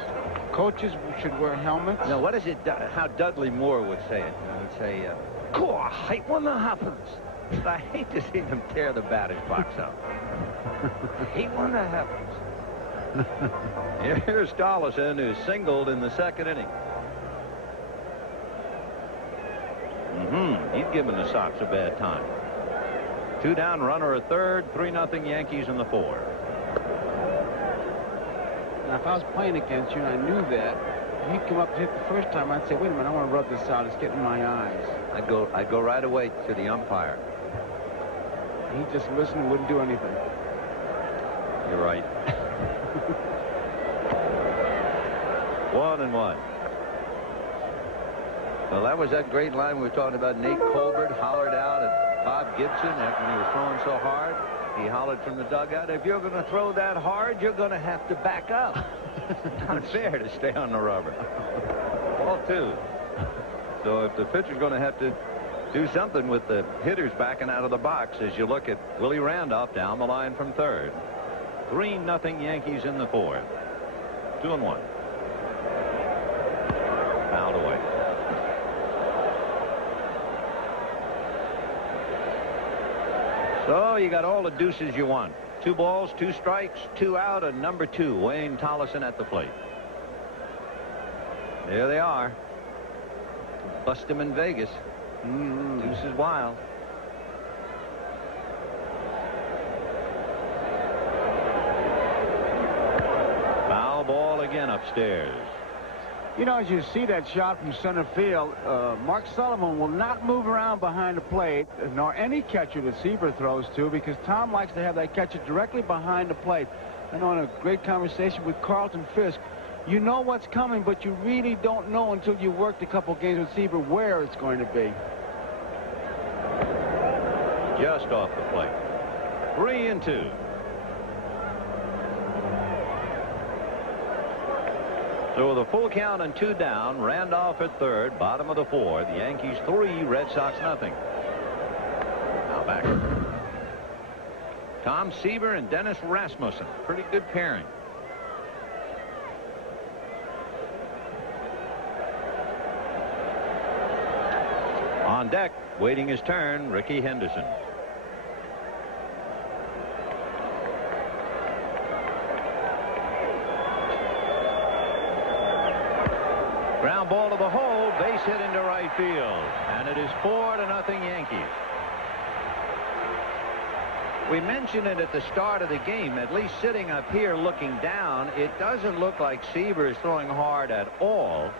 Coaches should wear helmets. Now, what is it, how Dudley Moore would say it? He would say, "Cool, I hate when that happens." I hate to see them tear the batter's box up. I hate when that happens. Here's Tollison, who singled in the 2nd inning. He's given the Sox a bad time. 2 down, runner at third, 3-0 Yankees in the 4th. Now, if I was playing against you and I knew that, he'd come up to hit the first time, I'd say, wait a minute, I want to rub this out. It's getting in my eyes. I'd go right away to the umpire. He'd just listen and wouldn't do anything. You're right. 1-1. Well, that was that great line we were talking about. Nate Colbert hollered out at Bob Gibson after he was throwing so hard. He hollered from the dugout, if you're going to throw that hard, you're going to have to back up. It's not fair to stay on the rubber. Ball 2. So if the pitcher's going to have to do something with the hitters backing out of the box, as you look at Willie Randolph down the line from third. 3-0 Yankees in the 4th. 2-1. Fouled away. So you got all the deuces you want. 2 balls, 2 strikes, 2 out, and number 2, Wayne Tollison at the plate. There they are. Bust him in Vegas. Deuces wild. Foul ball again upstairs. You know, as you see that shot from center field, Mark Sullivan will not move around behind the plate, nor any catcher that Seaver throws to, because Tom likes to have that catcher directly behind the plate. I know in a great conversation with Carlton Fisk, you know what's coming, but you really don't know until you worked a couple games with Seaver where it's going to be. Just off the plate. 3-2. So with a full count and 2 down, Randolph at third, bottom of the 4th. The Yankees 3, Red Sox nothing. Now back. Tom Seaver and Dennis Rasmussen. Pretty good pairing. On deck, waiting his turn, Ricky Henderson. Ground ball to the hole, base hit into right field, and it is 4-0 Yankees. We mentioned it at the start of the game. At least sitting up here looking down, it doesn't look like Seaver is throwing hard at all,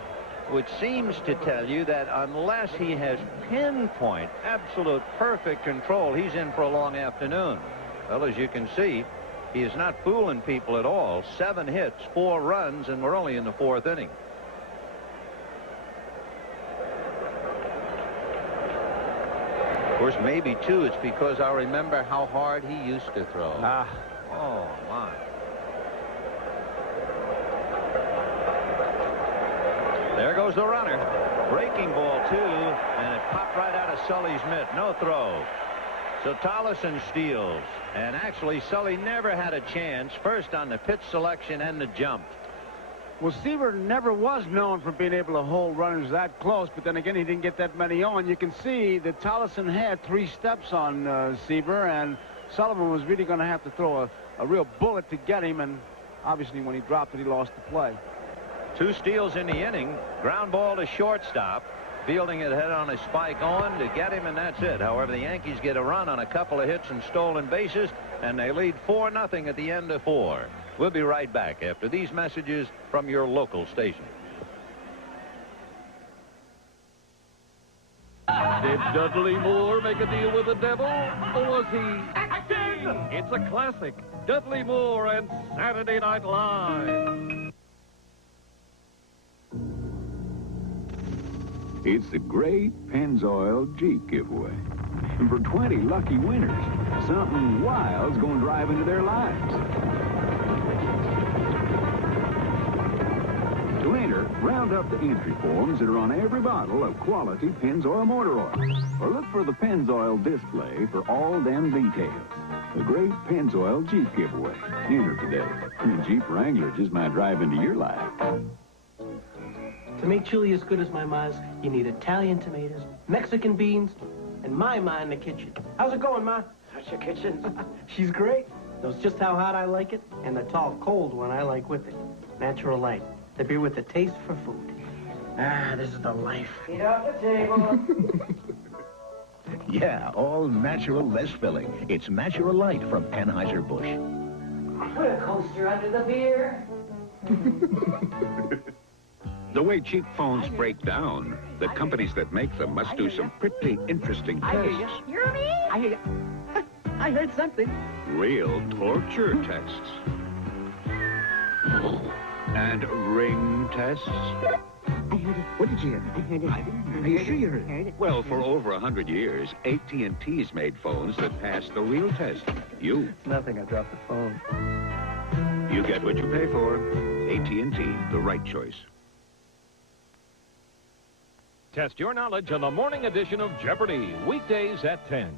which seems to tell you that unless he has pinpoint, absolute perfect control, he's in for a long afternoon. Well, as you can see, he is not fooling people at all. 7 hits, 4 runs, and we're only in the 4th inning. Of course, maybe, too, it's because I remember how hard he used to throw. Oh, my. There goes the runner. Breaking ball, too, and it popped right out of Sully's mitt. No throw. So Tollison steals. And actually, Sully never had a chance, first on the pitch selection and the jump. Well, Seaver never was known for being able to hold runners that close, but then again, he didn't get that many on. You can see that Tollison had 3 steps on Seaver, and Sullivan was really going to have to throw a real bullet to get him, and obviously when he dropped it, he lost the play. 2 steals in the inning. Ground ball to shortstop. Fielding it head on a spike on to get him, and that's it. However, the Yankees get a run on a couple of hits and stolen bases, and they lead 4-0 at the end of 4. We'll be right back after these messages from your local station. Did Dudley Moore make a deal with the devil, or was he acting? It's a classic. Dudley Moore and Saturday Night Live. It's the great Pennzoil Jeep giveaway. And for 20 lucky winners, something wild's going to drive into their lives. To enter, round up the entry forms that are on every bottle of quality Pennzoil motor oil. Or look for the Pennzoil display for all them details. The great Pennzoil Jeep giveaway. Enter today. And Jeep Wrangler just might drive into your life. To make chili as good as my ma's, you need Italian tomatoes, Mexican beans, and my ma in the kitchen. How's it going, Ma? How's your kitchen? She's great. Knows just how hot I like it, and the tall cold one I like with it. Natural Light, the beer with the taste for food. Ah, this is the life. Get off the table. Yeah, all natural, less filling. It's Natural Light from Anheuser-Busch. Put a coaster under the beer. The way cheap phones break down, the companies that make them must do some pretty interesting tests. I hear you. Hear me? I hear you. I heard something. Real torture tests. And ring tests. I heard it. What did you hear? I heard it. I didn't hear it. Are you sure you heard it? Well, for over 100 years, AT&T's made phones that pass the real test. You. It's nothing. I dropped the phone. You get what you pay for. AT&T, the right choice. Test your knowledge on the morning edition of Jeopardy! Weekdays at 10.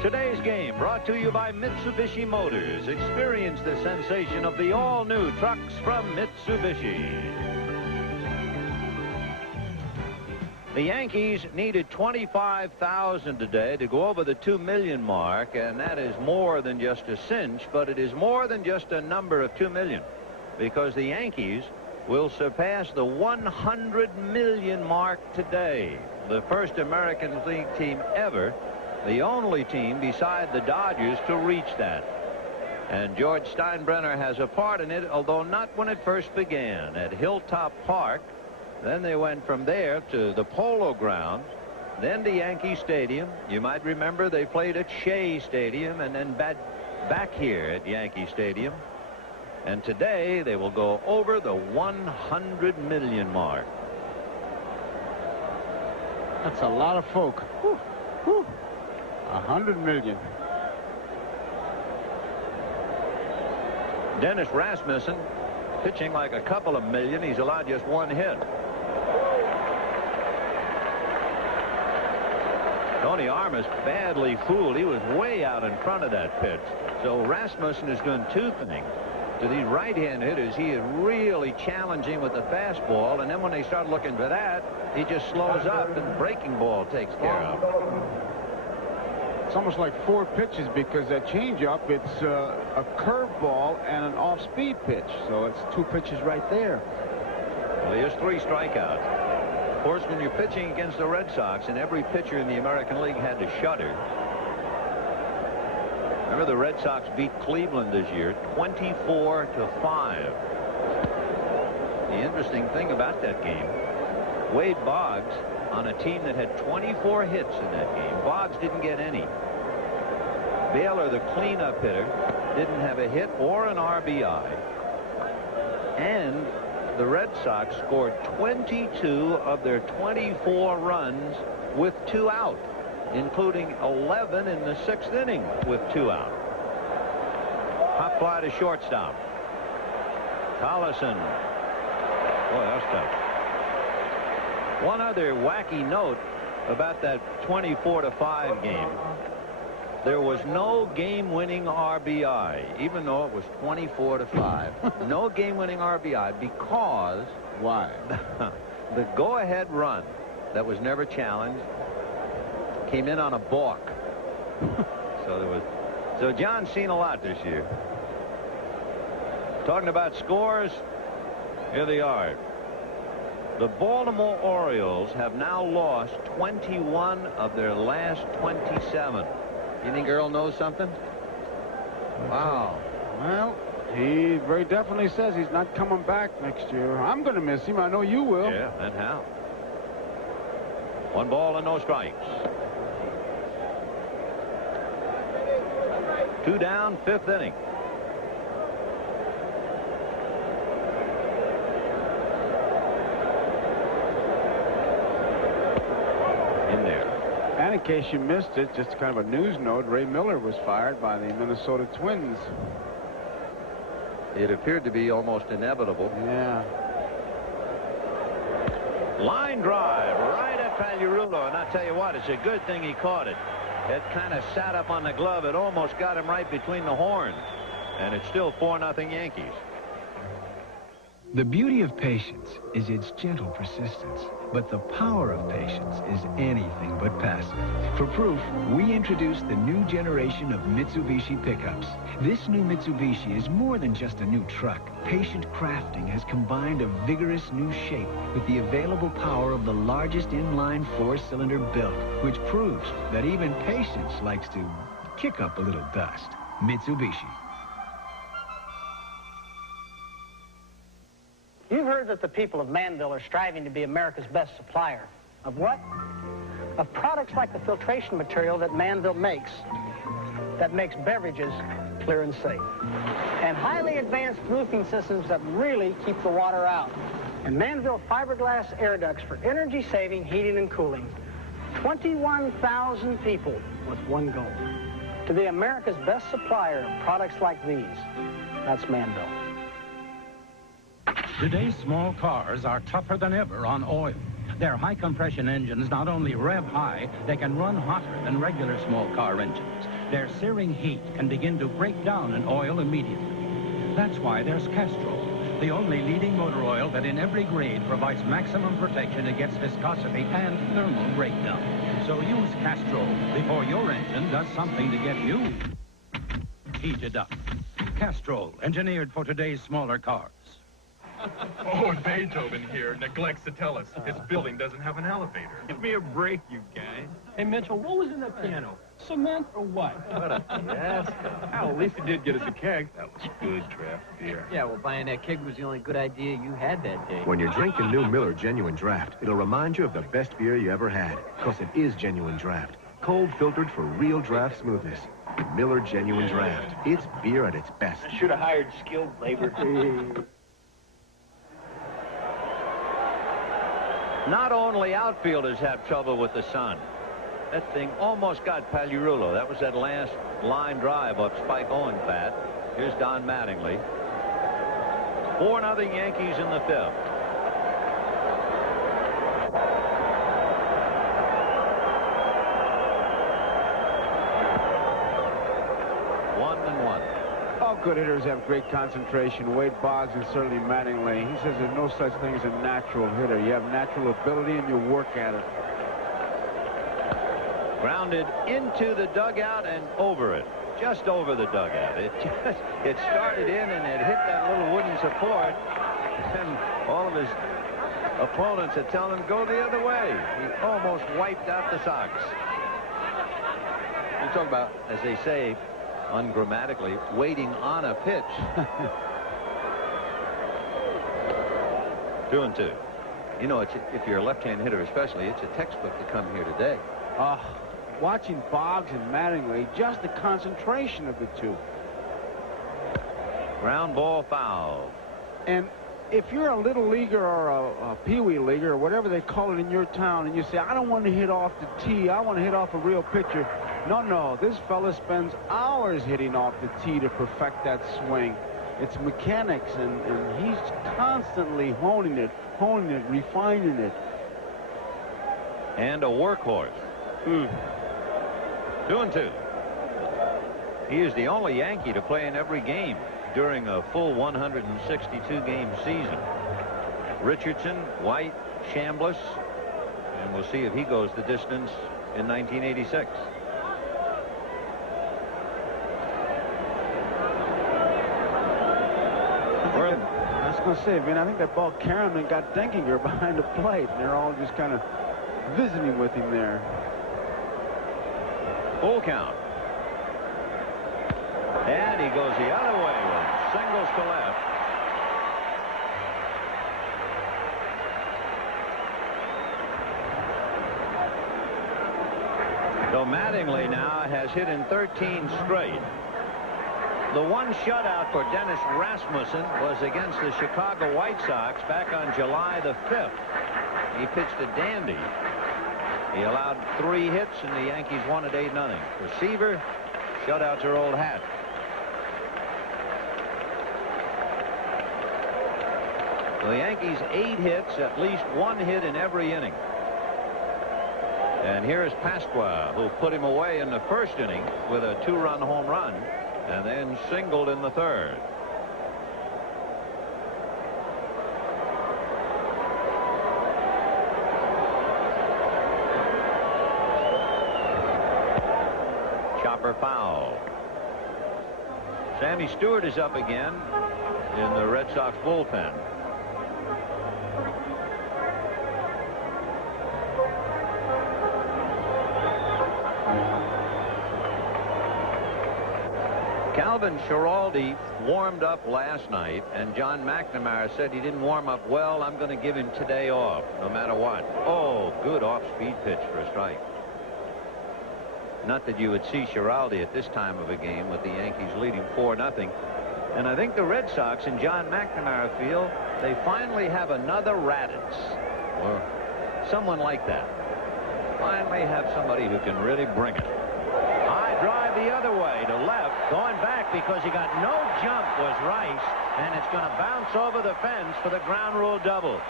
Today's game brought to you by Mitsubishi Motors. Experience the sensation of the all-new trucks from Mitsubishi. The Yankees needed 25,000 today to go over the 2 million mark, and that is more than just a cinch, but it is more than just a number of 2 million, because the Yankees will surpass the 100 million mark today. The first American League team ever, the only team beside the Dodgers to reach that. And George Steinbrenner has a part in it, although not when it first began at Hilltop Park. Then they went from there to the Polo Grounds, then to Yankee Stadium. You might remember they played at Shea Stadium, and then back here at Yankee Stadium. And today they will go over the 100 million mark. That's a lot of folk. Whew. Whew. 100 million. Dennis Rasmussen pitching like a couple of million. He's allowed just 1 hit. Tony Armas badly fooled. He was way out in front of that pitch. So Rasmussen is doing two things. To these right-hand hitters, he is really challenging with the fastball, and then when they start looking for that, he just slows up, and the breaking ball takes care of it. It's almost like 4 pitches because that changeup, it's a curveball and an off-speed pitch. So it's 2 pitches right there. Well, he has 3 strikeouts. Of course, when you're pitching against the Red Sox, and every pitcher in the American League had to shudder. Remember, the Red Sox beat Cleveland this year 24-5. The interesting thing about that game, Wade Boggs, on a team that had 24 hits in that game, Boggs didn't get any. Baylor, the cleanup hitter, didn't have a hit or an RBI. And the Red Sox scored 22 of their 24 runs with 2 out, including 11 in the 6th inning with 2 out. Pop fly to shortstop. Collison. Boy, that's tough. One other wacky note about that 24-5 game. There was no game-winning RBI, even though it was 24-5. No game-winning RBI because why? The go-ahead run that was never challenged came in on a balk. So John's seen a lot this year. Talking about scores, here they are. The Baltimore Orioles have now lost 21 of their last 27. You think Earl knows something? Wow. Well, he very definitely says he's not coming back next year. I'm going to miss him. I know you will. Yeah, and how? 1 ball and no strikes. 2 down, 5th inning. In there. And in case you missed it, just kind of a news note, Ray Miller was fired by the Minnesota Twins. It appeared to be almost inevitable. Yeah. Line drive right at Pagliarulo, and I tell you what, it's a good thing he caught it. It kind of sat up on the glove. It almost got him right between the horns. And it's still 4-0 Yankees. The beauty of patience is its gentle persistence, but the power of patience is anything but passive. For proof, we introduced the new generation of Mitsubishi pickups. This new Mitsubishi is more than just a new truck. Patient crafting has combined a vigorous new shape with the available power of the largest inline 4-cylinder built, which proves that even patience likes to kick up a little dust. Mitsubishi. You've heard that the people of Manville are striving to be America's best supplier. Of what? Of products like the filtration material that Manville makes, that makes beverages clear and safe. And highly advanced roofing systems that really keep the water out. And Manville fiberglass air ducts for energy-saving heating and cooling. 21,000 people with one goal. To be America's best supplier of products like these. That's Manville. Today's small cars are tougher than ever on oil. Their high-compression engines not only rev high, they can run hotter than regular small car engines. Their searing heat can begin to break down an oil immediately. That's why there's Castrol, the only leading motor oil that in every grade provides maximum protection against viscosity and thermal breakdown. So use Castrol before your engine does something to get you heated up. Castrol, engineered for today's smaller cars. Oh, and Beethoven here neglects to tell us his building doesn't have an elevator. Give me a break, you guys. Hey, Mitchell, what was in that piano? Cement or what? What a fiasco. Well, at least he did get us a keg. That was good draft beer. Yeah, well, buying that keg was the only good idea you had that day. When you're drinking new Miller Genuine Draft, it'll remind you of the best beer you ever had. Because it is Genuine Draft. Cold filtered for real draft smoothness. Miller Genuine Draft. It's beer at its best. Should have hired skilled labor. Not only outfielders have trouble with the sun. That thing almost got Pagliarulo. That was that last line drive up Spike Owen Pat. Here's Don Mattingly. 4-0 Yankees in the 5th. All good hitters have great concentration. Wade Boggs and certainly Mattingly. He says there's no such thing as a natural hitter. You have natural ability and you work at it. Grounded into the dugout and over it. Just over the dugout. It started in and it hit that little wooden support. And all of his opponents are telling him, go the other way. He almost wiped out the Sox. You talk about, as they say, ungrammatically, waiting on a pitch. 2-2. You know, if you're a left-hand hitter especially, it's a textbook to come here today. Watching Boggs and Mattingly, just the concentration of the two. Ground ball foul. And if you're a little leaguer or a pee-wee leaguer or whatever they call it in your town, and you say, I don't want to hit off the tee, I want to hit off a real pitcher. No, this fella spends hours hitting off the tee to perfect that swing. It's mechanics, and he's constantly honing it, refining it. And a workhorse. 2-2. He is the only Yankee to play in every game during a full 162-game season. Richardson, White, Chambliss, and we'll see if he goes the distance in 1986. I was going to say, Vin, I think that ball carried and got Denkinger behind the plate. And they're all just kind of visiting with him there. Full count. And he goes the other way with singles to left. So Mattingly now has hit in 13 straight. The one shutout for Dennis Rasmussen was against the Chicago White Sox back on July the 5th. He pitched a dandy. He allowed 3 hits, and the Yankees won at 8-0. For Seaver, shutouts are old hat. The Yankees 8 hits, at least 1 hit in every inning. And here's Pasqua, who put him away in the first inning with a 2-run home run and then singled in the third. Chopper foul. Sammy Stewart is up again in the Red Sox bullpen. Calvin Schiraldi warmed up last night, and John McNamara said he didn't warm up well. I'm going to give him today off, no matter what. Oh, good off-speed pitch for a strike. Not that you would see Schiraldi at this time of a game with the Yankees leading 4-0. And I think the Red Sox and John McNamara feel they finally have another Raditz or someone like that. Finally have somebody who can really bring it. High drive the other way to left, going back because he got no jump was Rice, and it's going to bounce over the fence for the ground rule double.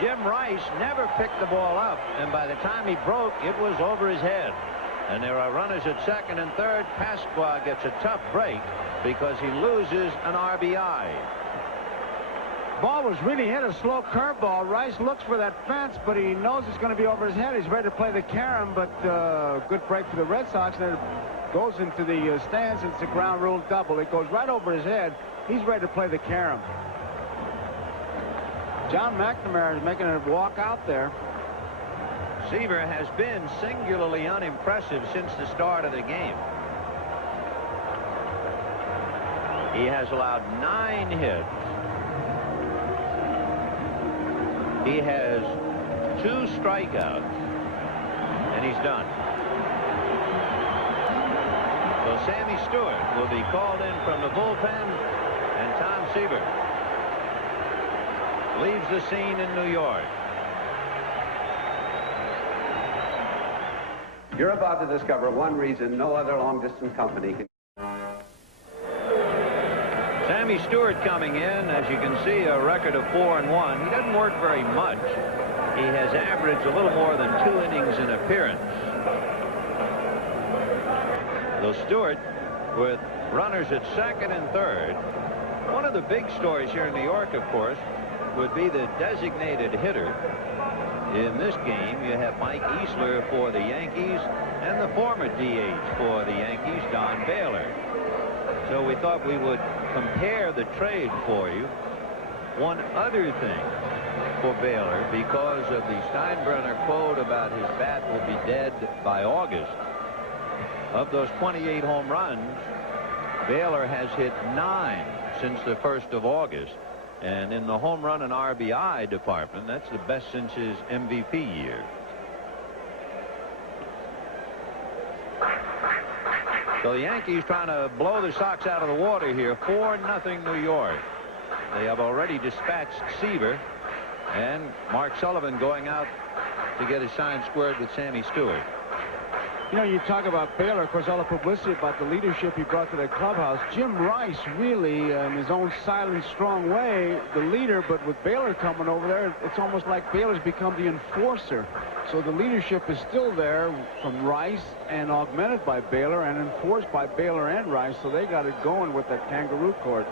Jim Rice never picked the ball up, and by the time he broke, it was over his head. And there are runners at second and third. Pasqua gets a tough break because he loses an RBI. Ball was really hit, a slow curveball. Rice looks for that fence, but he knows it's going to be over his head. He's ready to play the carom, but good break for the Red Sox. And it goes into the stands. It's a ground rule double. It goes right over his head. He's ready to play the carom. John McNamara is making a walk out there. Seaver has been singularly unimpressive since the start of the game. He has allowed 9 hits. He has 2 strikeouts, and he's done. So Sammy Stewart will be called in from the bullpen, and Tom Seaver leaves the scene in New York. You're about to discover one reason no other long-distance company can. Sammy Stewart coming in, as you can see, a record of 4-1. He doesn't work very much. He has averaged a little more than 2 innings in appearance. Though Stewart with runners at second and third. One of the big stories here in New York, of course, would be the designated hitter. In this game, you have Mike Easler for the Yankees and the former DH for the Yankees, Don Baylor. So we thought we would compare the trade for you. One other thing for Baylor, because of the Steinbrenner quote about his bat will be dead by August, of those 28 home runs, Baylor has hit 9 since the 1st of August. And in the home run and RBI department, that's the best since his MVP year. So the Yankees trying to blow the Sox out of the water here. 4-0 New York. They have already dispatched Seaver, and Mark Sullivan going out to get his sign squared with Sammy Stewart. You know, you talk about Baylor, of course, all the publicity about the leadership he brought to the clubhouse. Jim Rice really, in his own silent, strong way, the leader, but with Baylor coming over there, it's almost like Baylor's become the enforcer. So the leadership is still there from Rice and augmented by Baylor and enforced by Baylor and Rice, so they got it going with that kangaroo court.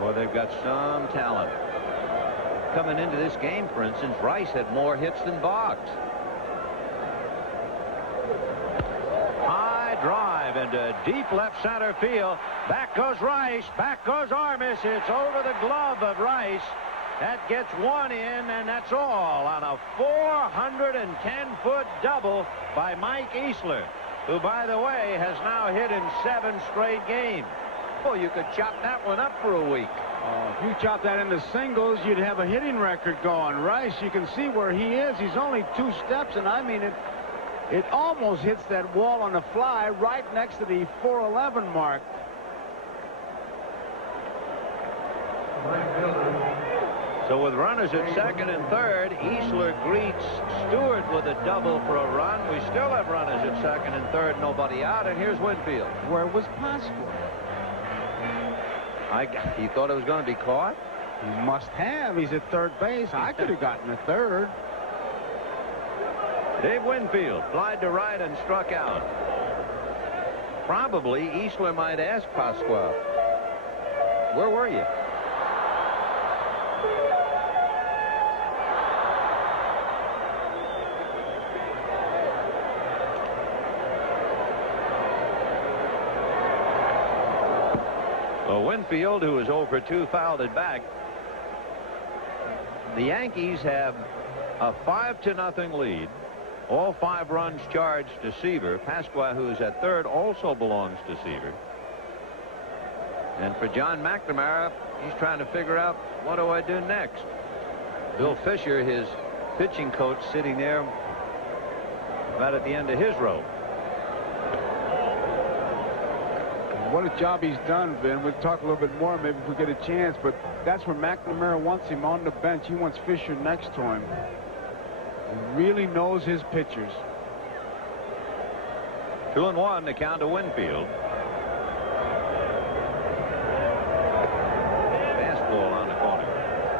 Well, they've got some talent. Coming into this game, for instance, Rice had more hits than Boggs. High drive into deep left center field. Back goes Rice. Back goes Armas. It's over the glove of Rice. That gets one in, and that's all on a 410-foot double by Mike Easler, who, by the way, has now hit in 7 straight games. Well, you could chop that one up for a week. If you chop that into singles, you'd have a hitting record going. Rice, you can see where he is. He's only 2 steps, and I mean it almost hits that wall on the fly right next to the 411 mark. So with runners at second and third, Easler greets Stewart with a double for a run. We still have runners at second and third, nobody out, and here's Winfield. Where was Pasqua? He thought it was going to be caught? He must have. He's at third base. I could have gotten a third. Dave Winfield flied to right and struck out. Probably Easler might ask Pasqua, where were you? Well, Winfield, who is 0 for 2, fouled it back. The Yankees have a 5-0 lead. All 5 runs charged to Seaver. Pasqua, who is at third, also belongs to Seaver. And for John McNamara, he's trying to figure out, what do I do next? Bill Fisher, his pitching coach, sitting there about at the end of his rope. What a job he's done, Vin. We'll talk a little bit more maybe if we get a chance, but that's where McNamara wants him, on the bench. He wants Fisher next to him. He really knows his pitchers. 2-1 to count to Winfield. Fastball on the corner.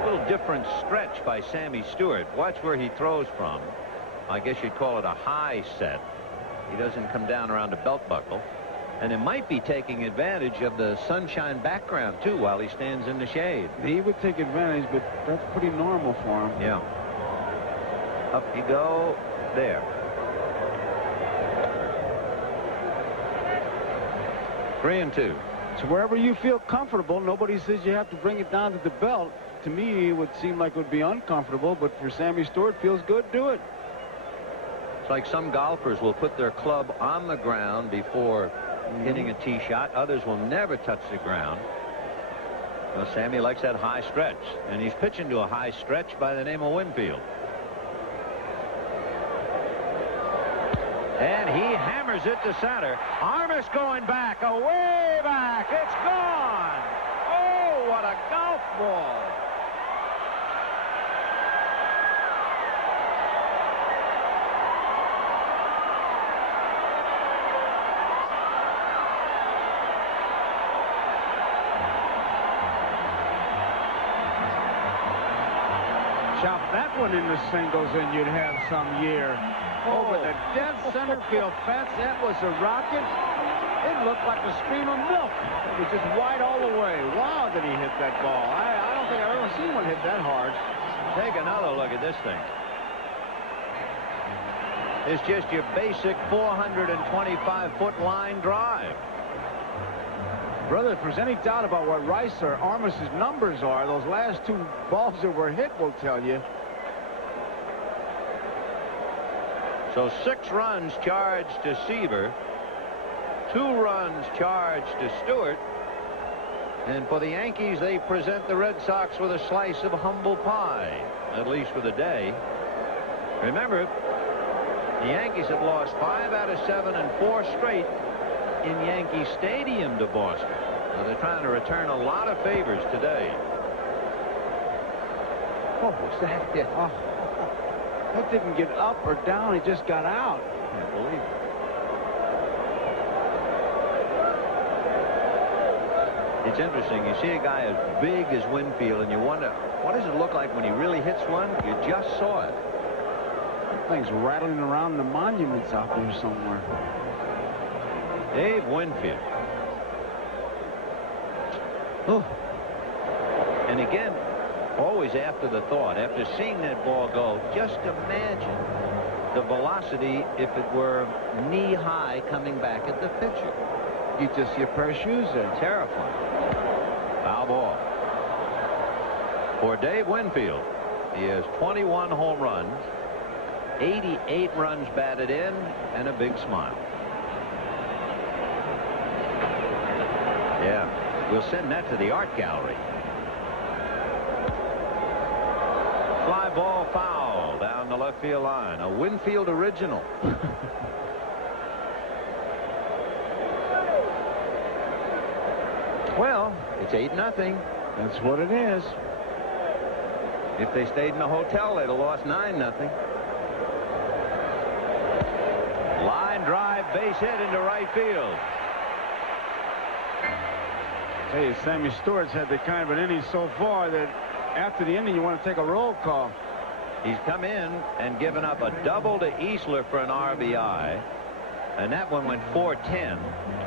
A little different stretch by Sammy Stewart. Watch where he throws from. I guess you'd call it a high set. He doesn't come down around the belt buckle. And it might be taking advantage of the sunshine background, too, while he stands in the shade. He would take advantage, but that's pretty normal for him. Yeah. Up you go. There. 3-2. So wherever you feel comfortable, nobody says you have to bring it down to the belt. To me, it would seem like it would be uncomfortable, but for Sammy Stewart, feels good, do it. It's like some golfers will put their club on the ground before hitting a tee shot. Others will never touch the ground. Well, Sammy likes that high stretch, and he's pitching to a high stretch by the name of Winfield. And he hammers it to center. Armas going back, away back. It's gone. Oh, what a golf ball. Chop that one into singles and you'd have some year. Over the dead center field fence. That was a rocket. It looked like a stream of milk. It was just wide all the way. Wow, did he hit that ball. I don't think I've ever seen one hit that hard. Take another look at this thing. It's just your basic 425-foot line drive. Brother, if there's any doubt about what Rice or Armis's numbers are, those last two balls that were hit will tell you. So 6 runs charged to Seaver, 2 runs charged to Stewart, and for the Yankees, they present the Red Sox with a slice of humble pie, at least for the day. Remember, the Yankees have lost 5 out of 7 and 4 straight in Yankee Stadium to Boston. So they're trying to return a lot of favors today. What was that hit? Oh. That didn't get up or down. He just got out. Can't believe it. It's interesting. You see a guy as big as Winfield, and you wonder, what does it look like when he really hits one? You just saw it. That thing's rattling around the monuments out there somewhere. Dave Winfield. Oh. And again, always after the thought, after seeing that ball go, just imagine the velocity if it were knee-high coming back at the pitcher. You just see a pair of shoes there. Terrifying. Foul ball. For Dave Winfield, he has 21 home runs, 88 runs batted in, and a big smile. Yeah, we'll send that to the art gallery. Fly ball foul down the left field line. A Winfield original. Well, it's 8-0. That's what it is. If they stayed in the hotel, they'd have lost 9-0. Line drive, base hit into right field. I tell you, Sammy Stewart's had the kind of an inning so far that after the inning you want to take a roll call. He's come in and given up a double to Easler for an RBI, and that one went 410.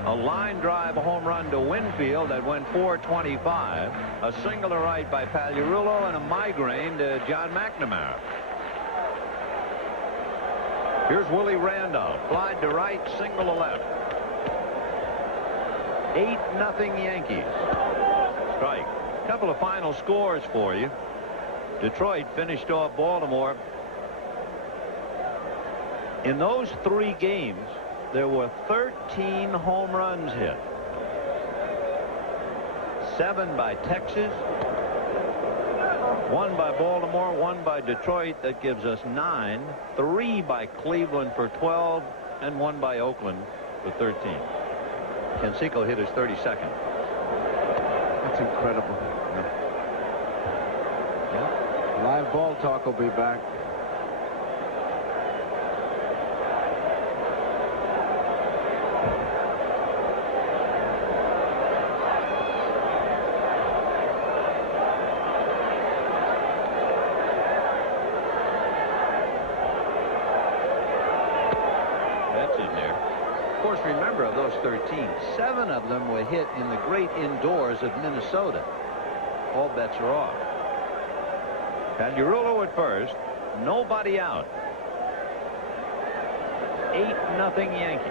A line drive home run to Winfield that went 425. A single to right by Pagliarulo, and a migraine to John McNamara. Here's Willie Randolph. Flied to right, single to left. 8-0 Yankees. Strike. A couple of final scores for you. Detroit finished off Baltimore. In those 3 games, there were 13 home runs hit. 7 by Texas, 1 by Baltimore, 1 by Detroit. That gives us 9. 3 by Cleveland for 12, and 1 by Oakland for 13. Canseco hit his 32nd. That's incredible. Yeah. Live ball talk will be back. That's in there. Of course, remember, of those 13, 7 of them were hit in the great indoors of Minnesota. All bets are off. Pagliarulo at first. Nobody out. 8-0 Yankees.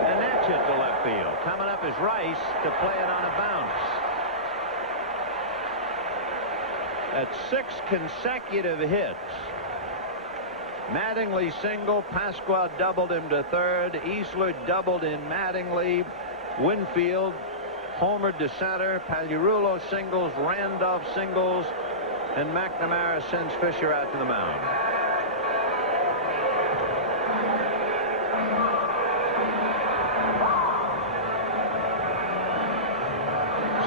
And that's hit to left field. Coming up is Rice to play it on a bounce. That's 6 consecutive hits. Mattingly single. Pasqua doubled him to third. Easler doubled in Mattingly. Winfield homered to center. Pagliarulo singles. Randolph singles. And McNamara sends Fisher out to the mound.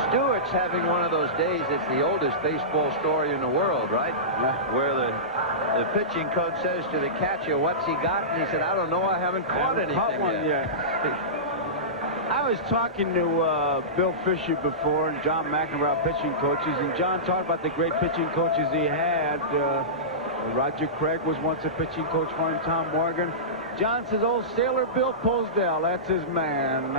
Stewart's having one of those days. It's the oldest baseball story in the world, right? Yeah. Where the pitching coach says to the catcher, "What's he got?" And he said, "I don't know. I haven't caught anything yet." I was talking to Bill Fisher before and John McNamara, pitching coaches, and John talked about the great pitching coaches he had. Roger Craig was once a pitching coach for him, Tom Morgan. John says, old Sailor Bill Posdell, that's his man.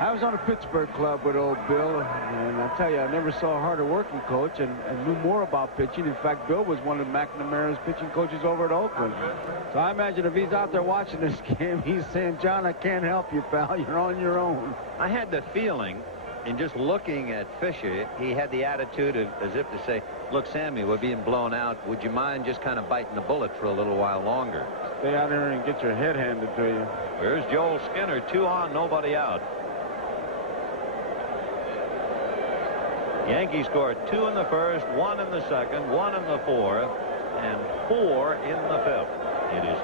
I was on a Pittsburgh club with old Bill, and I tell you, I never saw a harder working coach and knew more about pitching. In fact, Bill was one of McNamara's pitching coaches over at Oakland. So I imagine if he's out there watching this game, he's saying, John, I can't help you, pal. You're on your own. I had the feeling, in just looking at Fisher, he had the attitude of, as if to say, look, Sammy, we're being blown out. Would you mind just kind of biting the bullet for a little while longer? Stay out there and get your head handed to you. Here's Joel Skinner, 2 on, nobody out. Yankees scored 2 in the first, 1 in the second, 1 in the fourth, and 4 in the fifth. It is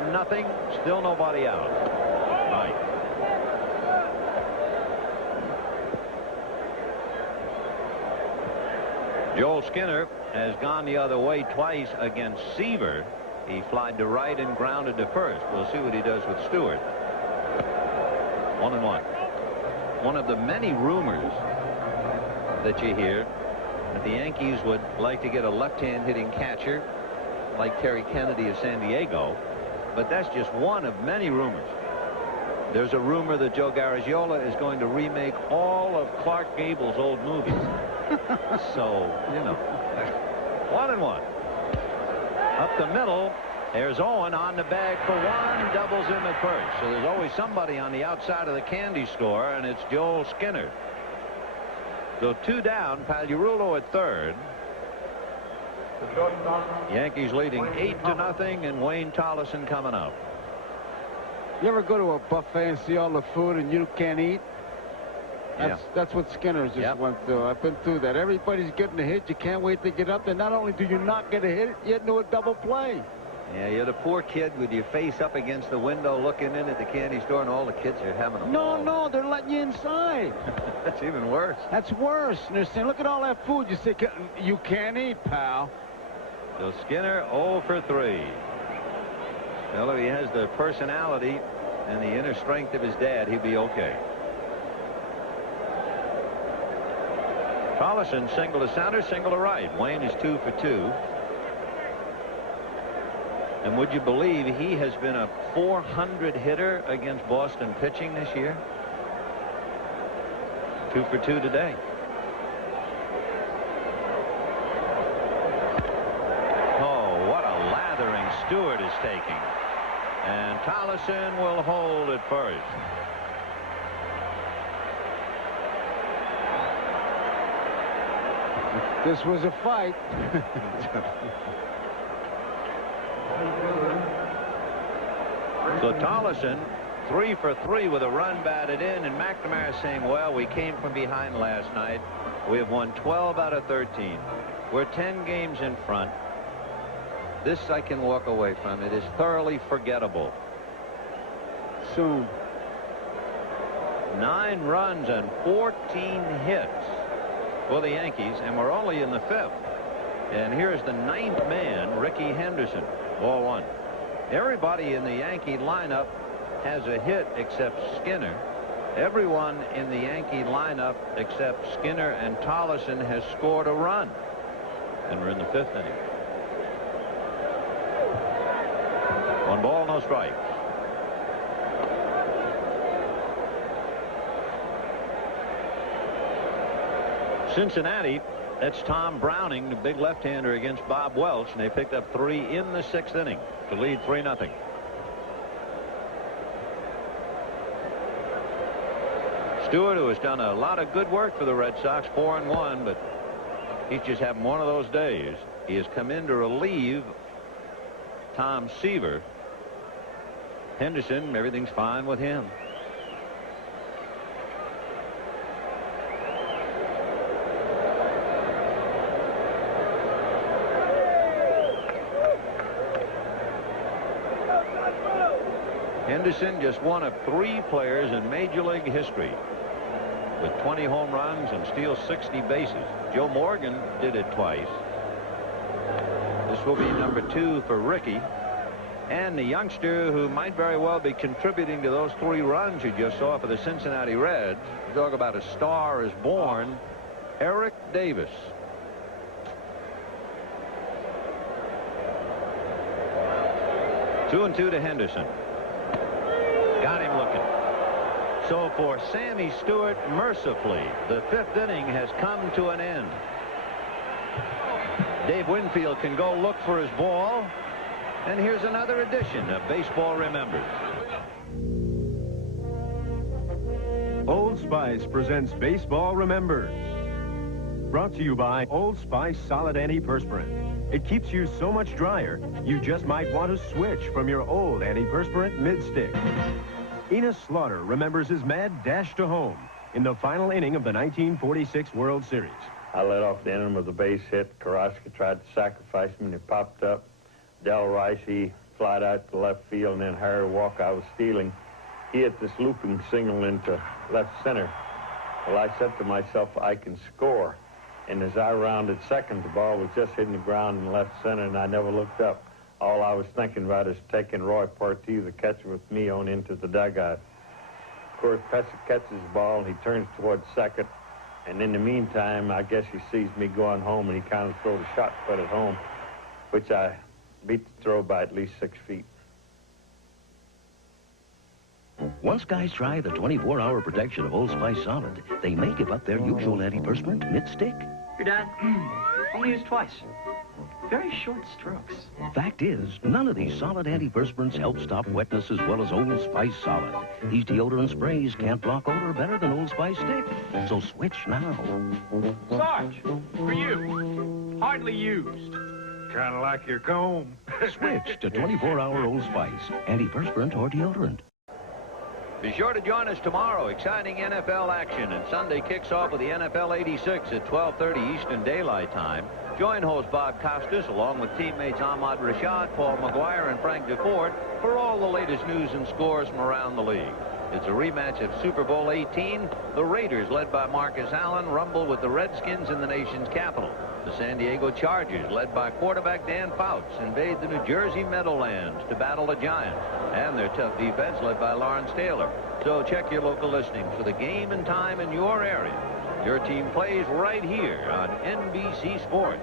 8-0, still nobody out. Right. Joel Skinner has gone the other way twice against Seaver. He flied to right and grounded to first. We'll see what he does with Stewart. 1-1. One of the many rumors that you hear that the Yankees would like to get a left-hand hitting catcher like Terry Kennedy of San Diego, but that's just one of many rumors. There's a rumor that Joe Garagiola is going to remake all of Clark Gable's old movies. So, you know, 1-1. Up the middle, there's Owen on the bag for 1, doubles him at first. So there's always somebody on the outside of the candy store, and it's Joel Skinner. So 2 down, Pagliarulo at third. Yankees leading 8-0, and Wayne Tollison coming up. You ever go to a buffet and see all the food and you can't eat? That's what Skinner's just went through. I've been through that. Everybody's getting a hit. You can't wait to get up there. Not only do you not get a hit, you get into a double play. Yeah, you're the poor kid with your face up against the window looking in at the candy store, and all the kids are having a ball. No, they're letting you inside. That's even worse. That's worse. And they're saying, look at all that food. You say, you can't eat, pal. So Skinner 0 for 3. Well, if he has the personality and the inner strength of his dad, he'd be okay. Tollison single to center, single to right. Wayne is 2 for 2. And would you believe he has been a .400 hitter against Boston pitching this year? 2 for 2 today. Oh, what a lathering Stewart is taking. And Tollison will hold at first. This was a fight. So Tollison 3 for 3 with a run batted in, and McNamara saying, well, we came from behind last night. We have won 12 out of 13. We're 10 games in front. This I can walk away from. It is thoroughly forgettable. Soon. 9 runs and 14 hits for the Yankees, and we're only in the 5th. And here's the 9th man, Ricky Henderson. Ball 1. Everybody in the Yankee lineup has a hit except Skinner. Everyone in the Yankee lineup except Skinner and Tollison has scored a run. And we're in the 5th inning. 1 ball, no strikes. Cincinnati, that's Tom Browning, the big left-hander against Bob Welch, and they picked up 3 in the 6th inning to lead 3-0. Stewart, who has done a lot of good work for the Red Sox, 4-1, but he's just having one of those days. He has come in to relieve Tom Seaver. Henderson, everything's fine with him. Henderson, just one of 3 players in Major League history with 20 home runs and steals 60 bases. Joe Morgan did it twice. This will be number 2 for Ricky. And the youngster who might very well be contributing to those 3 runs you just saw for the Cincinnati Reds. Talk about a star is born. Eric Davis. 2-2 to Henderson. Got him looking. So for Sammy Stewart, mercifully, the 5th inning has come to an end. Dave Winfield can go look for his ball. And here's another edition of Baseball Remembers. Old Spice presents Baseball Remembers. Brought to you by Old Spice Solid Antiperspirant. It keeps you so much drier, you just might want to switch from your old antiperspirant mid-stick. Enos Slaughter remembers his mad dash to home in the final inning of the 1946 World Series. I led off the inning with a base hit. Karaska tried to sacrifice me, and he popped up. Del Rice, he flied out to left field, and then Harry Walker, I was stealing. He hit this looping single into left center. Well, I said to myself, I can score. And as I rounded second, the ball was just hitting the ground in left center, and I never looked up. All I was thinking about is taking Roy Partee, the catcher, with me on into the dugout. Of course, Pesci catches the ball, and he turns towards second. And in the meantime, I guess he sees me going home, and he kind of throws a shot put at home, which I beat the throw by at least 6 feet. Once guys try the 24-hour protection of Old Spice Solid, they may give up their usual antiperspirant mid-stick. Your dad, only used twice. Very short strokes. Fact is, none of these solid antiperspirants help stop wetness as well as Old Spice Solid. These deodorant sprays can't block odor better than Old Spice Stick. So switch now. Sarge, for you. Hardly used. Kind of like your comb. Switch to 24-hour Old Spice, antiperspirant or deodorant. Be sure to join us tomorrow. Exciting NFL action, and Sunday kicks off with the NFL 86 at 12:30 Eastern Daylight Time. Join host Bob Costas along with teammates Ahmad Rashad, Paul McGuire, and Frank DeFord for all the latest news and scores from around the league. It's a rematch of Super Bowl 18. The Raiders, led by Marcus Allen, rumble with the Redskins in the nation's capital. The San Diego Chargers, led by quarterback Dan Fouts, invade the New Jersey Meadowlands to battle the Giants. And their tough defense, led by Lawrence Taylor. So check your local listings for the game and time in your area. Your team plays right here on NBC Sports.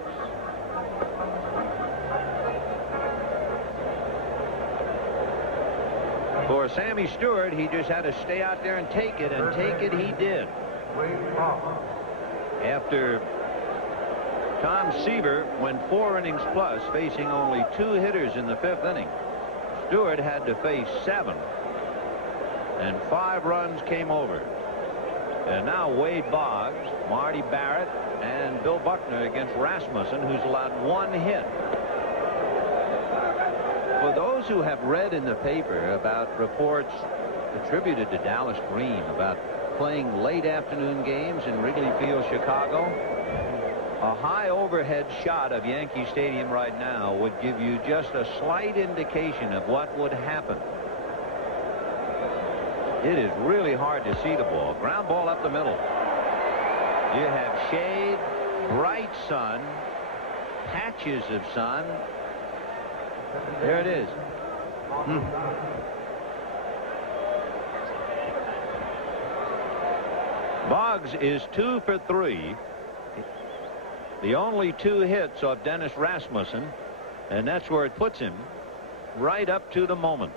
For Sammy Stewart, he just had to stay out there and take it, and take it he did. After Tom Seaver went 4 innings plus, facing only 2 hitters in the 5th inning, Stewart had to face 7, and 5 runs came over. And now Wade Boggs, Marty Barrett, and Bill Buckner against Rasmussen, who's allowed 1 hit. For those who have read in the paper about reports attributed to Dallas Green about playing late afternoon games in Wrigley Field, Chicago, a high overhead shot of Yankee Stadium right now would give you just a slight indication of what would happen. It is really hard to see the ball. Ground ball up the middle. You have shade, bright sun, patches of sun. There it is. Boggs is 2 for 3. The only 2 hits of Dennis Rasmussen, and that's where it puts him right up to the moment.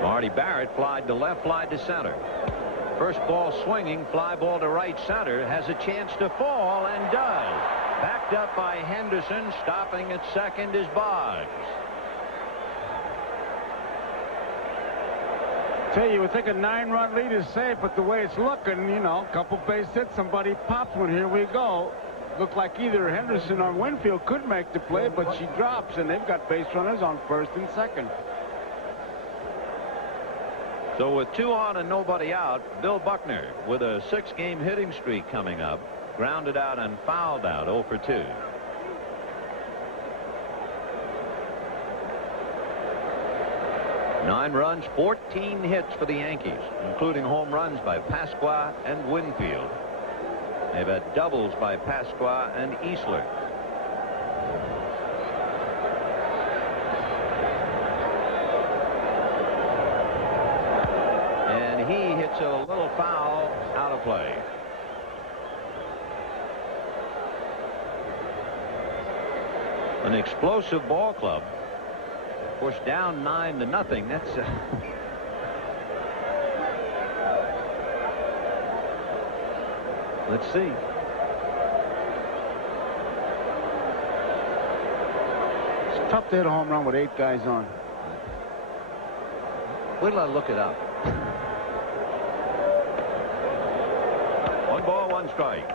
Marty Barrett flied to left, flied to center. First ball swinging, fly ball to right center, has a chance to fall and does. Backed up by Henderson, stopping at second is Boggs. Tell you, we think a 9-run lead is safe, but the way it's looking, you know, a couple base hits, somebody pops one. Here we go. Looked like either Henderson or Winfield could make the play, but she drops, and they've got base runners on first and second. So with 2 on and nobody out, Bill Buckner with a 6-game hitting streak coming up, grounded out and fouled out 0 for 2. Nine runs, 14 hits for the Yankees, including home runs by Pasqua and Winfield. They've had doubles by Pasqua and Easler. And he hits a little foul out of play. An explosive ball club. Of course, down 9-0. That's let's see. It's tough to hit a home run with 8 guys on. Wait till I look it up. 1 ball, 1 strike.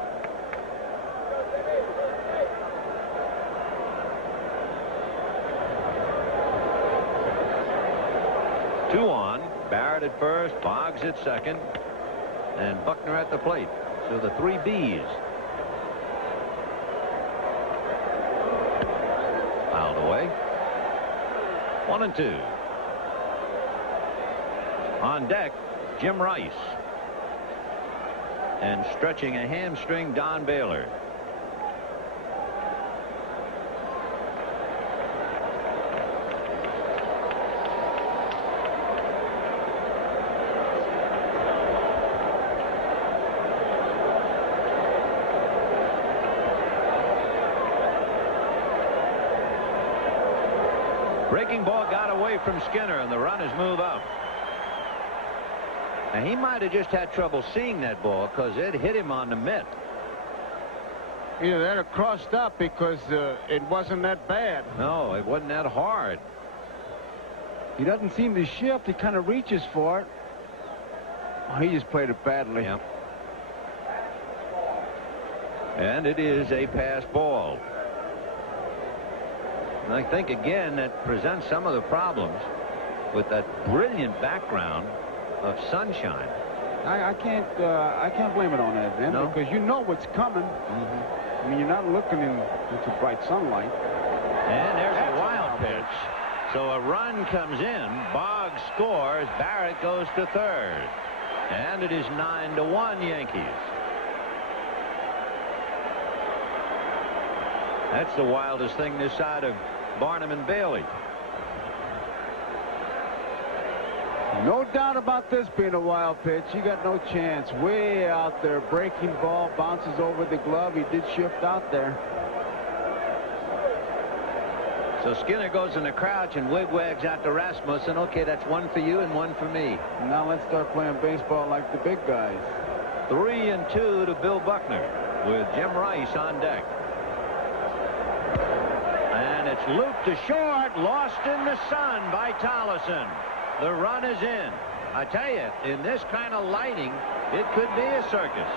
Two on. Barrett at first, Boggs at second, and Buckner at the plate. So the 3 Bs. Fouled away. 1-2. On deck, Jim Rice. And stretching a hamstring, Don Baylor. Breaking ball got away from Skinner, and the runners move up. And he might have just had trouble seeing that ball because it hit him on the mitt. Either that or crossed up because it wasn't that bad. No, it wasn't that hard. He doesn't seem to shift. He kind of reaches for it. Oh, he just played it badly. Yep. And it is a pass ball. And I think, again, that presents some of the problems with that brilliant background of sunshine. I can't blame it on that, man, No? because you know what's coming. I mean, you're not looking into bright sunlight. And there's a wild pitch. So a run comes in. Boggs scores. Barrett goes to third. And it is 9-1 Yankees. That's the wildest thing this side of Barnum and Bailey. No doubt about this being a wild pitch. He got no chance. Way out there. Breaking ball. Bounces over the glove. He did shift out there. So Skinner goes in the crouch and wigwags out to Rasmussen. Okay, that's 1 for you and 1 for me. Now let's start playing baseball like the big guys. 3-2 to Bill Buckner with Jim Rice on deck. And it's looped to short. Lost in the sun by Tollison. The run is in. I tell you, in this kind of lighting, it could be a circus.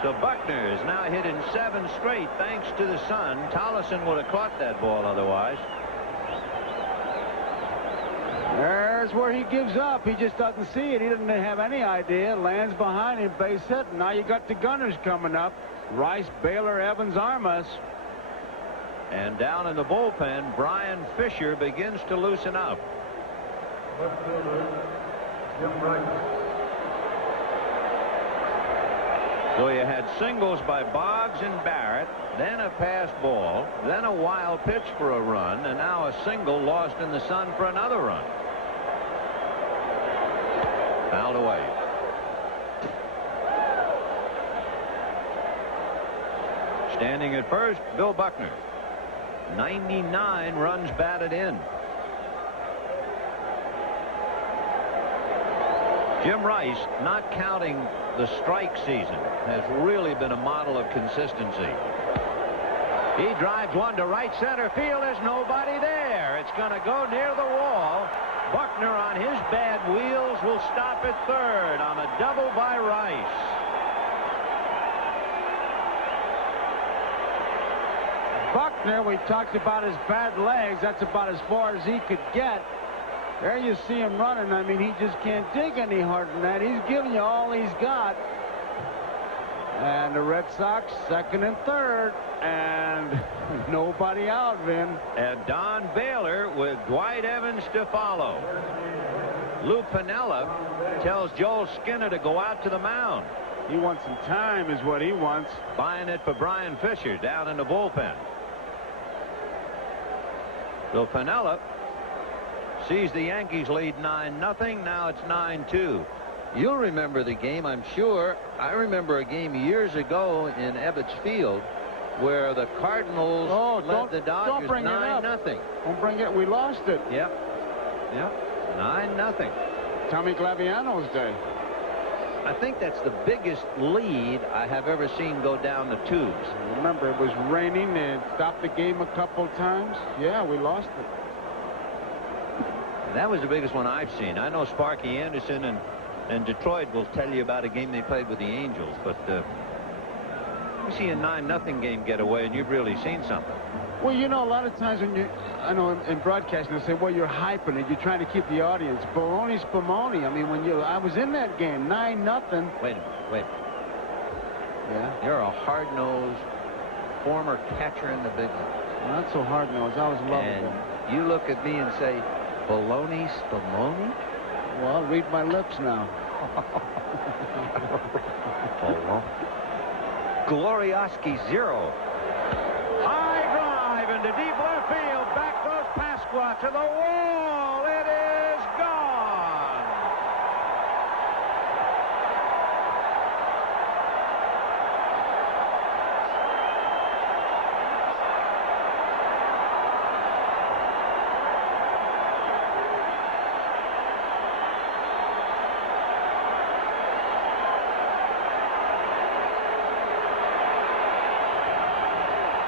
So Buckner is now hitting 7 straight thanks to the sun. Tollison would have caught that ball otherwise. There's where he gives up. He just doesn't see it. He doesn't have any idea. Lands behind him, base hit. And now you got the gunners coming up. Rice, Baylor, Evans, Armas. And down in the bullpen, Brian Fisher begins to loosen up. So you had singles by Boggs and Barrett, then a pass ball, then a wild pitch for a run, and now a single lost in the sun for another run. Fouled away. Standing at first, Bill Buckner. 99 runs batted in. Jim Rice, not counting the strike season, has really been a model of consistency. He drives one to right center field. There's nobody there. It's going to go near the wall. Buckner on his bad wheels will stop at third on a double by Rice. Buckner, we talked about his bad legs. That's about as far as he could get. There you see him running. I mean, he just can't dig any harder than that. He's giving you all he's got. And the Red Sox second and third. And nobody out, Vin. And Don Baylor with Dwight Evans to follow. Lou Piniella tells Joel Skinner to go out to the mound. He wants some time is what he wants. Buying it for Brian Fisher down in the bullpen. So Piniella sees the Yankees lead 9-0. Now it's 9-2. You'll remember the game, I'm sure. I remember a game years ago in Ebbets Field where the Cardinals led the Dodgers 9-0. Don't bring it. We lost it. Yep. 9-0. Tommy Glaviano's day. I think that's the biggest lead I have ever seen go down the tubes. Remember, it was raining and stopped the game a couple times. Yeah, we lost it. That was the biggest one I've seen. I know Sparky Anderson and Detroit will tell you about a game they played with the Angels, but you see a 9-0 game get away, and you've really seen something. Well, you know, a lot of times when I know in broadcasting, they say, well, you're hyping it. You're trying to keep the audience. Baloney's baloney. I mean, I was in that game, 9-0. Wait. Yeah? You're a hard-nosed former catcher in the big leagues. Well, not so hard-nosed. I was lovable. And you look at me and say, baloney, spumoni? Well, read my lips now. Glorioski 0. High drive into deep left field. Back goes Pasqua to the wall. It is gone.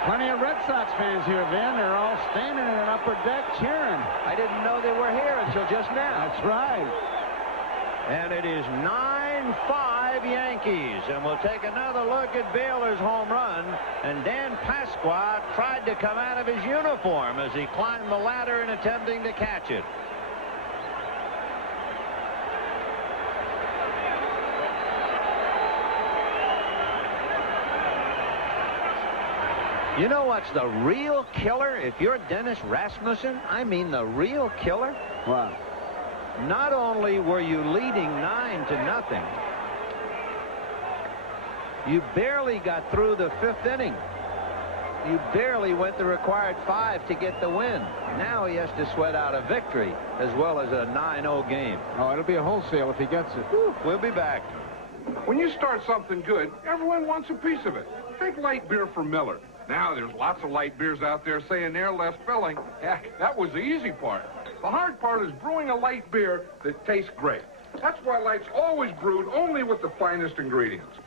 Plenty of Red Sox fans here, Vin. They're all standing in an upper deck cheering. I didn't know they were here until just now. That's right. And it is 9-5 Yankees. And we'll take another look at Baylor's home run. And Dan Pasqua tried to come out of his uniform as he climbed the ladder in attempting to catch it. You know what's the real killer? If you're Dennis Rasmussen, I mean the real killer. Wow. Not only were you leading 9-0, you barely got through the 5th inning. You barely went the required 5 to get the win. Now he has to sweat out a victory as well as a 9-0 game. Oh, it'll be a wholesale if he gets it. We'll be back. When you start something good, everyone wants a piece of it. Take light beer from Miller. Now there's lots of light beers out there saying they're less filling. Heck, that was the easy part. The hard part is brewing a light beer that tastes great. That's why Light's always brewed only with the finest ingredients.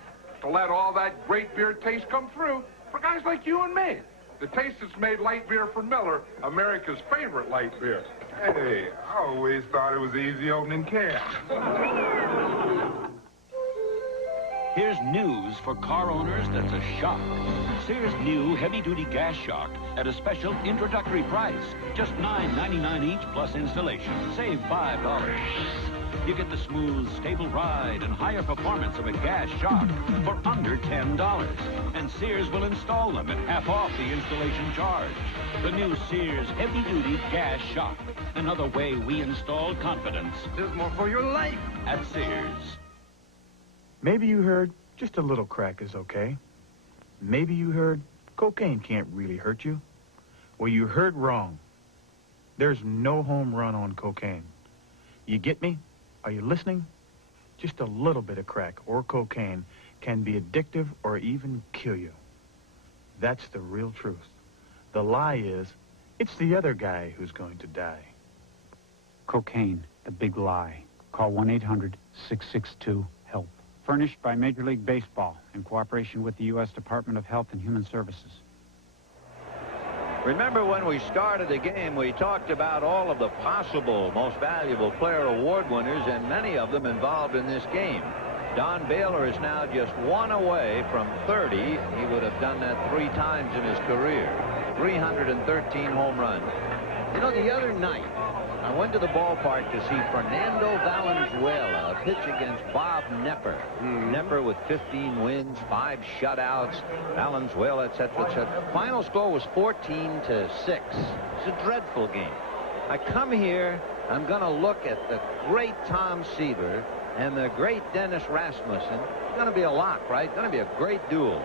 To let all that great beer taste come through for guys like you and me. The taste that's made light beer from Miller America's favorite light beer. Hey, I always thought it was easy opening cans. Here's news for car owners that's a shock. Sears new heavy-duty gas shock at a special introductory price. Just $9.99 each plus installation. Save $5. You get the smooth, stable ride and higher performance of a gas shock for under $10. And Sears will install them at half off the installation charge. The new Sears heavy-duty gas shock. Another way we install confidence. There's more for your life at Sears. Maybe you heard just a little crack is okay. Maybe you heard cocaine can't really hurt you. Well, you heard wrong. There's no home run on cocaine. You get me? Are you listening? Just a little bit of crack or cocaine can be addictive or even kill you. That's the real truth. The lie is, it's the other guy who's going to die. Cocaine, the big lie. Call 1-800-662-HELP. Furnished by Major League Baseball in cooperation with the U.S. Department of Health and Human Services. Remember when we started the game, we talked about all of the possible most valuable player award winners and many of them involved in this game. Don Baylor is now just 1 away from 30. He would have done that 3 times in his career. 313 home runs. You know, the other night, I went to the ballpark to see Fernando Valenzuela pitch against Bob Nepper. Nepper with 15 wins, 5 shutouts, Valenzuela, etc., etc. Final score was 14-6. It's a dreadful game. I come here, I'm going to look at the great Tom Seaver and the great Dennis Rasmussen. It's going to be a lock, right? It's going to be a great duel.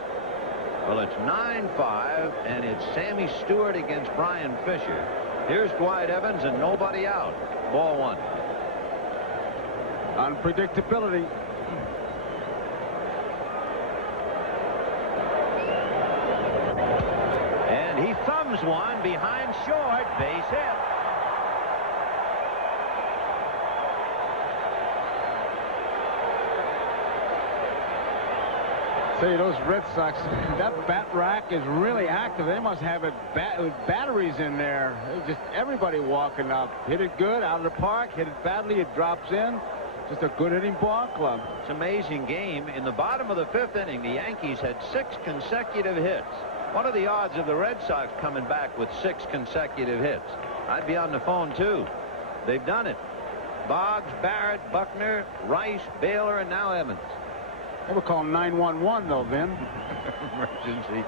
Well, it's 9-5, and it's Sammy Stewart against Brian Fisher. Here's Dwight Evans and nobody out. Ball 1. Unpredictability. Here's one behind short, base hit. Say, those Red Sox, that bat rack is really active. They must have it with batteries in there. Just everybody walking up. Hit it good, out of the park. Hit it badly, it drops in. Just a good hitting ball club. It's an amazing game. In the bottom of the 5th inning, the Yankees had 6 consecutive hits. What are the odds of the Red Sox coming back with 6 consecutive hits? I'd be on the phone, too. They've done it. Boggs, Barrett, Buckner, Rice, Baylor, and now Evans. They were calling 911, though, Vin. Emergency.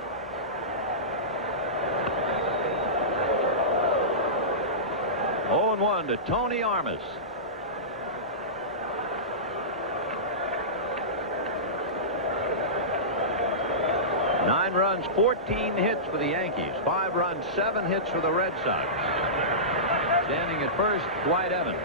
Oh, 0-1 to Tony Armas. Nine runs, 14 hits for the Yankees. 5 runs, 7 hits for the Red Sox. Standing at first, Dwight Evans.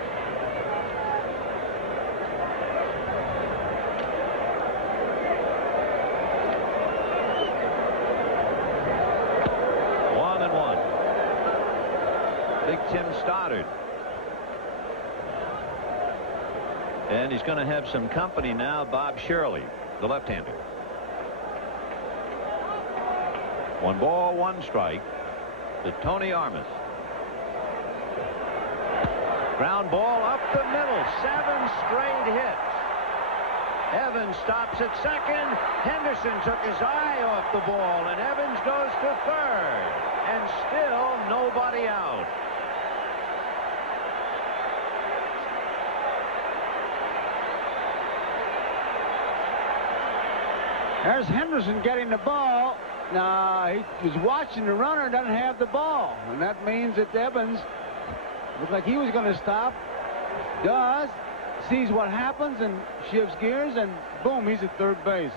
Big Tim Stoddard. And he's going to have some company now. Bob Shirley, the left-hander. 1 ball, 1 strike to Tony Armas. Ground ball up the middle. 7 straight hits. Evans stops at second. Henderson took his eye off the ball, and Evans goes to third. And still nobody out. There's Henderson getting the ball. Now, he was watching the runner, doesn't have the ball. And that means that Evans looked like he was going to stop. Does. Sees what happens and shifts gears, and boom, he's at third base.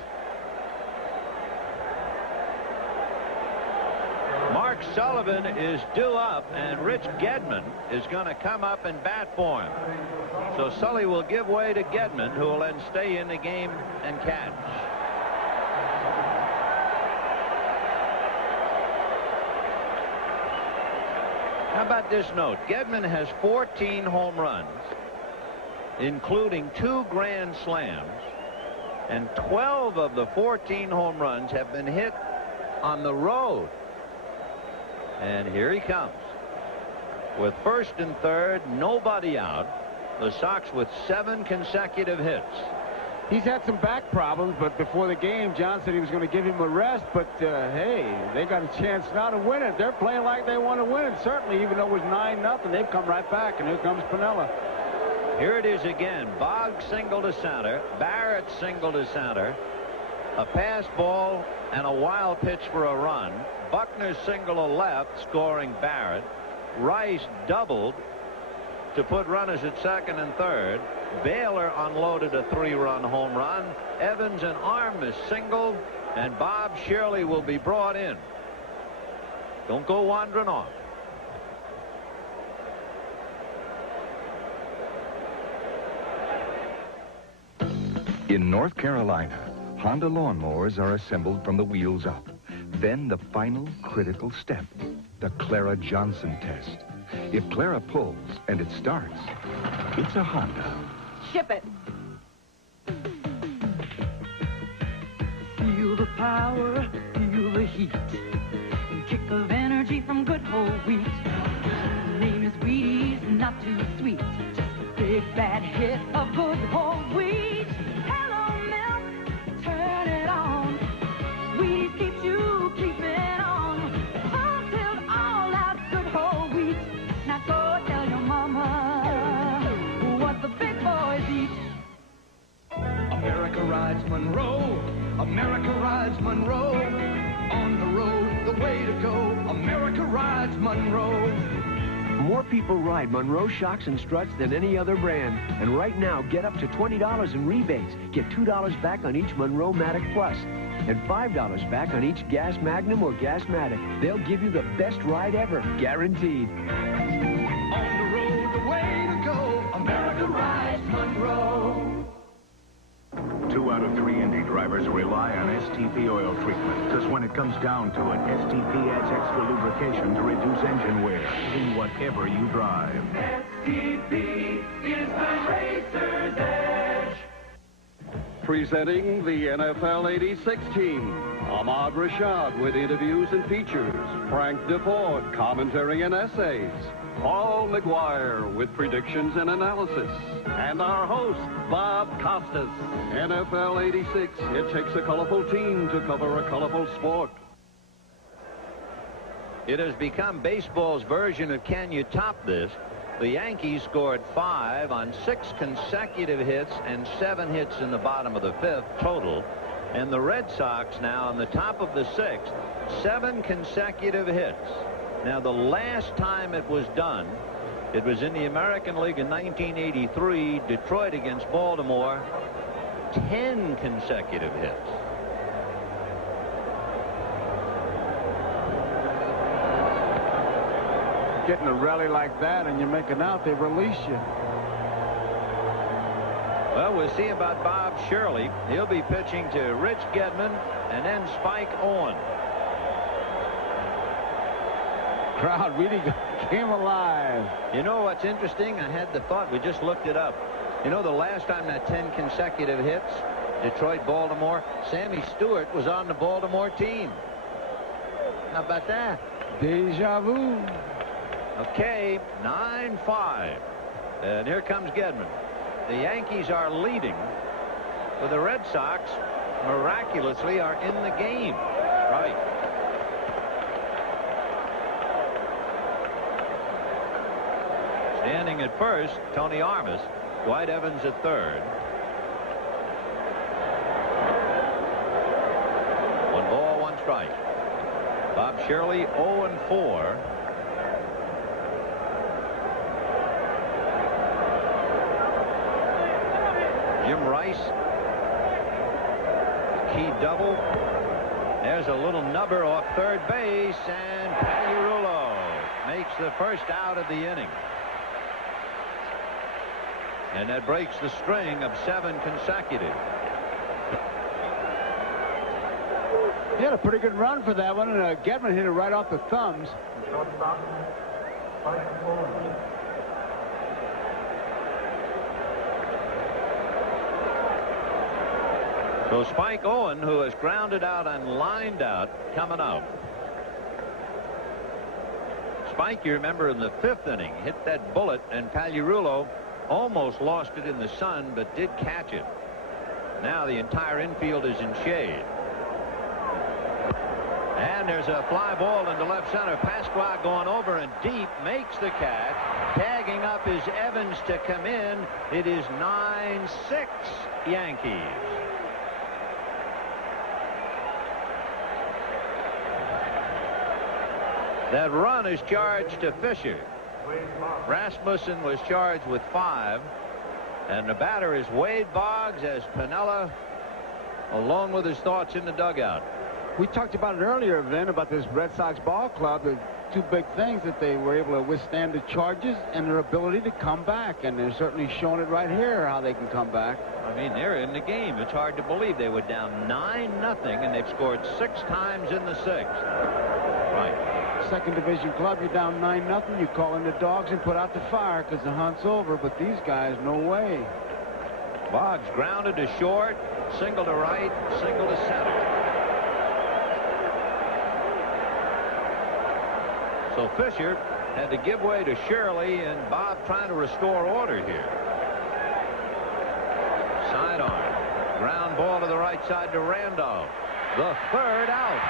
Mark Sullivan is due up, and Rich Gedman is going to come up and bat for him. So Sully will give way to Gedman, who will then stay in the game and catch. How about this note? Gedman has 14 home runs, including 2 grand slams, and 12 of the 14 home runs have been hit on the road. And here he comes. With first and third, nobody out. The Sox with 7 consecutive hits. He's had some back problems, but before the game, John said he was going to give him a rest. But, hey, they got a chance now to win it. They're playing like they want to win it. Certainly, even though it was 9-0, they've come right back, and here comes Piniella. Here it is again. Boggs single to center. Barrett single to center. A pass ball and a wild pitch for a run. Buckner single to left, scoring Barrett. Rice doubled to put runners at second and third. Baylor unloaded a 3-run home run. Evans and Armas single, and Bob Shirley will be brought in. Don't go wandering off. In North Carolina, Honda lawnmowers are assembled from the wheels up. Then the final critical step, the Clara Johnson test. If Clara pulls and it starts, it's a Honda. Ship it. Feel the power, feel the heat. Kick of energy from good whole wheat. Name is Wheaties, not too sweet. Just a big bad hit of good whole wheat. Hello milk, turn it on. Wheaties keeps you keeping on. Fulfilled all out good whole wheat. Now go tell your mama what the big boys eat. America rides Monroe. America rides Monroe. On the road, the way to go. America rides Monroe. More people ride Monroe shocks and struts than any other brand. And right now, get up to $20 in rebates. Get $2 back on each Monroe Matic Plus. And $5 back on each Gas Magnum or Gas Matic. They'll give you the best ride ever, guaranteed. On the road, the way to go. America rides Monroe. 2 out of 3 Indy drivers rely on STP oil treatment, because when it comes down to it, STP adds extra lubrication to reduce engine wear in whatever you drive. STP is the racer's edge. Presenting the NFL 86 team, Ahmad Rashad with interviews and features, Frank DeFord, commentary and essays, Paul McGuire with predictions and analysis, and our host, Bob Costas. NFL 86, it takes a colorful team to cover a colorful sport. It has become baseball's version of Can You Top This? The Yankees scored 5 on 6 consecutive hits and 7 hits in the bottom of the 5th total. And the Red Sox now on the top of the 6th, 7 consecutive hits. Now, the last time it was done, it was in the American League in 1983, Detroit against Baltimore, 10 consecutive hits. Getting a rally like that and you're making out, they release you. Well, we'll see about Bob Shirley. He'll be pitching to Rich Gedman and then Spike Owen. Crowd really came alive. You know what's interesting? I had the thought, we just looked it up. You know, the last time that 10 consecutive hits, Detroit, Baltimore, Sammy Stewart was on the Baltimore team. How about that? Deja vu. Okay, 9-5. And here comes Gedman. The Yankees are leading, but the Red Sox miraculously are in the game. Right. Standing at first, Tony Armas. Dwight Evans at third. 1 ball, 1 strike. Bob Shirley 0-4. Jim Rice, key double. There's a little nubber off third base, and Pagliarulo makes the first out of the inning. And that breaks the string of 7 consecutive. He had a pretty good run for that one, and Gedman hit it right off the thumbs. So Spike Owen, who has grounded out and lined out, coming out. Spike, you remember, in the 5th inning, hit that bullet, and Pagliarulo almost lost it in the sun, but did catch it. Now the entire infield is in shade. And there's a fly ball into left center. Pasqua going over and deep, makes the catch. Tagging up is Evans to come in. It is 9-6 Yankees. That run is charged to Fisher. Rasmussen was charged with 5. And the batter is Wade Boggs, as Piniella alone with his thoughts in the dugout. We talked about it earlier, Vin, about this Red Sox ball club. The 2 big things that they were able to withstand the charges and their ability to come back. And they're certainly showing it right here, how they can come back. I mean, they're in the game. It's hard to believe they were down 9-0, and they've scored 6 times in the 6th. Right. Second division club, you're down 9-0. You call in the dogs and put out the fire because the hunt's over. But these guys, no way. Boggs grounded to short, single to right, single to center. So Fisher had to give way to Shirley, and Bob trying to restore order here. Sidearm. Ground ball to the right side to Randolph. The 3rd out.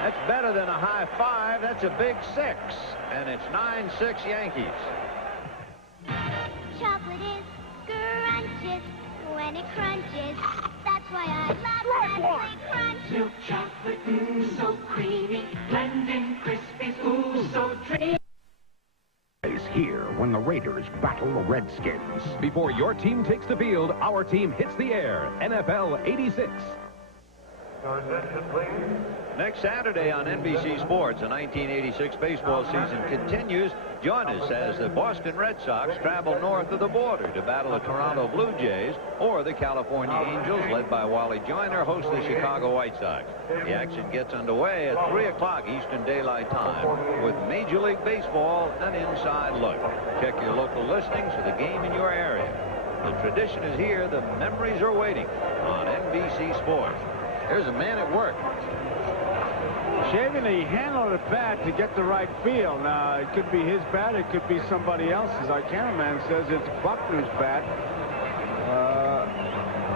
That's better than a high 5. That's a big 6. And it's 9-6 Yankees. Chocolate is scrunches when it crunches. That's why I love that crunch. Milk chocolate, so creamy, blending crispies, ooh, so dreamy. Here when the Raiders battle the Redskins. Before your team takes the field, our team hits the air. NFL 86. Your attention, please. Next Saturday on NBC Sports, the 1986 baseball season continues. Join us as the Boston Red Sox travel north of the border to battle the Toronto Blue Jays, or the California Angels, led by Wally Joyner, host the Chicago White Sox. The action gets underway at 3 o'clock Eastern Daylight Time with Major League Baseball, an inside look. Check your local listings for the game in your area. The tradition is here. The memories are waiting on NBC Sports. Here's a man at work. Shaving the handle of the bat to get the right feel. Now, it could be his bat, it could be somebody else's. Our cameraman says it's Buckner's bat.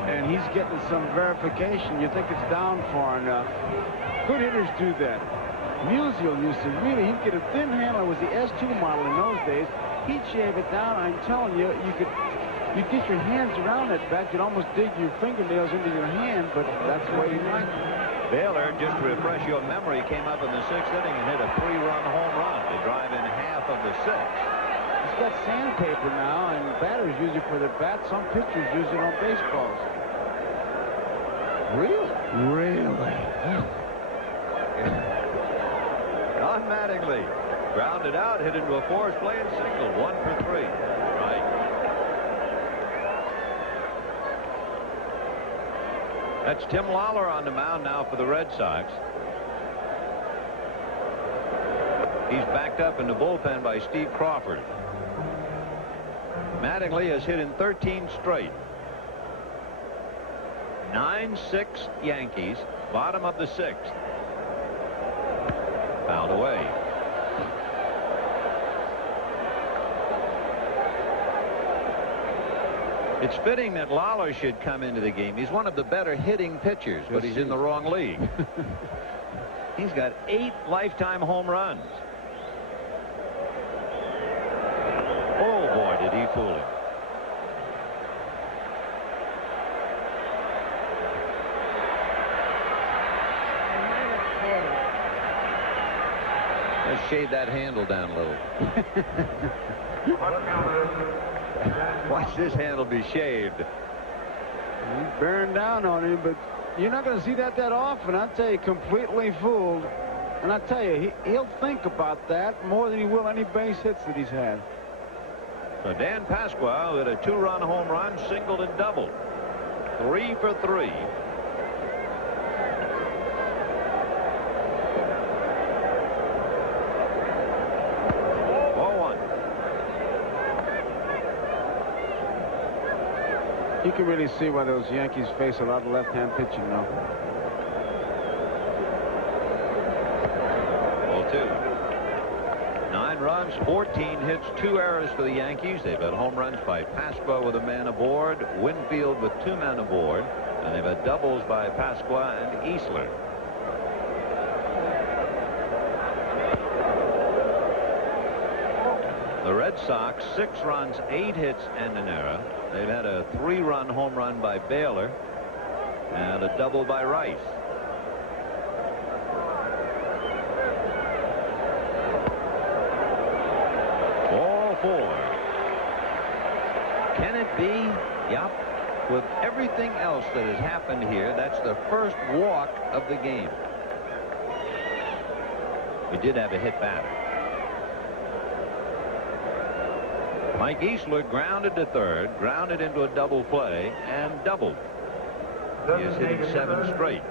And he's getting some verification. You think it's down far enough. Good hitters do that. Musial used to really, he'd get a thin handle. It was the S2 model in those days. He'd shave it down. I'm telling you, you'd get your hands around that bat. You'd almost dig your fingernails into your hand, but that's the way he liked it. Baylor, just to refresh your memory, came up in the 6th inning and hit a 3-run home run to drive in half of the 6th. He's got sandpaper now, and batters use it for the bat. Some pitchers use it on baseballs. Really? Really? Don Mattingly grounded out, hit into a force play and single. 1 for 3. Right. That's Tim Lawler on the mound now for the Red Sox. He's backed up in the bullpen by Steve Crawford. Mattingly has hit in 13 straight. 9-6 Yankees, bottom of the 6th. Fouled away. It's fitting that Lawler should come into the game. He's one of the better hitting pitchers, but he's in the wrong league. He's got 8 lifetime home runs. Oh, boy, did he fool him. Let's shade that handle down a little. Watch this handle be shaved. He's bearing down on him, but you're not going to see that often. I'll tell you, completely fooled. And I tell you, he'll think about that more than he will any base hits that he's had. So Dan Pasquale hit a 2-run home run, singled and doubled. 3 for 3. You can really see why those Yankees face a lot of left-hand pitching now. 0-2. 9 runs, 14 hits, 2 errors for the Yankees. They've had home runs by Pasqua with a man aboard, Winfield with 2 men aboard, and they've had doubles by Pasqua and Easler. The Red Sox, 6 runs, 8 hits, and an error. They've had a 3-run home run by Baylor and a double by Rice. Ball 4. Can it be? Yep. With everything else that has happened here, that's the first walk of the game. We did have a hit batter. Mike Easler grounded to third, grounded into a double play, and doubled. He is hitting 7 straight.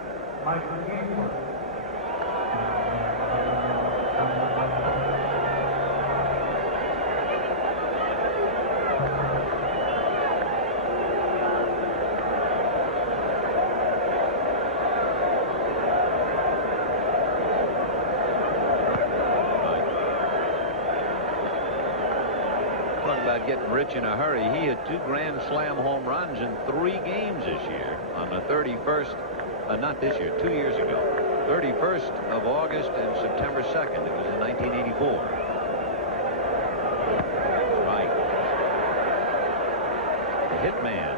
Getting rich in a hurry. He had 2 grand slam home runs in 3 games this year on the 31st, not this year, 2 years ago, 31st of August and September 2nd. It was in 1984. Right. The hitman.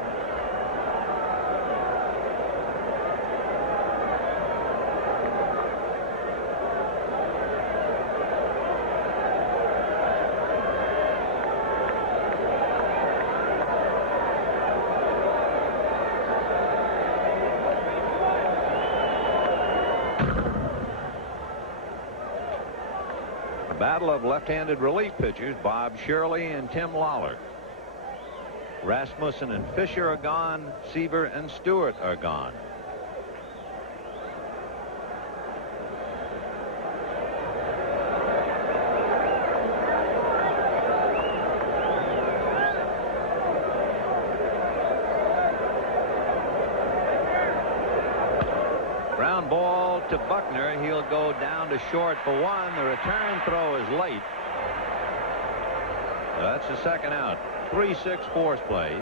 battle of left-handed relief pitchers, Bob Shirley and Tim Lawler. Rasmussen and Fisher are gone. Seaver and Stewart are gone. Ground ball to Buckner. He'll go down to short for one. The return throw is late. That's the second out. 3-6 force play.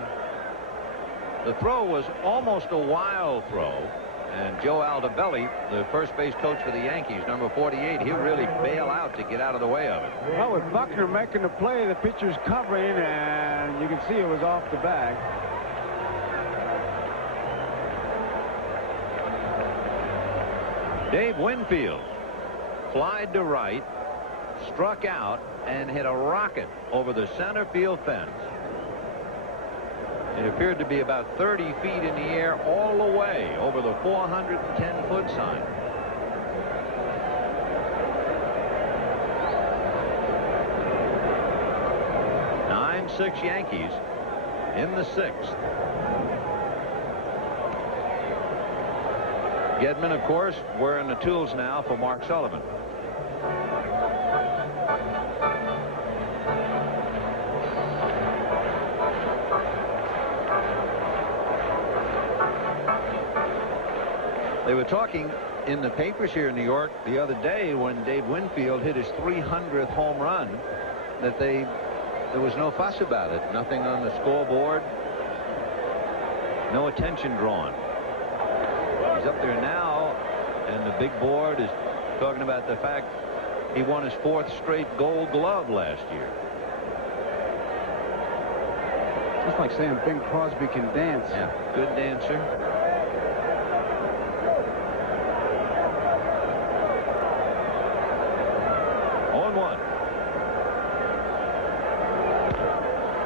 The throw was almost a wild throw, and Joe Altobelli, the first base coach for the Yankees, number 48, he'll really bail out to get out of the way of it. Well, with Buckner making the play, the pitcher's covering, and you can see it was off the bag. Dave Winfield flied to right, struck out, and hit a rocket over the center field fence. It appeared to be about 30 feet in the air all the way over the 410-foot sign. Nine-6 Yankees in the sixth. Gedman, of course, wearing the tools now for Mark Sullivan. They were talking in the papers here in New York the other day when Dave Winfield hit his 300th home run that there was no fuss about it. Nothing on the scoreboard. No attention drawn. He's up there now, and the big board is talking about the fact he won his 4th straight Gold Glove last year. It's like saying Bing Crosby can dance. Yeah, good dancer.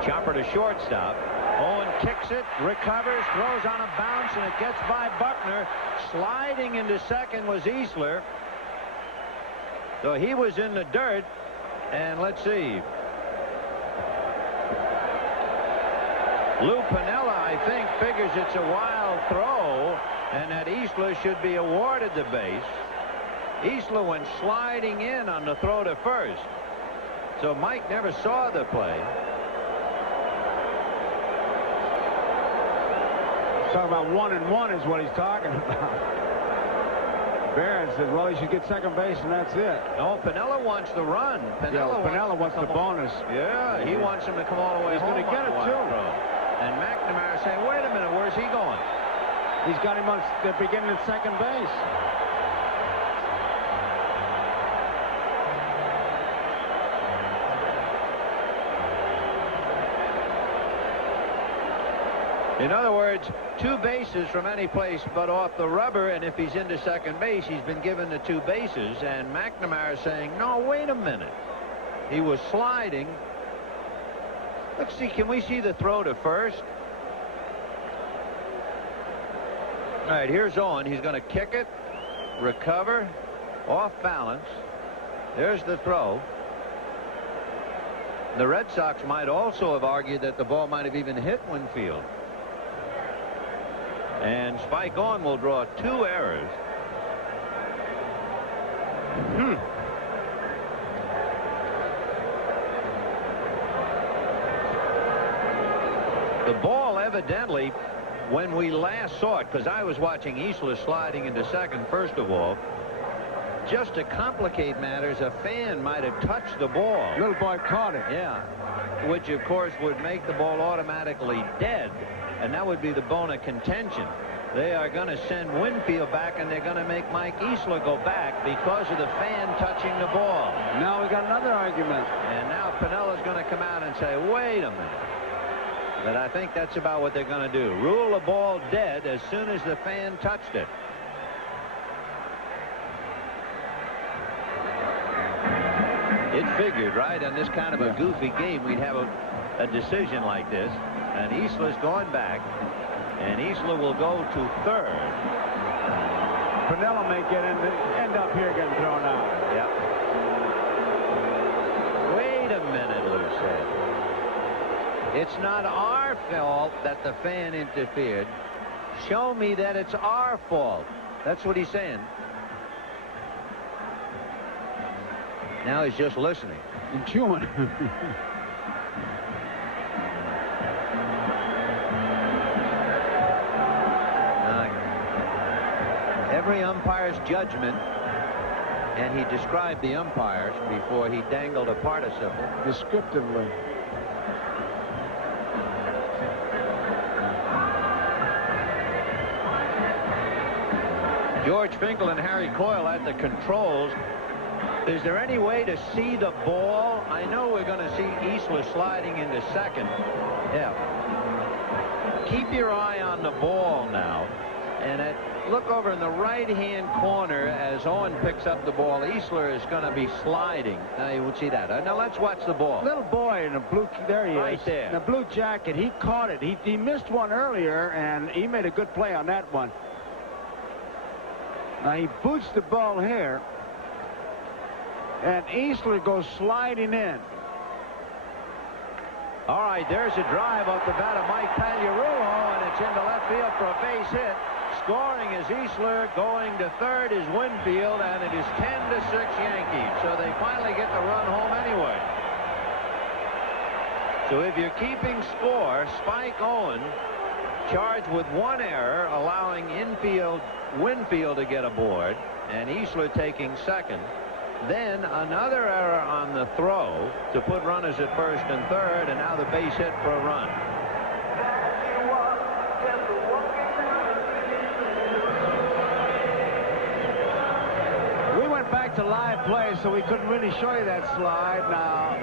Chopper to shortstop. Owen kicks it, recovers, throws on a bounce, and it gets by Buckner. Sliding into second was Easler. So he was in the dirt. And let's see. Lou Piniella, I think, figures it's a wild throw and that Easler should be awarded the base. Easler went sliding in on the throw to first. So Mike never saw the play. Talking about 1-1 is what he's talking about. Barron says, well, he should get second base, and that's it. No, Piniella wants the run. Piniella wants the bonus. Yeah, he wants him to come all the way home. He's going to get it, too. And McNamara saying, wait a minute, where's he going? He's got him on the beginning at second base. In other words, 2 bases from any place but off the rubber, and if he's into second base, he's been given the 2 bases. And McNamara saying, no, wait a minute. He was sliding. Let's see, can we see the throw to first? All right, here's Owen. He's going to kick it, recover, off balance. There's the throw. The Red Sox might also have argued that the ball might have even hit Winfield. And Spike Owen will draw 2 errors. The ball evidently, when we last saw it, because I was watching Easler sliding into second first of all, just to complicate matters, a fan might have touched the ball. Little boy caught it. Yeah, which of course would make the ball automatically dead. And that would be the bone of contention. They are going to send Winfield back, and they're going to make Mike Easler go back because of the fan touching the ball. Now we got another argument. And now Piniella's going to come out and say, wait a minute. But I think that's about what they're going to do. Rule the ball dead as soon as the fan touched it. It figured, right, on this kind of a goofy game, we'd have a decision like this. And Easler's going back, and Easler will go to third. Piniella may end up here getting thrown out. Yep. Wait a minute, Lou said. It's not our fault that the fan interfered. Show me that it's our fault. That's what he's saying. Now he's just listening. And chewing. Every umpire's judgment, and he described the umpires before he dangled a participle. Descriptively. George Finkel and Harry Coyle at the controls. Is there any way to see the ball? I know we're going to see Easler sliding into second. Yeah. Keep your eye on the ball now. And look over in the right-hand corner as Owen picks up the ball. Easler is going to be sliding. Now you would see that. Now let's watch the ball. Little boy in a blue, there he is. Right there. In a blue jacket. He caught it. He missed one earlier, and he made a good play on that one. Now he boots the ball here, and Easler goes sliding in. All right, there's a drive off the bat of Mike Pagliarulo, and it's into left field for a base hit. Scoring is Easler. Going to third is Winfield, and it is 10-6 Yankees. So they finally get the run home anyway. So if you're keeping score, Spike Owen charged with one error, allowing Winfield to get aboard, and Easler taking second. Then another error on the throw to put runners at first and third, and now the base hit for a run. We went back to live play, so we couldn't really show you that slide. Now,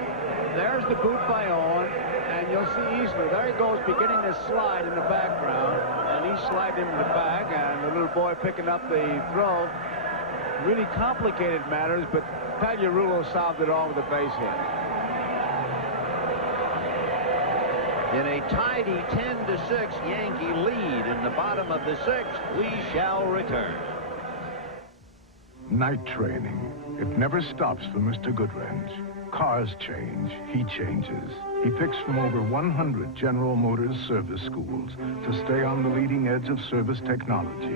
there's the boot by Owen, and you'll see Easler. There he goes, beginning to slide in the background, and he's sliding into the back, and the little boy picking up the throw. Really complicated matters, but Pagliarulo solved it all with a base hit. In a tidy 10-6 Yankee lead in the bottom of the sixth, we shall return. Night training. It never stops for Mr. Goodwrench. Cars change, he changes. He picks from over 100 General Motors service schools to stay on the leading edge of service technology.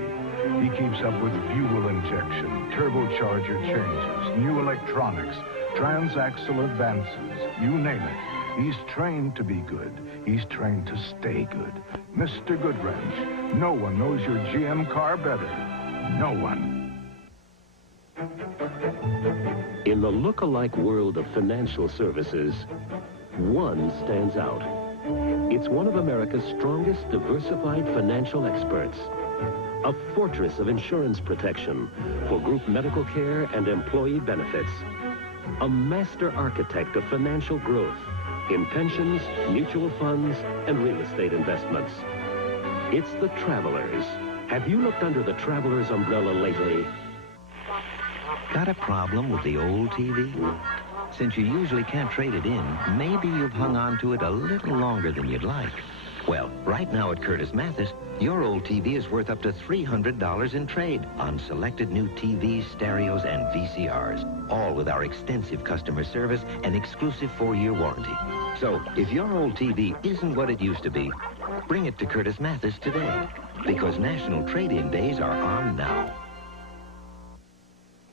He keeps up with fuel injection, turbocharger changes, new electronics, transaxle advances, you name it. He's trained to be good. He's trained to stay good. Mr. Goodwrench. No one knows your GM car better. No one. In the look-alike world of financial services, one stands out. It's one of America's strongest diversified financial experts. A fortress of insurance protection for group medical care and employee benefits. A master architect of financial growth in pensions, mutual funds, and real estate investments. It's the Travelers. Have you looked under the Travelers umbrella lately? Got a problem with the old TV? Since you usually can't trade it in, maybe you've hung on to it a little longer than you'd like. Well, right now at Curtis Mathis, your old TV is worth up to $300 in trade on selected new TVs, stereos, and VCRs, all with our extensive customer service and exclusive 4-year warranty. So, if your old TV isn't what it used to be, bring it to Curtis Mathis today, because National Trade-In Days are on now.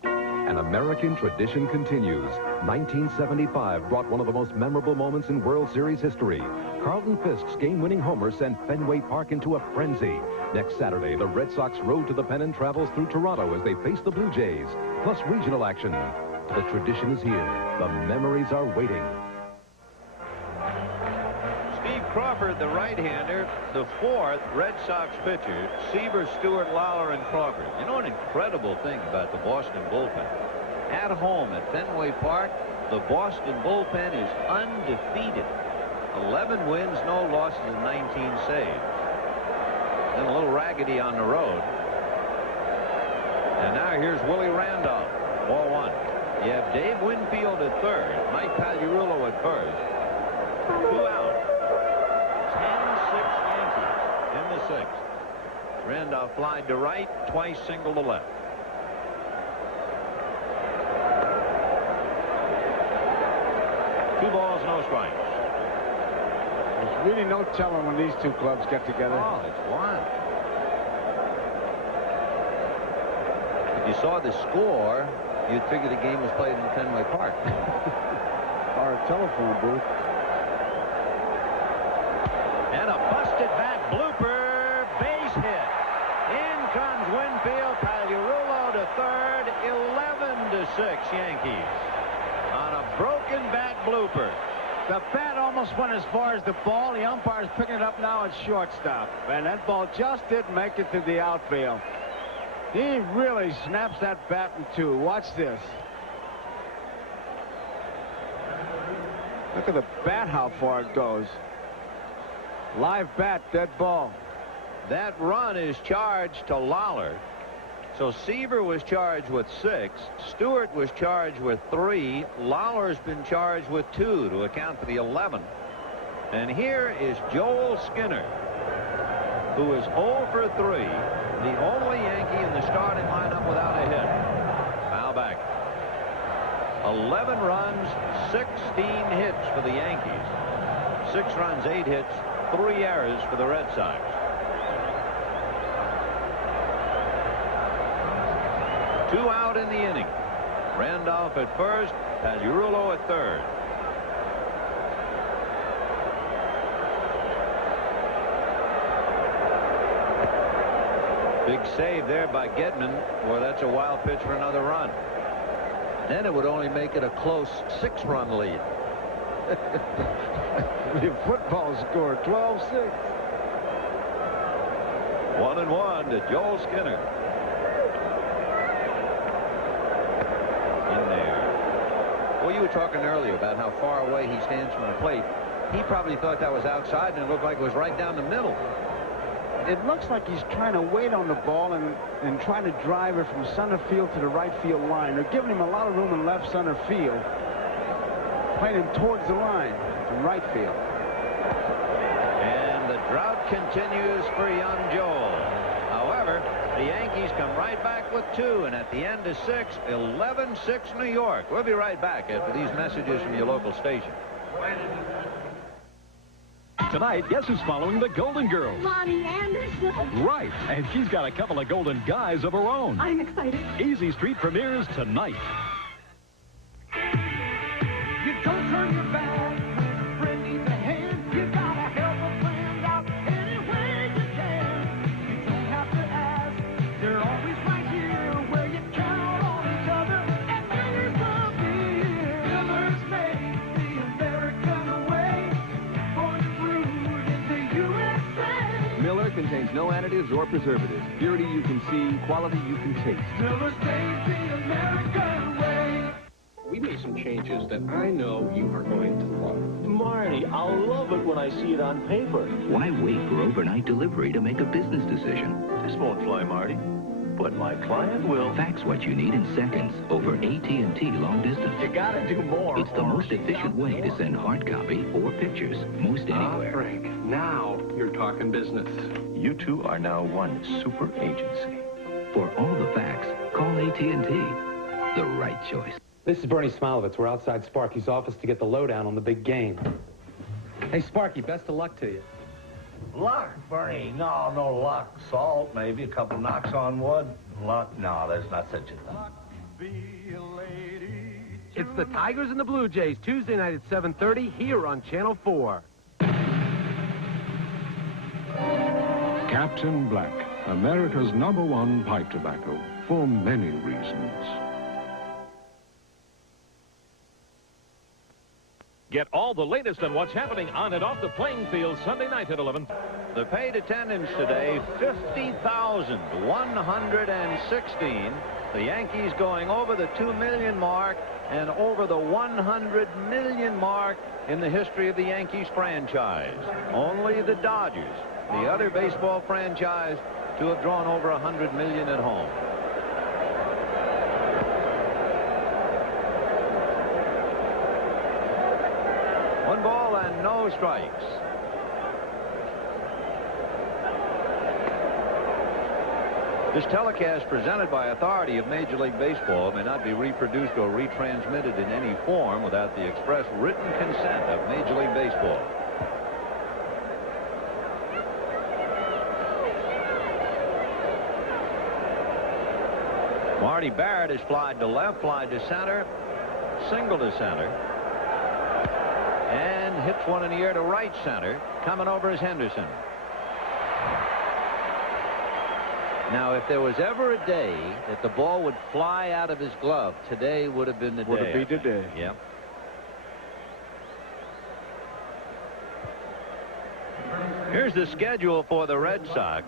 An American tradition continues. 1975 brought one of the most memorable moments in World Series history. Carlton Fisk's game-winning homer sent Fenway Park into a frenzy. Next Saturday, the Red Sox road to the pennant travels through Toronto as they face the Blue Jays, plus regional action. The tradition is here. The memories are waiting. Steve Crawford, the right-hander, the fourth Red Sox pitcher, Seaver, Stewart, Lawler, and Crawford. You know an incredible thing about the Boston bullpen? At home at Fenway Park, the Boston bullpen is undefeated. 11 wins, no losses, and 19 saves. Then a little raggedy on the road. And now here's Willie Randolph, ball one. You have Dave Winfield at third, Mike Pagliarulo at first. 2 out. 10-6 Yankees in the sixth. Randolph flied to right, twice single to left. 2 balls, no strikes. There's really no telling when these two clubs get together. Oh, it's wild. If you saw the score, you'd figure the game was played in Fenway Park. Or a telephone booth. And a busted back blooper, base hit. In comes Winfield, Pagliarulo to third, 11-6 Yankees. On a broken bat blooper. The bat almost went as far as the ball. The umpire's picking it up now at shortstop. And that ball just didn't make it to the outfield. He really snaps that bat in two. Watch this. Look at the bat, how far it goes. Live bat, dead ball. That run is charged to Lawler. So Seaver was charged with 6. Stewart was charged with 3. Lawler's been charged with 2 to account for the 11. And here is Joel Skinner, who is 0 for 3. The only Yankee in the starting lineup without a hit. Foul back. 11 runs, 16 hits for the Yankees. 6 runs, 8 hits, 3 errors for the Red Sox. Two out in the inning. Randolph at first, Pagliarulo at third. Big save there by Gedman. Boy, that's a wild pitch for another run. Then it would only make it a close 6-run lead. The football score, 12-6. 1-1 to Joel Skinner. In there. Well, you were talking earlier about how far away he stands from the plate. He probably thought that was outside, and it looked like it was right down the middle. It looks like he's trying to wait on the ball and trying to drive it from center field to the right field line. They're giving him a lot of room in left center field, playing him towards the line in right field. And the drought continues for young Joel. However, the Yankees come right back with 2, and at the end of 6, 11-6 New York. We'll be right back after these messages from your local station. Tonight, guess who's following the Golden Girls? Lonnie Anderson. Right, and she's got a couple of golden guys of her own. I'm excited. Easy Street premieres tonight. You don't turn your back when a friend needs a hand. You gotta help a friend out any way you can. You don't have to ask. They're always right here where you count on each other. And Miller's will be here. Miller's made the American way. Born and brewed in the USA. Miller contains no additives or preservatives. Purity you can see, quality you can taste. Miller's made the American way. We made some changes that I know you are going to love. Marty, I'll love it when I see it on paper. Why wait for overnight delivery to make a business decision? This won't fly, Marty, but my client will. Fax what you need in seconds over AT&T long distance. You gotta do more. It's the most efficient way to send hard copy or pictures most anywhere. Frank, now you're talking business. You two are now one super agency. For all the facts, call AT&T. The right choice. This is Bernie Smilovitz. We're outside Sparky's office to get the lowdown on the big game. Hey, Sparky, best of luck to you. Luck, Bernie. No luck. Salt, maybe a couple knocks on wood. Luck? No, there's not such a thing. It's the Tigers and the Blue Jays, Tuesday night at 7:30 here on Channel 4. Captain Black, America's #1 pipe tobacco, for many reasons. Get all the latest on what's happening on and off the playing field Sunday night at 11. The paid attendance today, 50,116. The Yankees going over the 2 million mark and over the 100 million mark in the history of the Yankees franchise. Only the Dodgers, the other baseball franchise, to have drawn over 100 million at home. One ball and no strikes. This telecast presented by authority of Major League Baseball may not be reproduced or retransmitted in any form without the express written consent of Major League Baseball. Marty Barrett is flied to left, flied to center, single to center, and hits one in the air to right center. Coming over is Henderson. Now, if there was ever a day that the ball would fly out of his glove, today would have been the day. Would it be today? Yep. Here's the schedule for the Red Sox.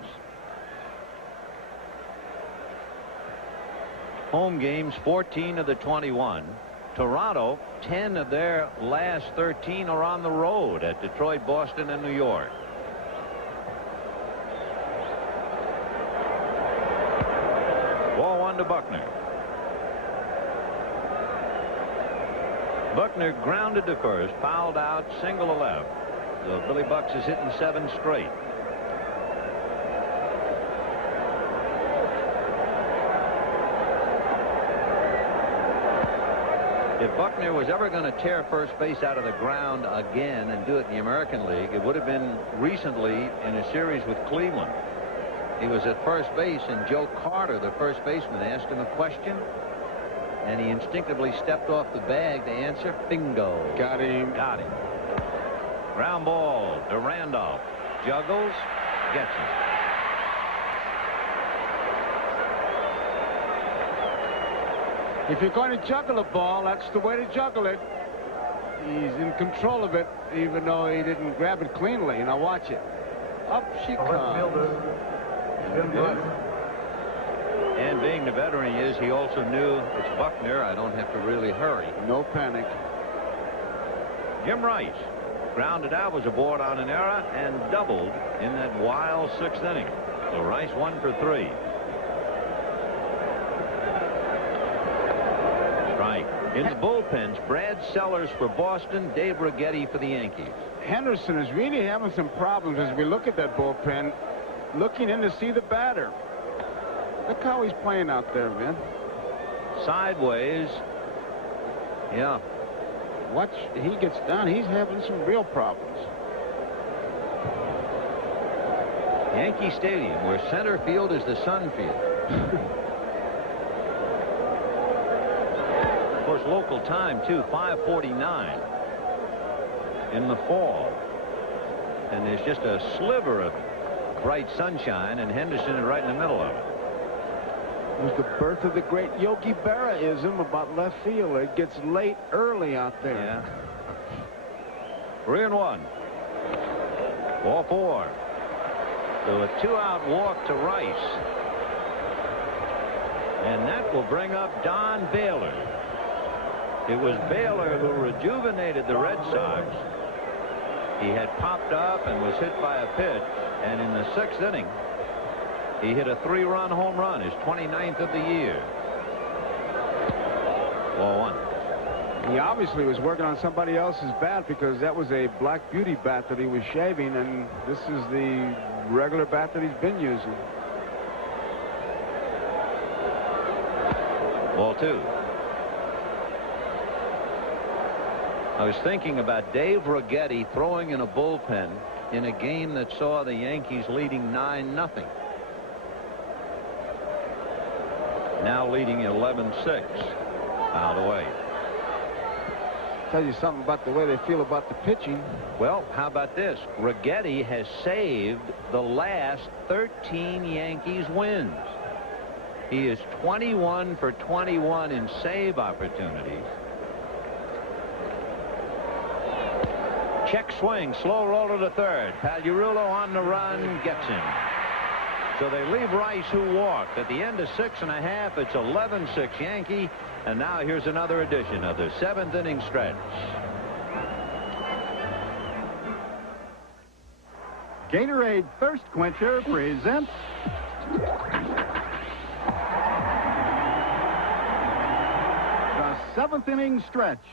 Home games, 14 of the 21. Toronto, 10 of their last 13 are on the road at Detroit, Boston, and New York. Ball one to Buckner. Buckner grounded to first, fouled out, single to left. So Billy Bucks is hitting 7 straight. If Buckner was ever going to tear first base out of the ground again and do it in the American League, it would have been recently in a series with Cleveland. He was at first base, and Joe Carter, the first baseman, asked him a question, and he instinctively stepped off the bag to answer. Bingo. Got him. Got him. Ground ball to Randolph. Juggles. Gets him. If you're going to juggle a ball, that's the way to juggle it. He's in control of it, even though he didn't grab it cleanly. Now watch it. Up she comes. And being the veteran he is, he also knew it's Buckner. I don't have to really hurry. No panic. Jim Rice grounded out, was aboard on an error, and doubled in that wild 6th inning. So Rice 1 for 3. Right. In the bullpens, Brad Sellers for Boston, Dave Righetti for the Yankees. Henderson is really having some problems as we look at that bullpen, looking in to see the batter. Look how he's playing out there, man. Sideways. Yeah. Watch, he gets down. He's having some real problems. Yankee Stadium, where center field is the sun field. Of course, local time, too, 5:49 in the fall. And there's just a sliver of bright sunshine, and Henderson is right in the middle of it. It was the birth of the great Yogi Berra-ism about left field. It gets late early out there. Yeah. 3-1. Ball 4. So a 2-out walk to Rice. And that will bring up Don Baylor. It was Baylor who rejuvenated the Red Sox. He had popped up and was hit by a pitch, and in the 6th inning, he hit a 3-run home run, his 29th of the year. Ball 1. He obviously was working on somebody else's bat, because that was a Black Beauty bat that he was shaving, and this is the regular bat that he's been using. Ball 2. I was thinking about Dave Righetti throwing in a bullpen in a game that saw the Yankees leading 9-0. Now leading 11-6. Fouled away. Tell you something about the way they feel about the pitching. Well, how about this? Righetti has saved the last 13 Yankees wins. He is 21 for 21 in save opportunities. Check swing, slow roller to third. Pagliarulo on the run, gets him. So they leave Rice, who walked. At the end of 6.5, it's 11-6 Yankee. And now here's another edition of the 7th inning stretch. Gatorade Thirst Quencher presents the 7th inning stretch.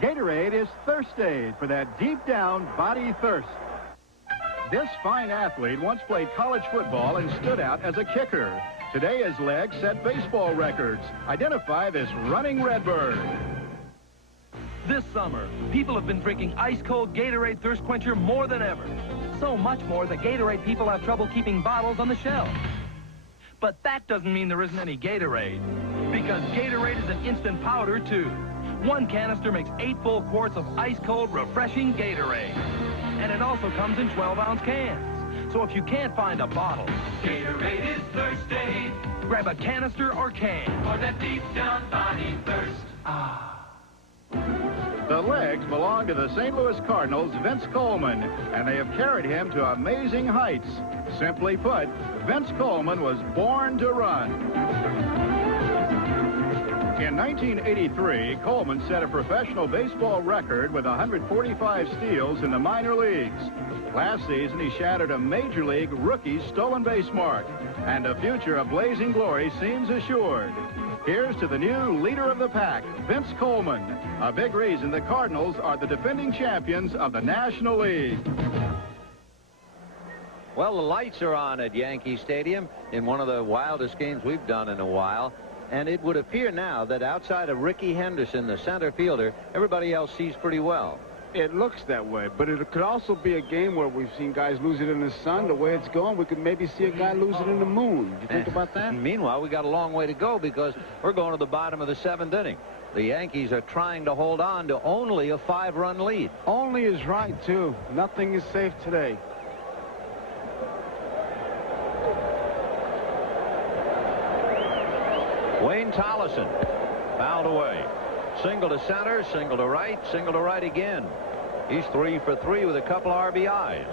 Gatorade is thirst aid for that deep down body thirst. This fine athlete once played college football and stood out as a kicker. Today, his legs set baseball records. Identify this running Redbird. This summer, people have been drinking ice-cold Gatorade Thirst Quencher more than ever. So much more that Gatorade people have trouble keeping bottles on the shelf. But that doesn't mean there isn't any Gatorade. Because Gatorade is an instant powder, too. One canister makes 8 full quarts of ice-cold, refreshing Gatorade. And it also comes in 12-ounce cans. So if you can't find a bottle, Gatorade is thirsty. grab a canister or can. For that deep down body thirst. Ah. The legs belong to the St. Louis Cardinals' Vince Coleman, and they have carried him to amazing heights. Simply put, Vince Coleman was born to run. In 1983, Coleman set a professional baseball record with 145 steals in the minor leagues. Last season, he shattered a Major League rookie stolen base mark, and a future of blazing glory seems assured. Here's to the new leader of the pack, Vince Coleman. A big reason the Cardinals are the defending champions of the National League. Well, the lights are on at Yankee Stadium in one of the wildest games we've done in a while. And it would appear now that outside of Ricky Henderson, the center fielder, everybody else sees pretty well. It looks that way, but it could also be a game where we've seen guys lose it in the sun. The way it's going, we could maybe see a guy lose it in the moon. Do you think about that? Meanwhile, we got a long way to go because we're going to the bottom of the 7th inning. The Yankees are trying to hold on to only a 5-run lead. Only is right, too. Nothing is safe today. Wayne Tollison fouled away. Single to center, single to right again. He's 3 for 3 with a couple RBIs.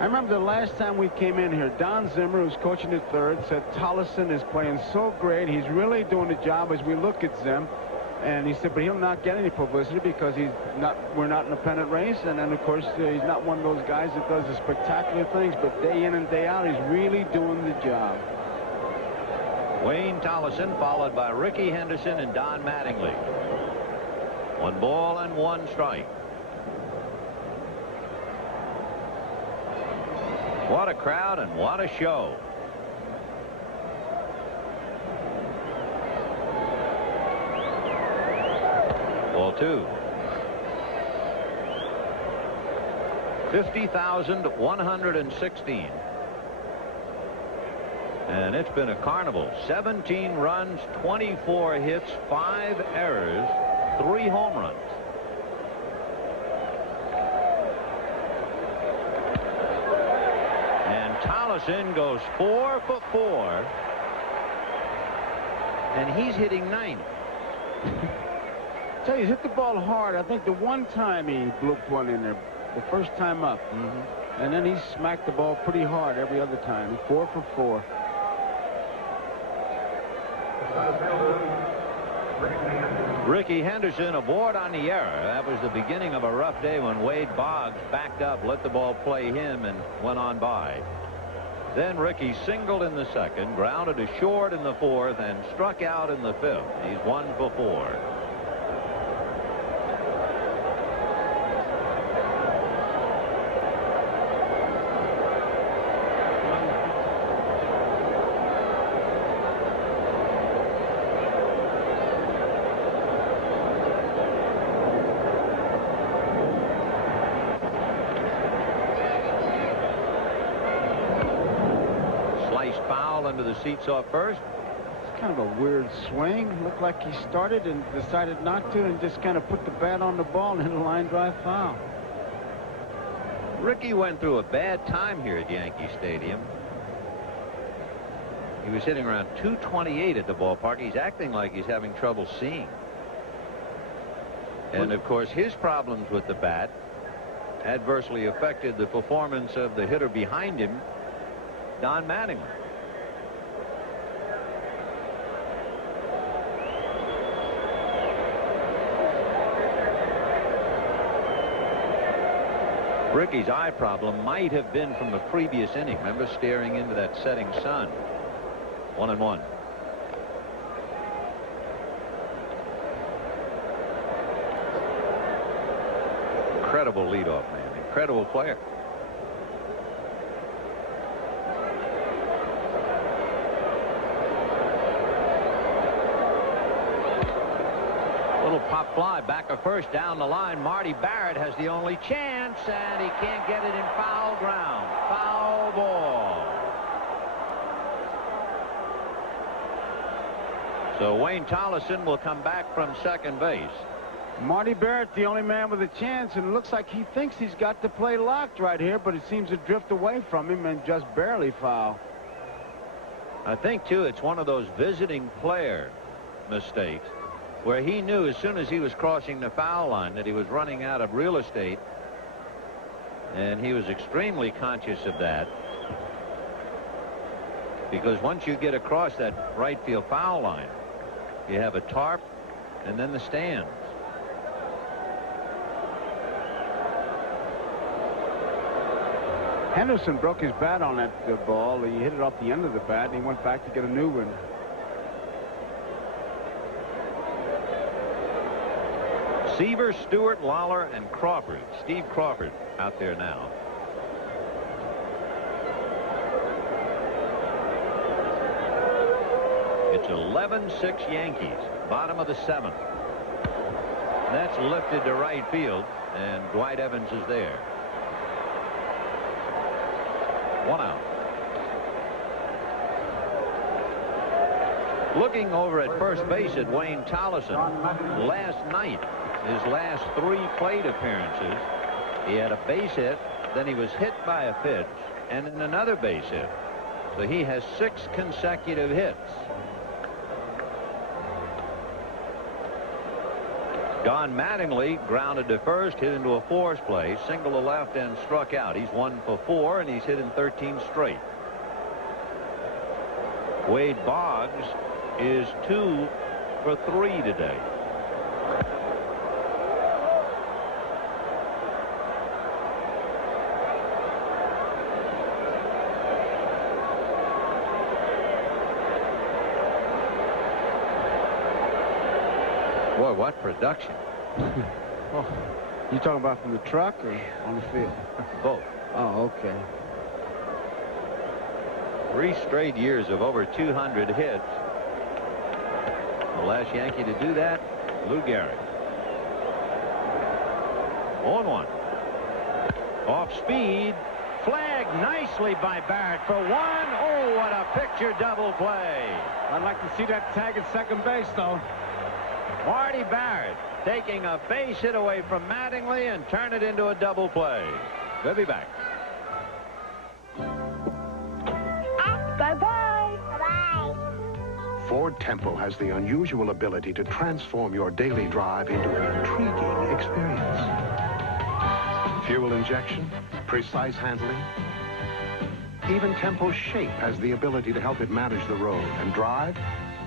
I remember the last time we came in here, Don Zimmer, who's coaching at third, said Tollison is playing so great. He's really doing the job as we look at Zim. And he said, but he'll not get any publicity because we're not in a pennant race. And then, of course, he's not one of those guys that does the spectacular things, but day in and day out, he's really doing the job. Wayne Tollison followed by Ricky Henderson and Don Mattingly. 1 ball and 1 strike. What a crowd and what a show. Ball 2. 50,116. And it's been a carnival. 17 runs, 24 hits, 5 errors, 3 home runs. And Tollison goes 4 for 4. And he's hitting 9th. Tell you, he's hit the ball hard. I think the one time he blooped one in there, the first time up. And then he smacked the ball pretty hard every other time. 4 for 4. Ricky Henderson aboard on the error. That was the beginning of a rough day when Wade Boggs backed up, let the ball play him, and went on by. Then Ricky singled in the 2nd, grounded to short in the 4th, and struck out in the 5th. He's 1 for 4. Into the seats off first. It's kind of a weird swing. Looked like he started and decided not to and just kind of put the bat on the ball and hit a line drive foul. Ricky went through a bad time here at Yankee Stadium. He was hitting around 228 at the ballpark. He's acting like he's having trouble seeing. And of course his problems with the bat adversely affected the performance of the hitter behind him, Don Mattingly. Ricky's eye problem might have been from the previous inning. Remember, staring into that setting sun. 1-1. Incredible leadoff man. Incredible player. Little pop fly back of first down the line. Marty Barrett has the only chance, and he can't get it in foul ground. Foul ball. So Wayne Tollison will come back from second base. Marty Barrett, the only man with a chance, and it looks like he thinks he's got the play locked right here, but it seems to drift away from him and just barely foul. I think, too, it's one of those visiting player mistakes where he knew as soon as he was crossing the foul line that he was running out of real estate, and he was extremely conscious of that, because once you get across that right field foul line, you have a tarp and then the stands. Henderson broke his bat on that ball. He hit it off the end of the bat, and he went back to get a new one. Seaver, Stewart, Lawler, and Crawford. Steve Crawford out there now. It's 11-6 Yankees, bottom of the seventh. That's lifted to right field, and Dwight Evans is there. One out. Looking over at first base at Wayne Tollison. Last night, his last 3 plate appearances, he had a base hit, then he was hit by a pitch, and then another base hit. So he has 6 consecutive hits. Don Mattingly grounded to first, hit into a force play, single to left, and struck out. He's 1 for 4, and he's hit in 13 straight. Wade Boggs is 2 for 3 today. Boy, what production. Oh, you talking about from the truck or on the field? Both. Oh, okay. 3 straight years of over 200 hits. The last Yankee to do that, Lou Gehrig. 0-1. Off speed. Flagged nicely by Barrett for 1. Oh, what a picture double play. I'd like to see that tag at second base, though. Marty Barrett taking a base hit away from Mattingly and turn it into a double play. We'll be back. Bye-bye. Bye-bye. Ford Tempo has the unusual ability to transform your daily drive into an intriguing experience. Fuel injection, precise handling. Even Tempo's shape has the ability to help it manage the road and drive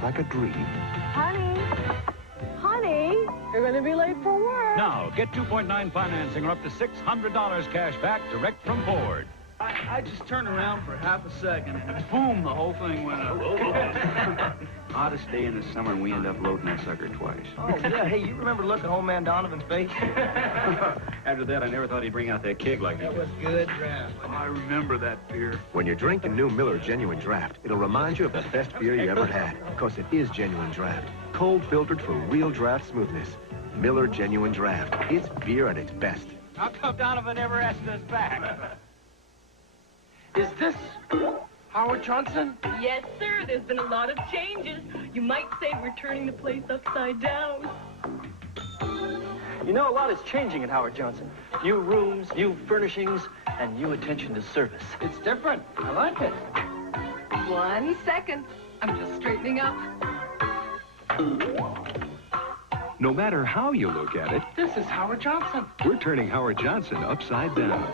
like a dream. Honey, you're going to be late for work. Now, get 2.9 financing or up to $600 cash back direct from Ford. I just turned around for half a second, and boom, the whole thing went up. Hottest day in the summer, and we end up loading that sucker twice. Oh, yeah. Hey, you remember looking old man Donovan's face? After that, I never thought he'd bring out that keg like that. That was good draft. Oh, I remember that beer. When you drink a new Miller Genuine Draft, it'll remind you of the best beer you ever had, because it is Genuine Draft. Cold filtered for real draft smoothness. Miller Genuine Draft. It's beer at its best. How come Donovan never asked us back? Is this Howard Johnson? Yes, sir. There's been a lot of changes. You might say we're turning the place upside down. You know, a lot is changing at Howard Johnson. New rooms, new furnishings, and new attention to service. It's different. I like it. 1 second. I'm just straightening up. No matter how you look at it, This is Howard Johnson. we're turning Howard Johnson upside down.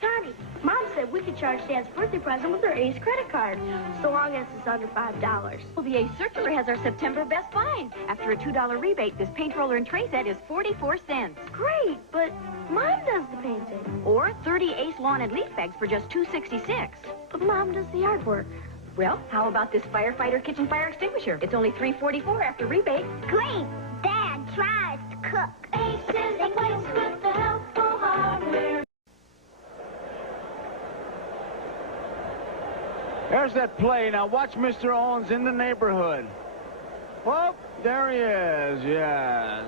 Connie, Mom said we could charge Dad's birthday present with our Ace credit card, so long as it's under $5. Well, the Ace Circular has our September best finds. After a $2 rebate, this paint roller and tray set is 44 cents. Great, but Mom does the painting. Or 30 Ace lawn and leaf bags for just $2.66. But Mom does the artwork. Well, how about this firefighter kitchen fire extinguisher? It's only $3.44 after rebate. Great! Dad tries to cook. Ace is the place with the helpful hardware. There's that play. Now watch Mr. Owens in the neighborhood. Well, There he is, yes.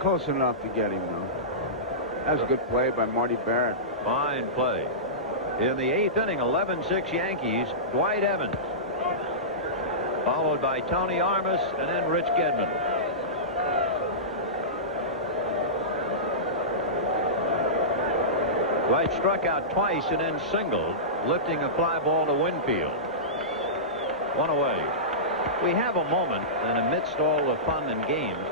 Close enough to get him, though. That was a good play by Marty Barrett. Fine play. In the 8th inning, 11-6 Yankees, Dwight Evans. Followed by Tony Armas and then Rich Gedman. Dwight struck out twice and then singled, lifting a fly ball to Winfield. One away. We have a moment, and amidst all the fun and games,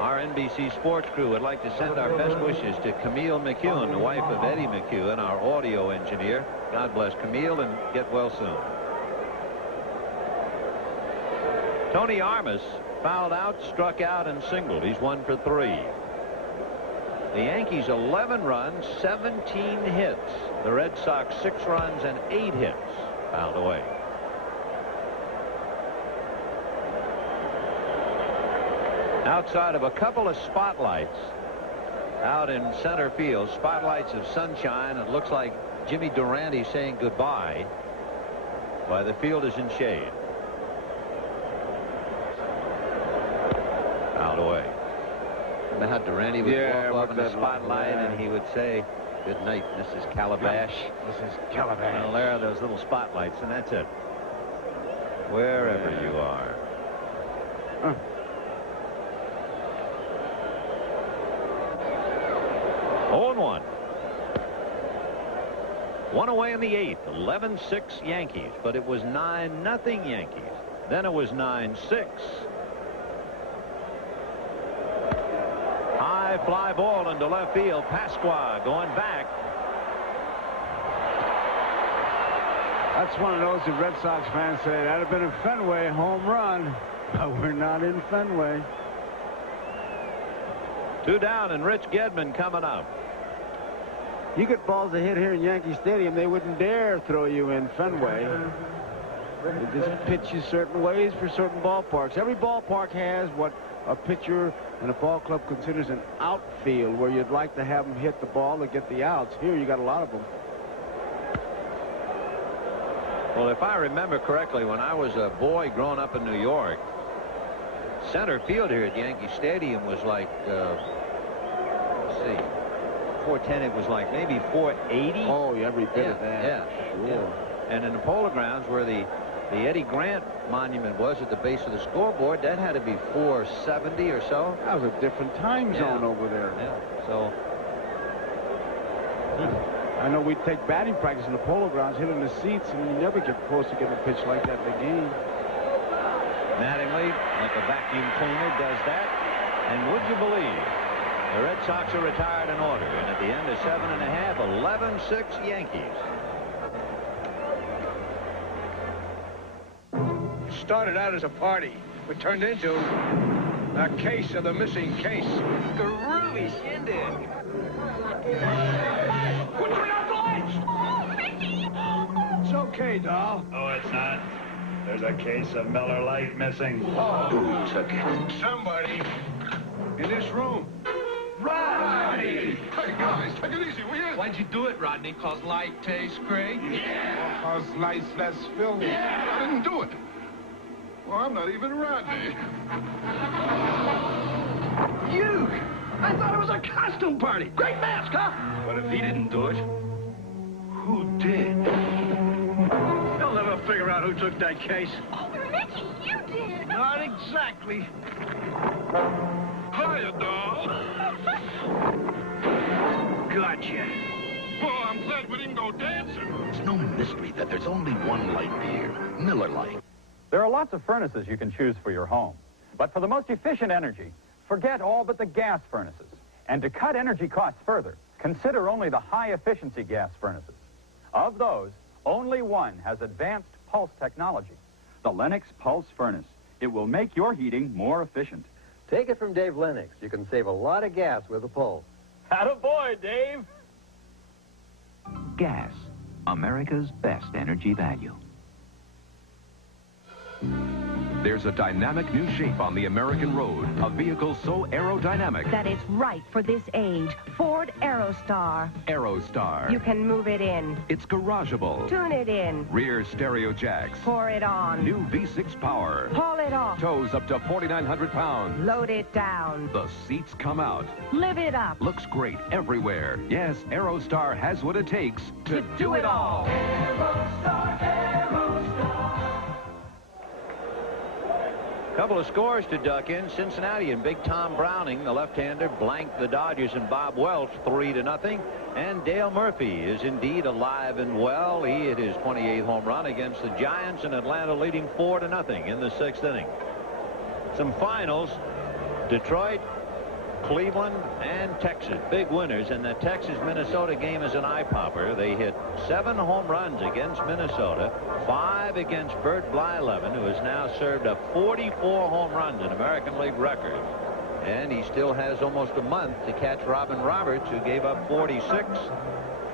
our NBC Sports crew would like to send our best wishes to Camille McEwen, the wife of Eddie McEwen, our audio engineer. God bless Camille, and get well soon. Tony Armas fouled out, struck out, and singled. He's 1 for 3. The Yankees 11 runs, 17 hits. The Red Sox 6 runs and 8 hits. Fouled away. Outside of a couple of spotlights out in center field, spotlights of sunshine, it looks like Jimmy Durante saying goodbye. Why, the field is in shade. Fouled away. Remember how Durante would walk up in the spotlight and he would say, "Good night, Mrs. Calabash." Mrs. Calabash. Well, there are those little spotlights, and that's it. Wherever you are. 0-1. One away in the 8th. 11-6 Yankees, but it was 9-0 Yankees. Then it was 9-6. High fly ball into left field. Pasqua going back. That's one of those the Red Sox fans say, that'd have been a Fenway home run. But we're not in Fenway. 2 down, and Rich Gedman coming up. You get balls that hit here in Yankee Stadium, they wouldn't dare throw you in Fenway. They just pitch you certain ways for certain ballparks. Every ballpark has what a pitcher and a ball club considers an outfield, where you'd like to have them hit the ball to get the outs. Here you got a lot of them. Well, if I remember correctly, when I was a boy growing up in New York, center field here at Yankee Stadium was like, let's see, 410. It was like maybe 480. Oh, every bit of that. Yeah, sure. Yeah. And in the Polo Grounds, where the Eddie Grant monument was at the base of the scoreboard, that had to be 470 or so. That was a different time zone over there. Yeah. So. I know we'd take batting practice in the Polo Grounds, hit in the seats, and you never get close to getting a pitch like that in the game. Mattingly, like a vacuum cleaner, does that. And would you believe, the Red Sox are retired in order. And at the end of 7.5, 11-6 Yankees. It started out as a party, but turned into a case of the missing case. Groovy shindig. It's okay, doll. Oh, it's not. There's a case of Miller Lite missing. Who took it? Somebody in this room. Rodney! Hey, guys, take it easy, will you? Why'd you do it, Rodney? 'Cause light tastes great? Yeah. Or 'cause life's less filthy? Yeah. I didn't do it. Well, I'm not even Rodney. You! I thought it was a costume party. Great mask, huh? But if he didn't do it, who did? You'll never figure out who took that case. Oh, Mickey, you did. Not exactly. Hiya, doll. Gotcha. Well, I'm glad we didn't go dancing. It's no mystery that there's only one light beer, Miller Lite. There are lots of furnaces you can choose for your home. But for the most efficient energy, forget all but the gas furnaces. And to cut energy costs further, consider only the high-efficiency gas furnaces. Of those, only one has advanced pulse technology. The Lennox Pulse Furnace. It will make your heating more efficient. Take it from Dave Lennox. You can save a lot of gas with a Pulse. Attaboy, Dave. Gas, America's best energy value. There's a dynamic new shape on the American road. A vehicle so aerodynamic. That it's right for this age. Ford Aerostar. Aerostar. You can move it in. It's garageable. Tune it in. Rear stereo jacks. Pour it on. New V6 power. Haul it off. Tows up to 4,900 pounds. Load it down. The seats come out. Live it up. Looks great everywhere. Yes, Aerostar has what it takes to do it all. Aerostar, Aerostar. Couple of scores to duck in. Cincinnati and Big Tom Browning, the left-hander, blanked the Dodgers and Bob Welch 3-0. And Dale Murphy is indeed alive and well. He hit his 28th home run against the Giants, and Atlanta leading 4-0 in the 6th inning. Some finals: Detroit, Cleveland, and Texas. Big winners, and the Texas-Minnesota game is an eye-popper. They hit 7 home runs against Minnesota, 5 against Bert Blyleven, who has now served up 44 home runs, an American League record. And he still has almost a month to catch Robin Roberts, who gave up 46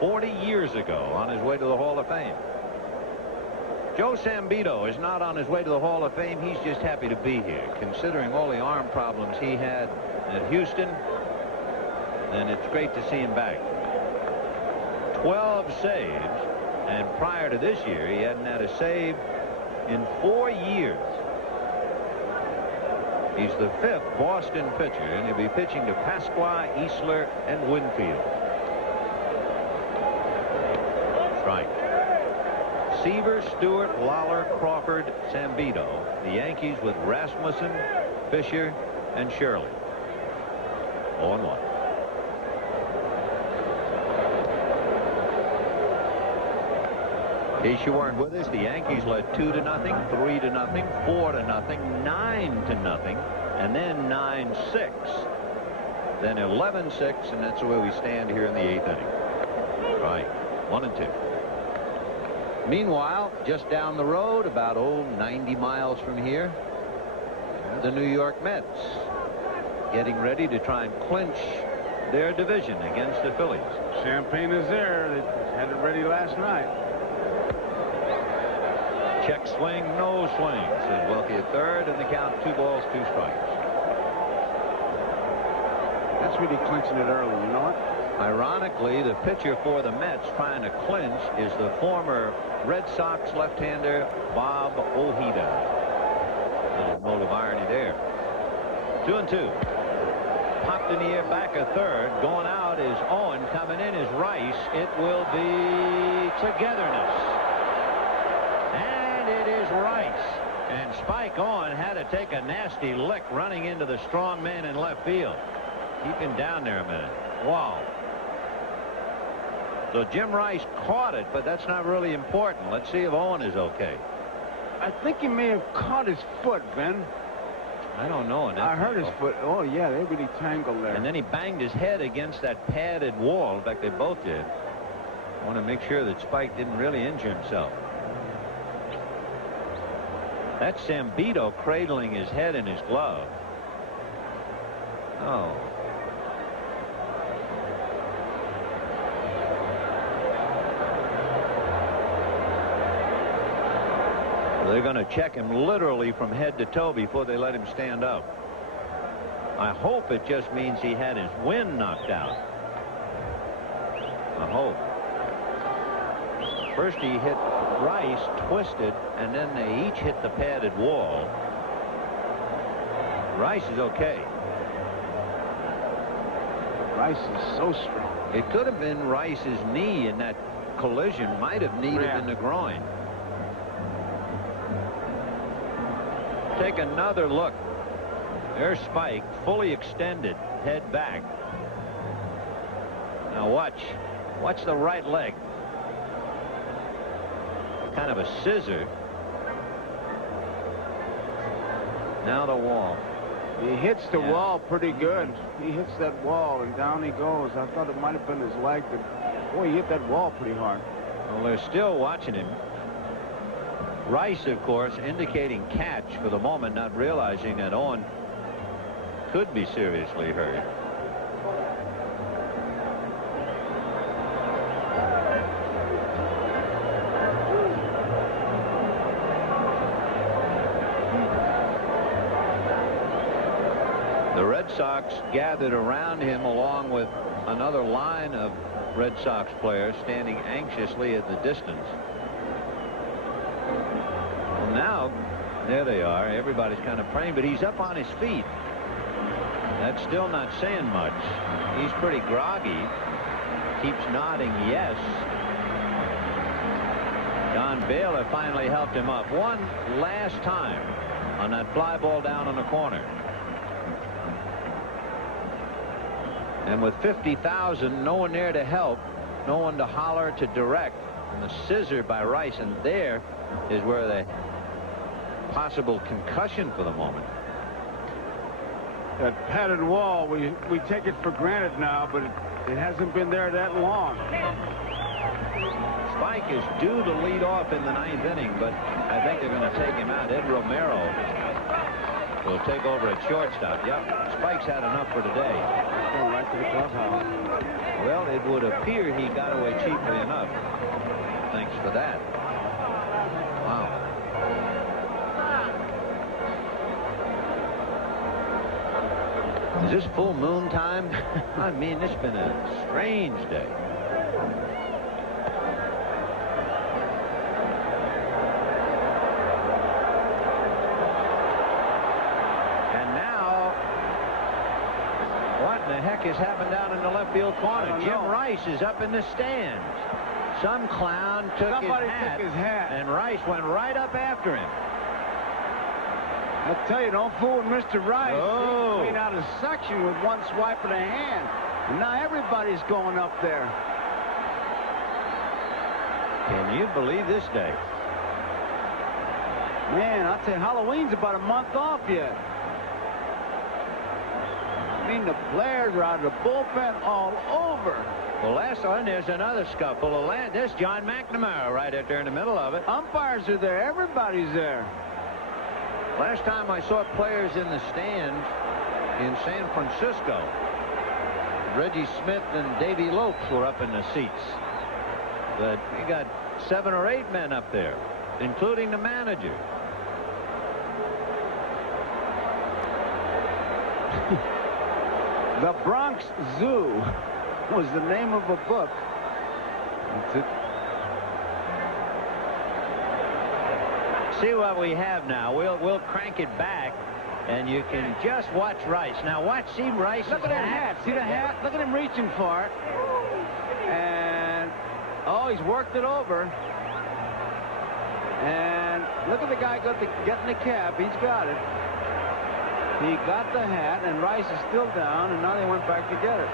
40 years ago on his way to the Hall of Fame. Joe Sambito is not on his way to the Hall of Fame. He's just happy to be here, considering all the arm problems he had at Houston, and it's great to see him back. 12 saves, and prior to this year he hadn't had a save in 4 years. He's the 5th Boston pitcher, and he'll be pitching to Pasqua, Easler, and Winfield. Strike. Seaver, Stewart, Lawler, Crawford, Sambito. The Yankees with Rasmussen, Fisher, and Shirley. 0-1. In case you weren't with us, the Yankees led 2-0, 3-0, 4-0, 9-0, and then 9-6. Then 11-6, and that's where we stand here in the 8th inning. Right. 1-2. Meanwhile, just down the road, about 90 miles from here, the New York Mets getting ready to try and clinch their division against the Phillies. Champagne is there. They had it ready last night. Check swing, no swing, says Wilkie at third, and the count 2 balls, 2 strikes. That's really clinching it early, you know what? Ironically, the pitcher for the Mets trying to clinch is the former Red Sox left-hander Bob Ojeda. A little note of irony there. 2-2. Popped in the air back a third. Going out is Owen. Coming in is Rice. It will be togetherness. And it is Rice. And Spike Owen had to take a nasty lick running into the strong man in left field. Keep him down there a minute. Wow. So Jim Rice caught it, but that's not really important. Let's see if Owen is okay. I think he may have caught his foot, Ben. I don't know. I heard his foot. Oh, yeah, they really tangled there. And then he banged his head against that padded wall. In fact, they both did. I want to make sure that Spike didn't really injure himself. That's Sambito cradling his head in his glove. Oh. They're going to check him literally from head to toe before they let him stand up. I hope it just means he had his wind knocked out. I hope. First he hit Rice, twisted, and then they each hit the padded wall. Rice is okay. Rice is so strong. It could have been Rice's knee in that collision. Might have kneed him in the groin. Take another look. There's Spike, fully extended, head back. Now watch the right leg. Kind of a scissor. Now the wall. He hits the wall pretty good. He hits that wall and down he goes. I thought it might have been his leg, but boy, he hit that wall pretty hard. Well, they're still watching him. Rice, of course, indicating catch for the moment, not realizing that Owen could be seriously hurt. The Red Sox gathered around him along with another line of Red Sox players standing anxiously at the distance. Well, now, there they are. Everybody's kind of praying, but he's up on his feet. That's still not saying much. He's pretty groggy. Keeps nodding yes. Don Baylor finally helped him up one last time on that fly ball down in the corner. And with 50,000, no one there to help, no one to holler, to direct, and the scissor by Rice, and there is where the possible concussion for the moment. That padded wall, we take it for granted now, but it hasn't been there that long. Spike is due to lead off in the 9th inning, but I think they're going to take him out. Ed Romero will take over at shortstop. Yep, Spike's had enough for today. Going right to the clubhouse. Well, it would appear he got away cheaply enough. Thanks for that. Wow. Is this full moon time? I mean, it's been a strange day. What in the heck has happened down in the left field corner? Jim Rice is up in the stands. Some clown took his hat, and Rice went right up after him. I tell you, don't fool with Mr. Rice. Oh. He cleaned out a section with one swipe of the hand. And now everybody's going up there. Can you believe this day? Man, I'll tell you, Halloween's about a month off yet. I mean, the players are out of the bullpen all over. Well, last one, there's another scuffle. There's John McNamara right out there in the middle of it. Umpires are there. Everybody's there. Last time I saw players in the stands in San Francisco, Reggie Smith and Davey Lopes were up in the seats. But we got 7 or 8 men up there, including the manager. The Bronx Zoo was the name of a book. See what we have now. We'll crank it back, and you can just watch Rice. Now watch, see Rice. Look at that hat. See the hat? Look at him reaching for it. And oh, he's worked it over. And look at the guy getting the cap. He's got it. He got the hat, and Rice is still down, and now they went back to get it.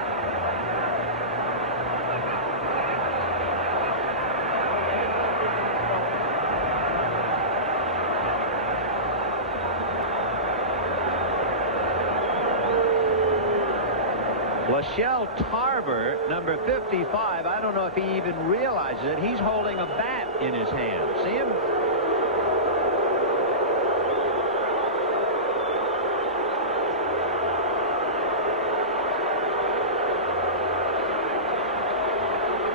Lachelle Tarver, number 55, I don't know if he even realizes it. He's holding a bat in his hand. See him?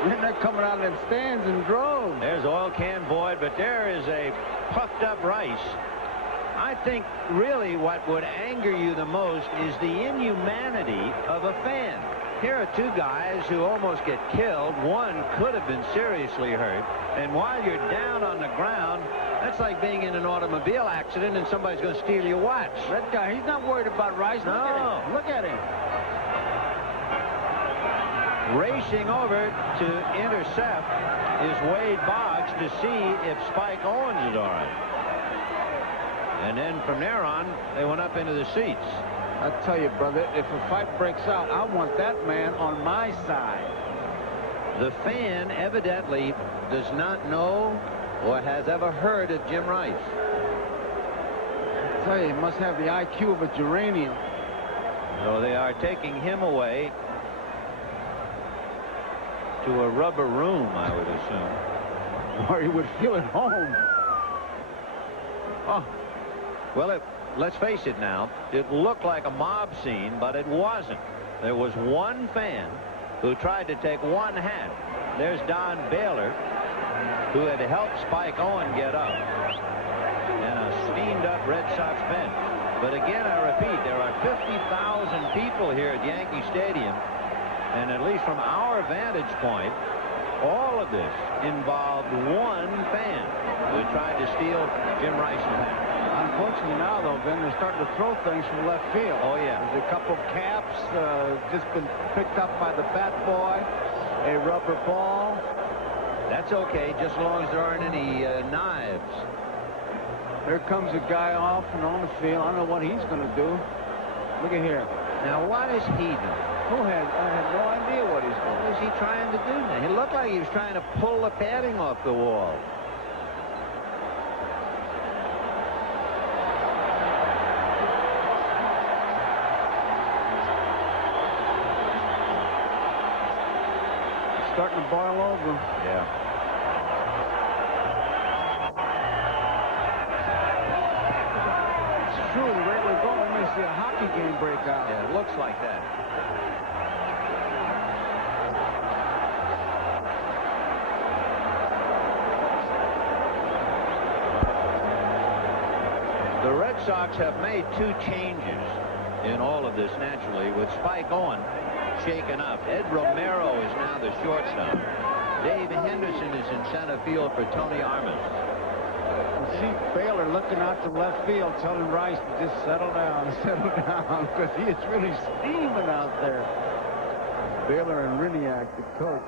And they're coming out of them stands in droves. There's Oil Can Boyd, but there is a puffed up Rice. I think really what would anger you the most is the inhumanity of a fan. Here are 2 guys who almost get killed. One could have been seriously hurt. And while you're down on the ground, that's like being in an automobile accident and somebody's going to steal your watch. That guy, he's not worried about Rice. No. Look at him. Racing over to intercept is Wade Boggs to see if Spike Owens is all right. And then from there on, they went up into the seats. I tell you, brother, if a fight breaks out, I want that man on my side. The fan evidently does not know or has ever heard of Jim Rice. I tell you, he must have the IQ of a geranium. So they are taking him away to a rubber room, I would assume. Or he would feel at home. Oh. Well, let's face it now. It looked like a mob scene, but it wasn't. There was one fan who tried to take one hat. There's Don Baylor, who had helped Spike Owen get up. And a steamed-up Red Sox bench. But again, I repeat, there are 50,000 people here at Yankee Stadium. And at least from our vantage point, all of this involved one fan who tried to steal Jim Rice's hat. Unfortunately now, though, Ben, they're starting to throw things from left field. Oh, yeah. There's a couple caps just been picked up by the bat boy, a rubber ball. That's okay, just as long as there aren't any knives. There comes a guy off and on the field. I don't know what he's going to do. Look at here. Now, what is he doing? I have no idea what he's doing. What was he trying to do now? He looked like he was trying to pull the padding off the wall. It's starting to boil over. Yeah. It's true. The rate we're going, we may see a hockey game break out. Yeah, it looks like that. The Red Sox have made two changes in all of this, naturally, with Spike Owen shaken up. Ed Romero is now the shortstop. Dave Henderson is in center field for Tony Armas. You see Baylor looking out to left field, telling Rice to just settle down, because he is really steaming out there. Baylor and Riniak, the coach.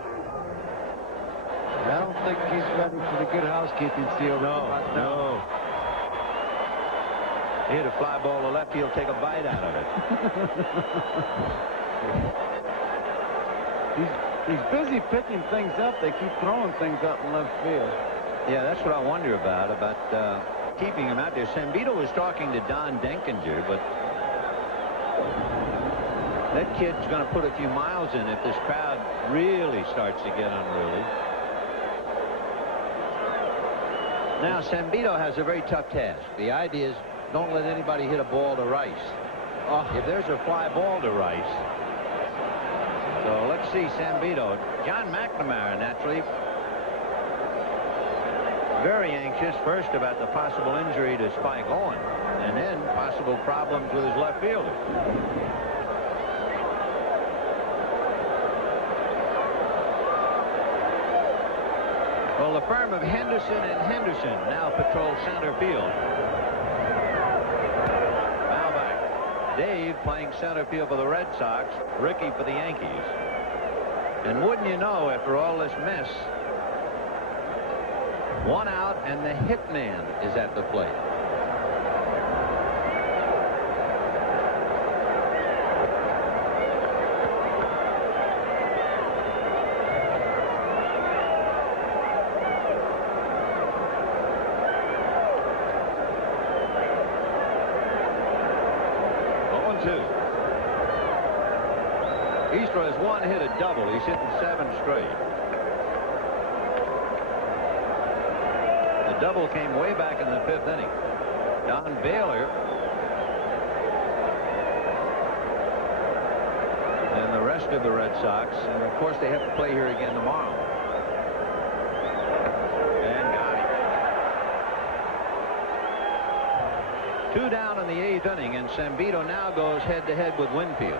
I don't think he's ready for the good housekeeping seal. No. He hit a fly ball to left, he'll take a bite out of it. He's busy picking things up. They keep throwing things up in left field. Yeah, that's what I wonder about keeping him out there. Sambito was talking to Don Denkinger, but that kid's going to put a few miles in if this crowd really starts to get unruly. Now, Sambito has a very tough task. The idea is don't let anybody hit a ball to Rice. If there's a fly ball to Rice. So let's see Sambito. John McNamara, naturally, very anxious first about the possible injury to Spike Owen and then possible problems with his left fielder. Well, the firm of Henderson and Henderson now patrol center field. Foul back. Dave playing center field for the Red Sox. Ricky for the Yankees. And wouldn't you know, after all this mess, one out and the hitman is at the plate. Eastra has one hit, a double. He's hitting 7 straight. The double came way back in the 5th inning. Don Baylor and the rest of the Red Sox, and of course they have to play here again tomorrow. And got it. 2 down in the 8th inning, and Sambito now goes head-to-head with Winfield.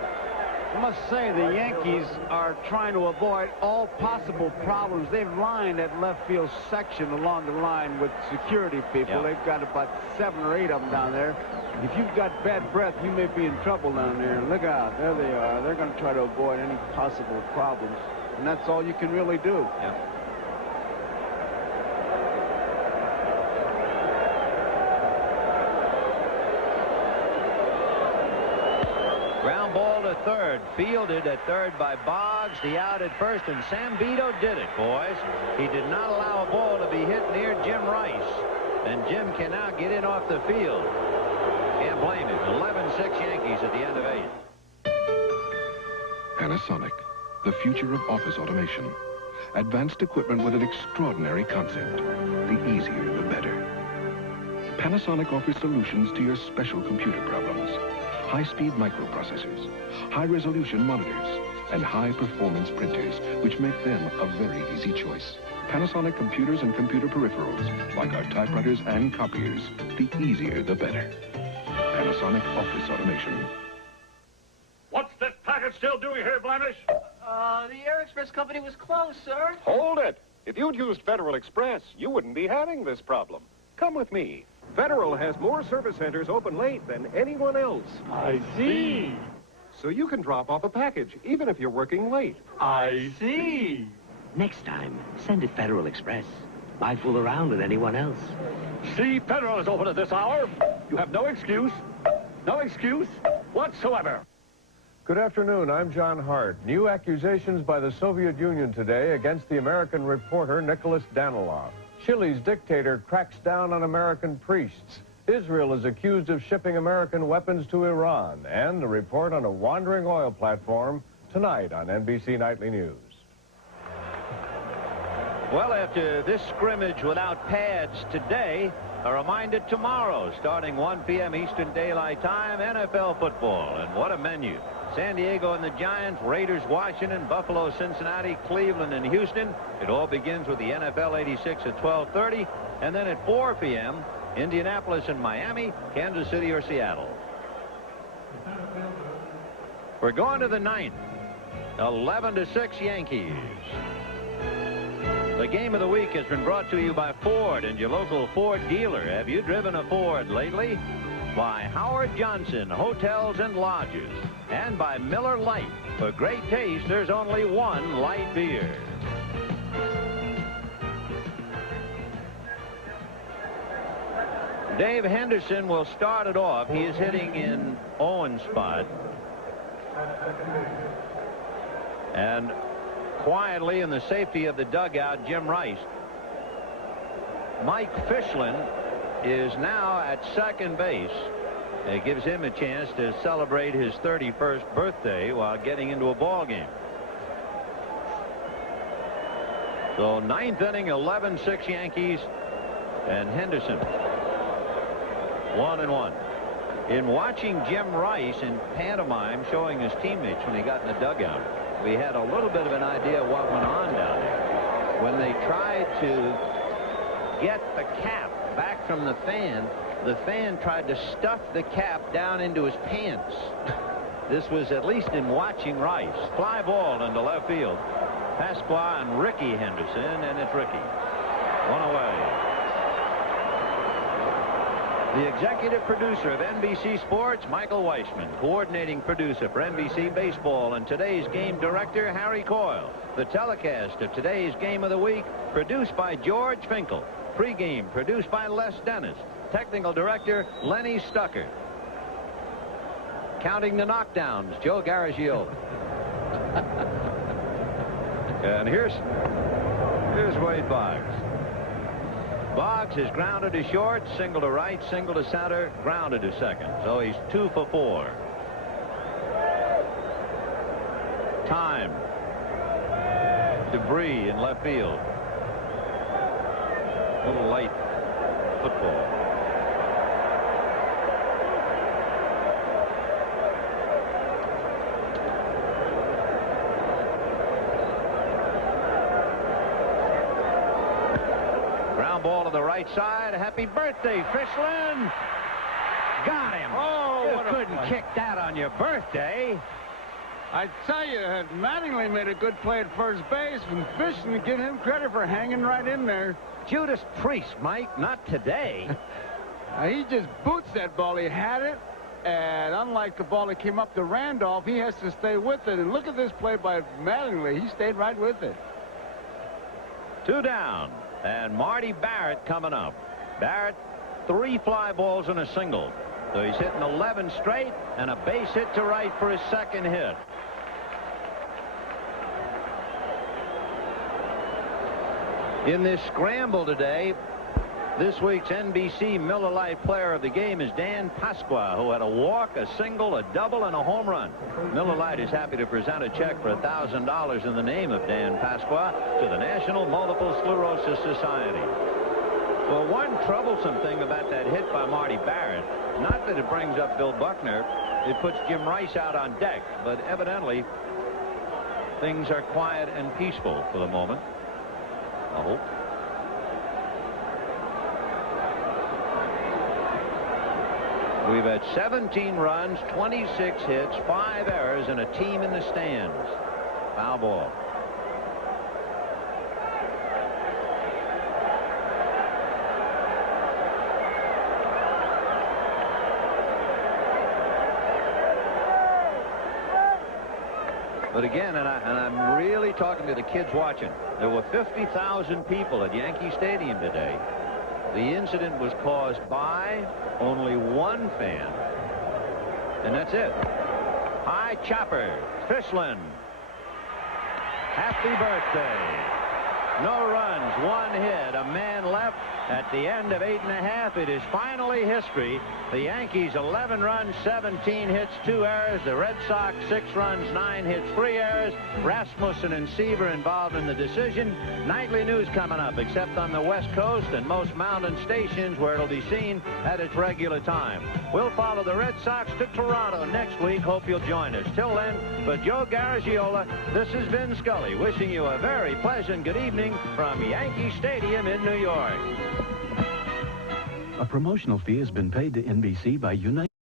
I must say the Yankees are trying to avoid all possible problems. They've lined that left field section along the line with security people. Yeah. They've got about 7 or 8 of them down there. If you've got bad breath, you may be in trouble down there. Look out. There they are. They're going to try to avoid any possible problems. And that's all you can really do. Yeah. Ground ball to third. Fielded at third by Boggs. The out at first, and Sambito did it, boys. He did not allow a ball to be hit near Jim Rice. And Jim can now get in off the field. Can't blame him. 11-6 Yankees at the end of 8. Panasonic, the future of office automation. Advanced equipment with an extraordinary concept. The easier, the better. Panasonic offers solutions to your special computer problems. High-speed microprocessors, high-resolution monitors, and high-performance printers, which make them a very easy choice. Panasonic computers and computer peripherals, like our typewriters and copiers, the easier the better. Panasonic Office Automation. What's this package still doing here, Blamish? The Air Express company was closed, sir. Hold it. If you'd used Federal Express, you wouldn't be having this problem. Come with me. Federal has more service centers open late than anyone else. I see. So you can drop off a package, even if you're working late. I see. Next time, send it Federal Express. Why fool around with anyone else? See, Federal is open at this hour. You have no excuse. No excuse whatsoever. Good afternoon. I'm John Hart. New accusations by the Soviet Union today against the American reporter Nicholas Danilov. Chile's dictator cracks down on American priests. Israel is accused of shipping American weapons to Iran. And a report on a wandering oil platform tonight on NBC Nightly News. Well, after this scrimmage without pads today, a reminder tomorrow, starting 1 p.m. Eastern Daylight Time, NFL football. And what a menu. San Diego and the Giants, Raiders, Washington, Buffalo, Cincinnati, Cleveland, and Houston. It all begins with the NFL 86 at 12:30. And then at 4 p.m., Indianapolis and Miami, Kansas City or Seattle. We're going to the ninth. 11-6 Yankees. The game of the week has been brought to you by Ford and your local Ford dealer. Have you driven a Ford lately? By Howard Johnson Hotels and Lodges. And by Miller Lite. For great taste, there's only one light beer. Dave Henderson will start it off. He is hitting in Owen's spot. And quietly in the safety of the dugout, Jim Rice. Mike Fischlin is now at second base. It gives him a chance to celebrate his 31st birthday while getting into a ball game. So ninth inning, 11-6 Yankees, and Henderson 1-1. In watching Jim Rice in pantomime showing his teammates when he got in the dugout, we had a little bit of an idea of what went on down there. When they tried to get the cap back from the fan tried to stuff the cap down into his pants. This was at least in watching Rice. Fly ball into left field. Pasqua and Ricky Henderson, and it's Ricky. One away. The executive producer of NBC Sports, Michael Weissman. Coordinating producer for NBC Baseball and today's game director, Harry Coyle. The telecast of today's game of the week, produced by George Finkel. Pre-game produced by Les Dennis. Technical director, Lenny Stucker. Counting the knockdowns, Joe Garagiola. And here's Wade Boggs. Boggs is grounded to short, single to right, single to center, grounded to second. So he's 2 for 4. Time. Debris in left field. A little light football. Ground ball to the right side. Happy birthday, Fischlin. Got him. Oh, you couldn't kick that on your birthday. I tell you, Mattingly made a good play at first base, and Fischlin, give him credit for hanging right in there. Judas Priest, Mike, not today. He just boots that ball. He had it, and unlike the ball that came up to Randolph, he has to stay with it. And look at this play by Mattingly. He stayed right with it. 2 down, and Marty Barrett coming up. Barrett, 3 fly balls and a single. So he's hitting 11 straight, and a base hit to right for his second hit. In this scramble today, this week's NBC Miller Lite player of the game is Dan Pasqua, who had a walk, a single, a double, and a home run. Miller Lite is happy to present a check for $1,000 in the name of Dan Pasqua to the National Multiple Sclerosis Society. Well, one troublesome thing about that hit by Marty Barrett, not that it brings up Bill Buckner, it puts Jim Rice out on deck, but evidently things are quiet and peaceful for the moment. I hope. We've had 17 runs, 26 hits, 5 errors, and a team in the stands. Foul ball. But again, and I'm really talking to the kids watching, there were 50,000 people at Yankee Stadium today. The incident was caused by only one fan, and that's it. High chopper, Fishland. Happy birthday. No runs, 1 hit, a man left at the end of 8 1/2. It is finally history. The Yankees 11 runs, 17 hits, 2 errors. The Red Sox 6 runs, 9 hits, 3 errors. Rasmussen and Seaver involved in the decision. Nightly news coming up, except on the West Coast and most mountain stations where it'll be seen at its regular time. We'll follow the Red Sox to Toronto next week. Hope you'll join us. Till then, for Joe Garagiola, this is Vin Scully wishing you a very pleasant good evening from Yankee Stadium in New York. A promotional fee has been paid to NBC by United.